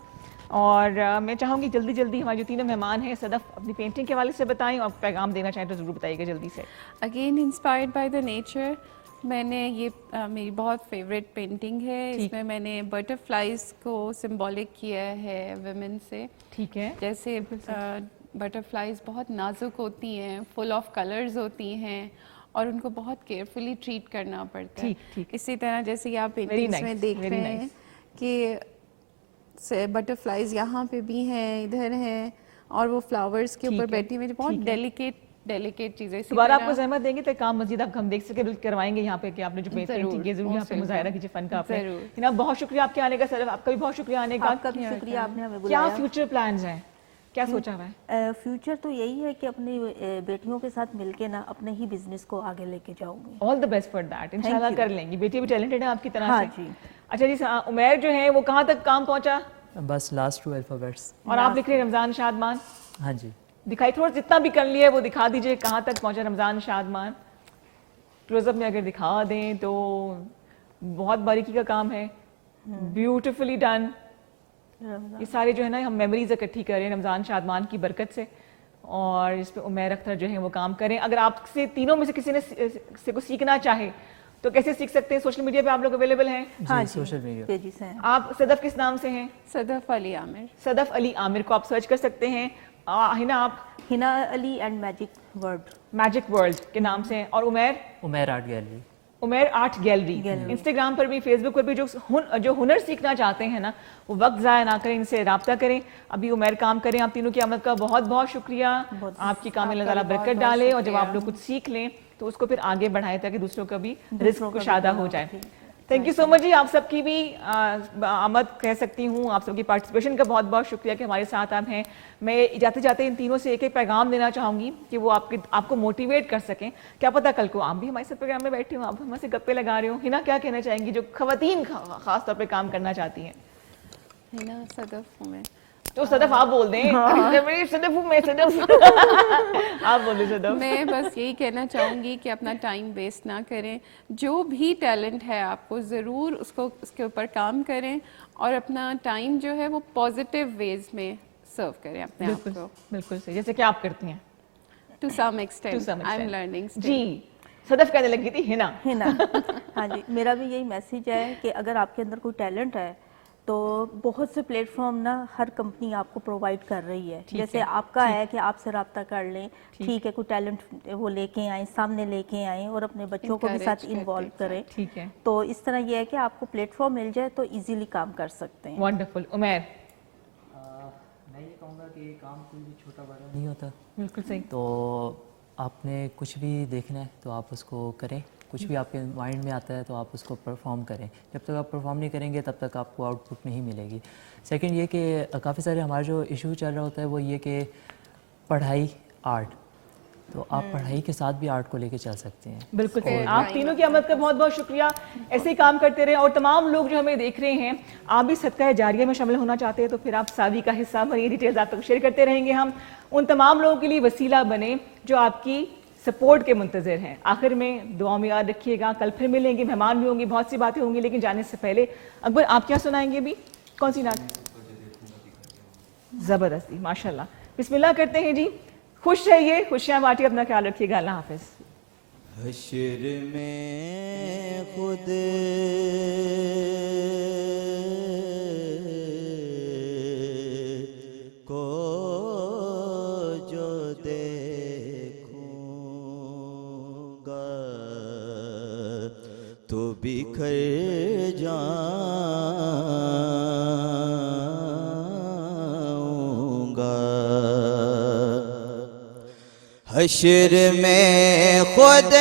और मैं चाहूँगी जल्दी जल्दी हमारे जो तीनों मेहमान हैं सदफ़ अपनी पेंटिंग के हवाले से बताएं और पैगाम देना चाहें तो ज़रूर बताइएगा जल्दी से। Again inspired by the nature, मैंने ये मेरी बहुत फेवरेट पेंटिंग है। इसमें मैंने बटरफ्लाइज को सिंबॉलिक किया है विमेन से। ठीक है। जैसे बटरफ्लाइज बहुत नाजुक होती हैं, फुल ऑफ कलर्स होती हैं और उनको बहुत केयरफुली ट्रीट करना पड़ता है। इसी तरह जैसे कि आप पेंटिंग्स में देख रहे हैं कि बटरफ्लाइज यहाँ पे भी हैं, इधर हैं और वो फ्लावर्स के ऊपर बैठी हुई, बहुत डेलिकेट चीज़ें। दोबारा आपको जहमत देंगे तो काम मजीद आप हम देख सके करवाएंगे यहाँ पे कि आपने जो पेंटिंग की जरूर यहाँ पे मुजाहिरा कीजिए फन का आपने। ना बहुत शुक्रिया आपके आने का सर, आपका भी बहुत शुक्रिया आने का। आपका भी शुक्रिया आपने हमें बुलाया। क्या फ्यूचर प्लान्स हैं, क्या सोचा हुआ है? फ्यूचर तो यही है कि अपनी बेटियों के साथ मिलके ना अपने ही बिजनेस को आगे लेके जाऊंगी। All the best for that, इंशाल्लाह कर लेंगी। बेटी भी टैलेंटेड है आपकी तरह से। जी। अच्छा जी, उमैर जो है वो कहाँ तक काम पहुँचा? बस लास्ट 2 अल्फाबेट्स। और आप लिख रहे हैं रमज़ान शादमान? हाँ जी। दिखाई थोड़ा जितना भी कर लिया है वो दिखा दीजिए कहाँ तक पहुँचा रमज़ान शादमान। क्लोजअप में अगर दिखा दें तो बहुत बारीकी का काम है, ब्यूटिफुली डन। ये सारे जो है ना हम मेमोरीज इकट्ठी करें रमज़ान शादमान की बरकत से, और इस पे उमैर अख्तर जो है वो काम करें। अगर आपसे तीनों में से किसी ने से को सीखना चाहे तो कैसे सीख सकते हैं? सोशल मीडिया पे आप लोग अवेलेबल हैं? हाँ, सोशल मीडिया पेजी से हैं। आप सदफ किस नाम से हैं? सदफ अली आमिर। सदफ अली आमिर को आप सर्च कर सकते हैं। हिना आप? Hina Ali and magic world के नाम से हैं। और Umair? Umair art gallery. Umair art gallery. Instagram पर भी, फेसबुक पर भी जो हुनर सीखना चाहते हैं ना वो वक्त ज़ाया ना करें, इनसे रब्ता करें। अभी उमैर काम करें। आप तीनों की आमद का बहुत बहुत शुक्रिया। आपकी काम में अल्लाह ताला बरकत डाले और जब आप लोग कुछ सीख लें तो उसको फिर आगे बढ़ाएं ताकि दूसरों का भी रिस्क कुशादा हो जाए। थैंक यू सो मच जी। आप सबकी भी आमद कह सकती हूँ, आप सबकी पार्टिसिपेशन का बहुत बहुत शुक्रिया कि हमारे साथ आप हैं। मैं जाते जाते इन तीनों से एक एक पैगाम देना चाहूँगी कि वो आपको मोटिवेट कर सकें। क्या पता कल को आप भी हमारे साथ प्रोग्राम में बैठे हो, आप हमसे गप्पे लगा रहे हो। हिना क्या कहना चाहेंगी जो खवातीन खास तौर पर काम करना चाहती हैं? हिना सदफ हूँ मैं। तो सदफ आप बोल दें। सदफ हूँ मैं, सदफ आप बोले सदफ। मैं बस यही कहना चाहूँगी कि अपना टाइम वेस्ट ना करें। जो भी टैलेंट है आपको ज़रूर उसके ऊपर काम करें और अपना टाइम जो है वो पॉजिटिव वेज में सर्व करें अपने आप को। बिल्कुल सही, जैसे कि आप करती हैं। To some extent I am learning जी। सदफ कहने लगी थी हिना। हाँ जी, मेरा भी यही मैसेज है कि अगर आपके अंदर कोई टैलेंट है तो बहुत से प्लेटफॉर्म ना हर कंपनी आपको प्रोवाइड कर रही है। जैसे आपका है कि आपसे रब्ता कर लें, ठीक है, कोई टैलेंट वो लेके आए, सामने लेके आए और अपने बच्चों को भी साथ इन्वॉल्व करें। ठीक है। तो इस तरह ये है कि आपको प्लेटफॉर्म मिल जाए तो इजीली काम कर सकते हैं। वंडरफुल। उमैर? मैं ये कहूँगा कि काम कोई भी छोटा बड़ा नहीं होता। बिल्कुल सही। तो आपने कुछ भी देखना है तो आप उसको करें, कुछ भी आपके माइंड में आता है तो आप उसको परफॉर्म करें। जब तक आप परफॉर्म नहीं करेंगे तब तक आपको आउटपुट नहीं मिलेगी। सेकंड ये कि काफ़ी सारे हमारा जो इशू चल रहा होता है वो ये कि पढ़ाई आर्ट, तो आप पढ़ाई के साथ भी आर्ट को लेके चल सकते हैं। बिल्कुल सही। आप तीनों की आमद का बहुत बहुत शुक्रिया। ऐसे ही काम करते रहें और तमाम लोग जो हमें देख रहे हैं, आप भी सदका जारिया में शामिल होना चाहते हैं तो फिर आप सावी का हिस्सा बनिए। डिटेल्स आप तक शेयर करते रहेंगे। हम उन तमाम लोगों के लिए वसीला बने जो आपकी सपोर्ट के मुंतज़िर हैं। आखिर में दुआ में याद रखिएगा, कल फिर मिलेंगे, मेहमान भी होंगे, बहुत सी बातें होंगी, लेकिन जाने से पहले अकबर आप क्या सुनाएंगे भी? कौन सी नात? ज़बरदस्ती, माशाल्लाह। बिस्मिल्लाह करते हैं जी। खुश रहिए, खुशियाँ बांटिए, अपना ख्याल रखिएगा। अल्लाह हाफ़िज़। हश्र में खुद को जो देखूंगा तो बिखर जाऊंगा। हश्र में खुद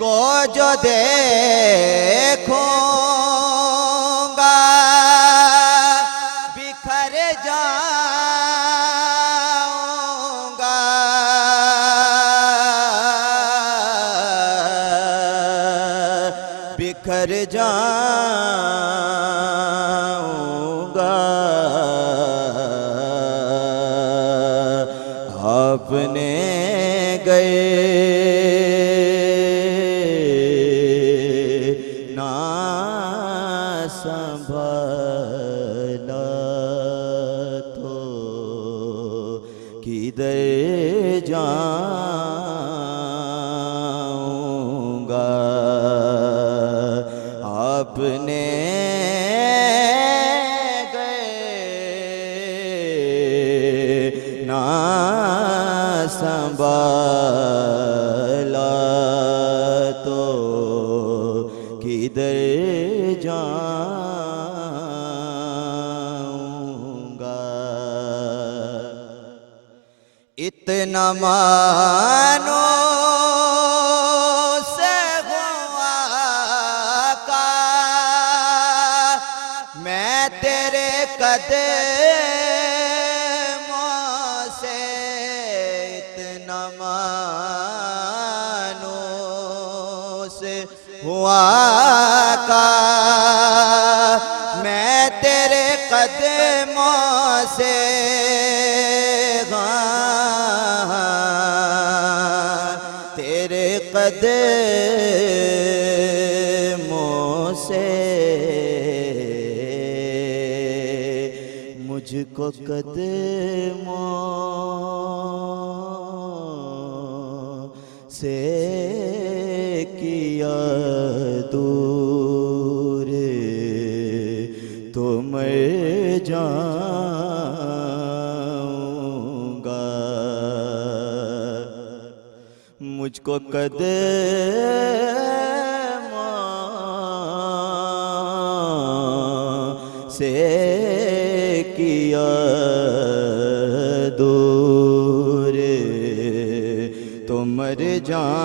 को जो देखूंगा बिखर जाऊंगा। बिखर जाऊंगा। आपने गए ना संभाला तो किधर जाऊंगा। आपने गए ना संभाला तो किधर जाऊंगा। इतना मानो से हुआ का मैं तेरे कदमों से। इतना मानो से हुआ का मैं तेरे कदमों से। तेरे कदमों से मुझको कदमों से किया दूर तो मर जाऊंगा। मुझको कदमों से किया दूर तो मर जाऊंगा।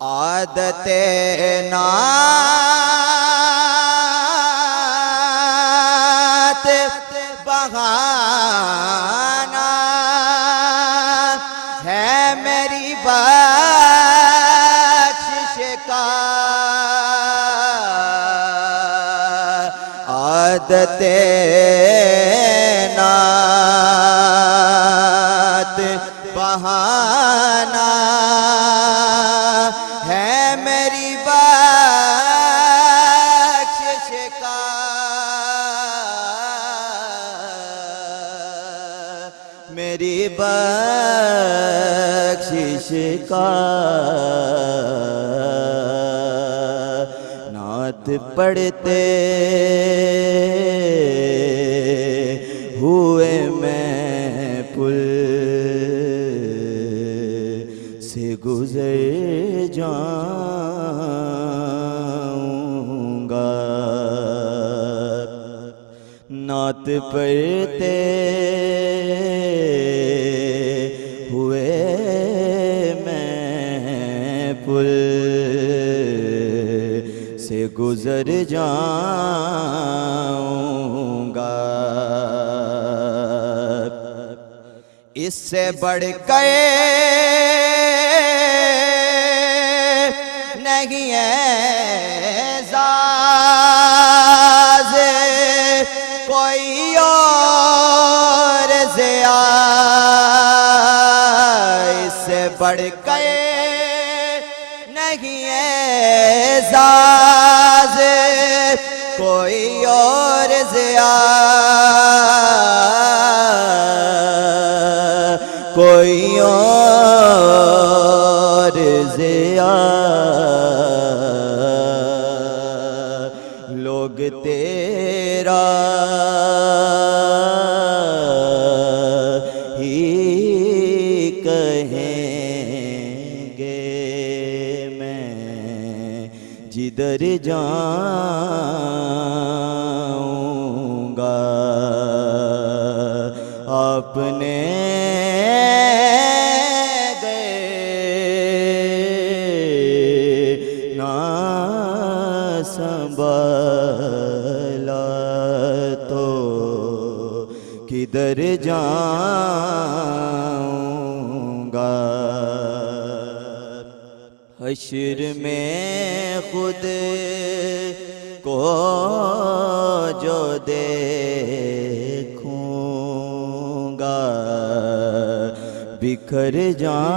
आदते नात बहाना है मेरी बख्शिश का। आदते नात बहाना है मेरी बख्शिश का। मेरी बख्शिश का। नात पढ़ते हुए मैं पुल से गुजर जाऊंगा। नात पढ़ते हुए मैं पुल से गुजर जाऊंगा। इससे बढ़कर नहीं एज़ाज़ कोई और ज़िया, इससे बढ़कर नहीं एज़ाज़ कोई और ज़िया, कोई और ज़िया। लोग तेरा ही कहेंगे, मैं जिधर जाऊंगा। आपने संभाला तो किधर जाऊंगा। हश्र में खुद को जो देखूंगा, बिखर जाऊंगा।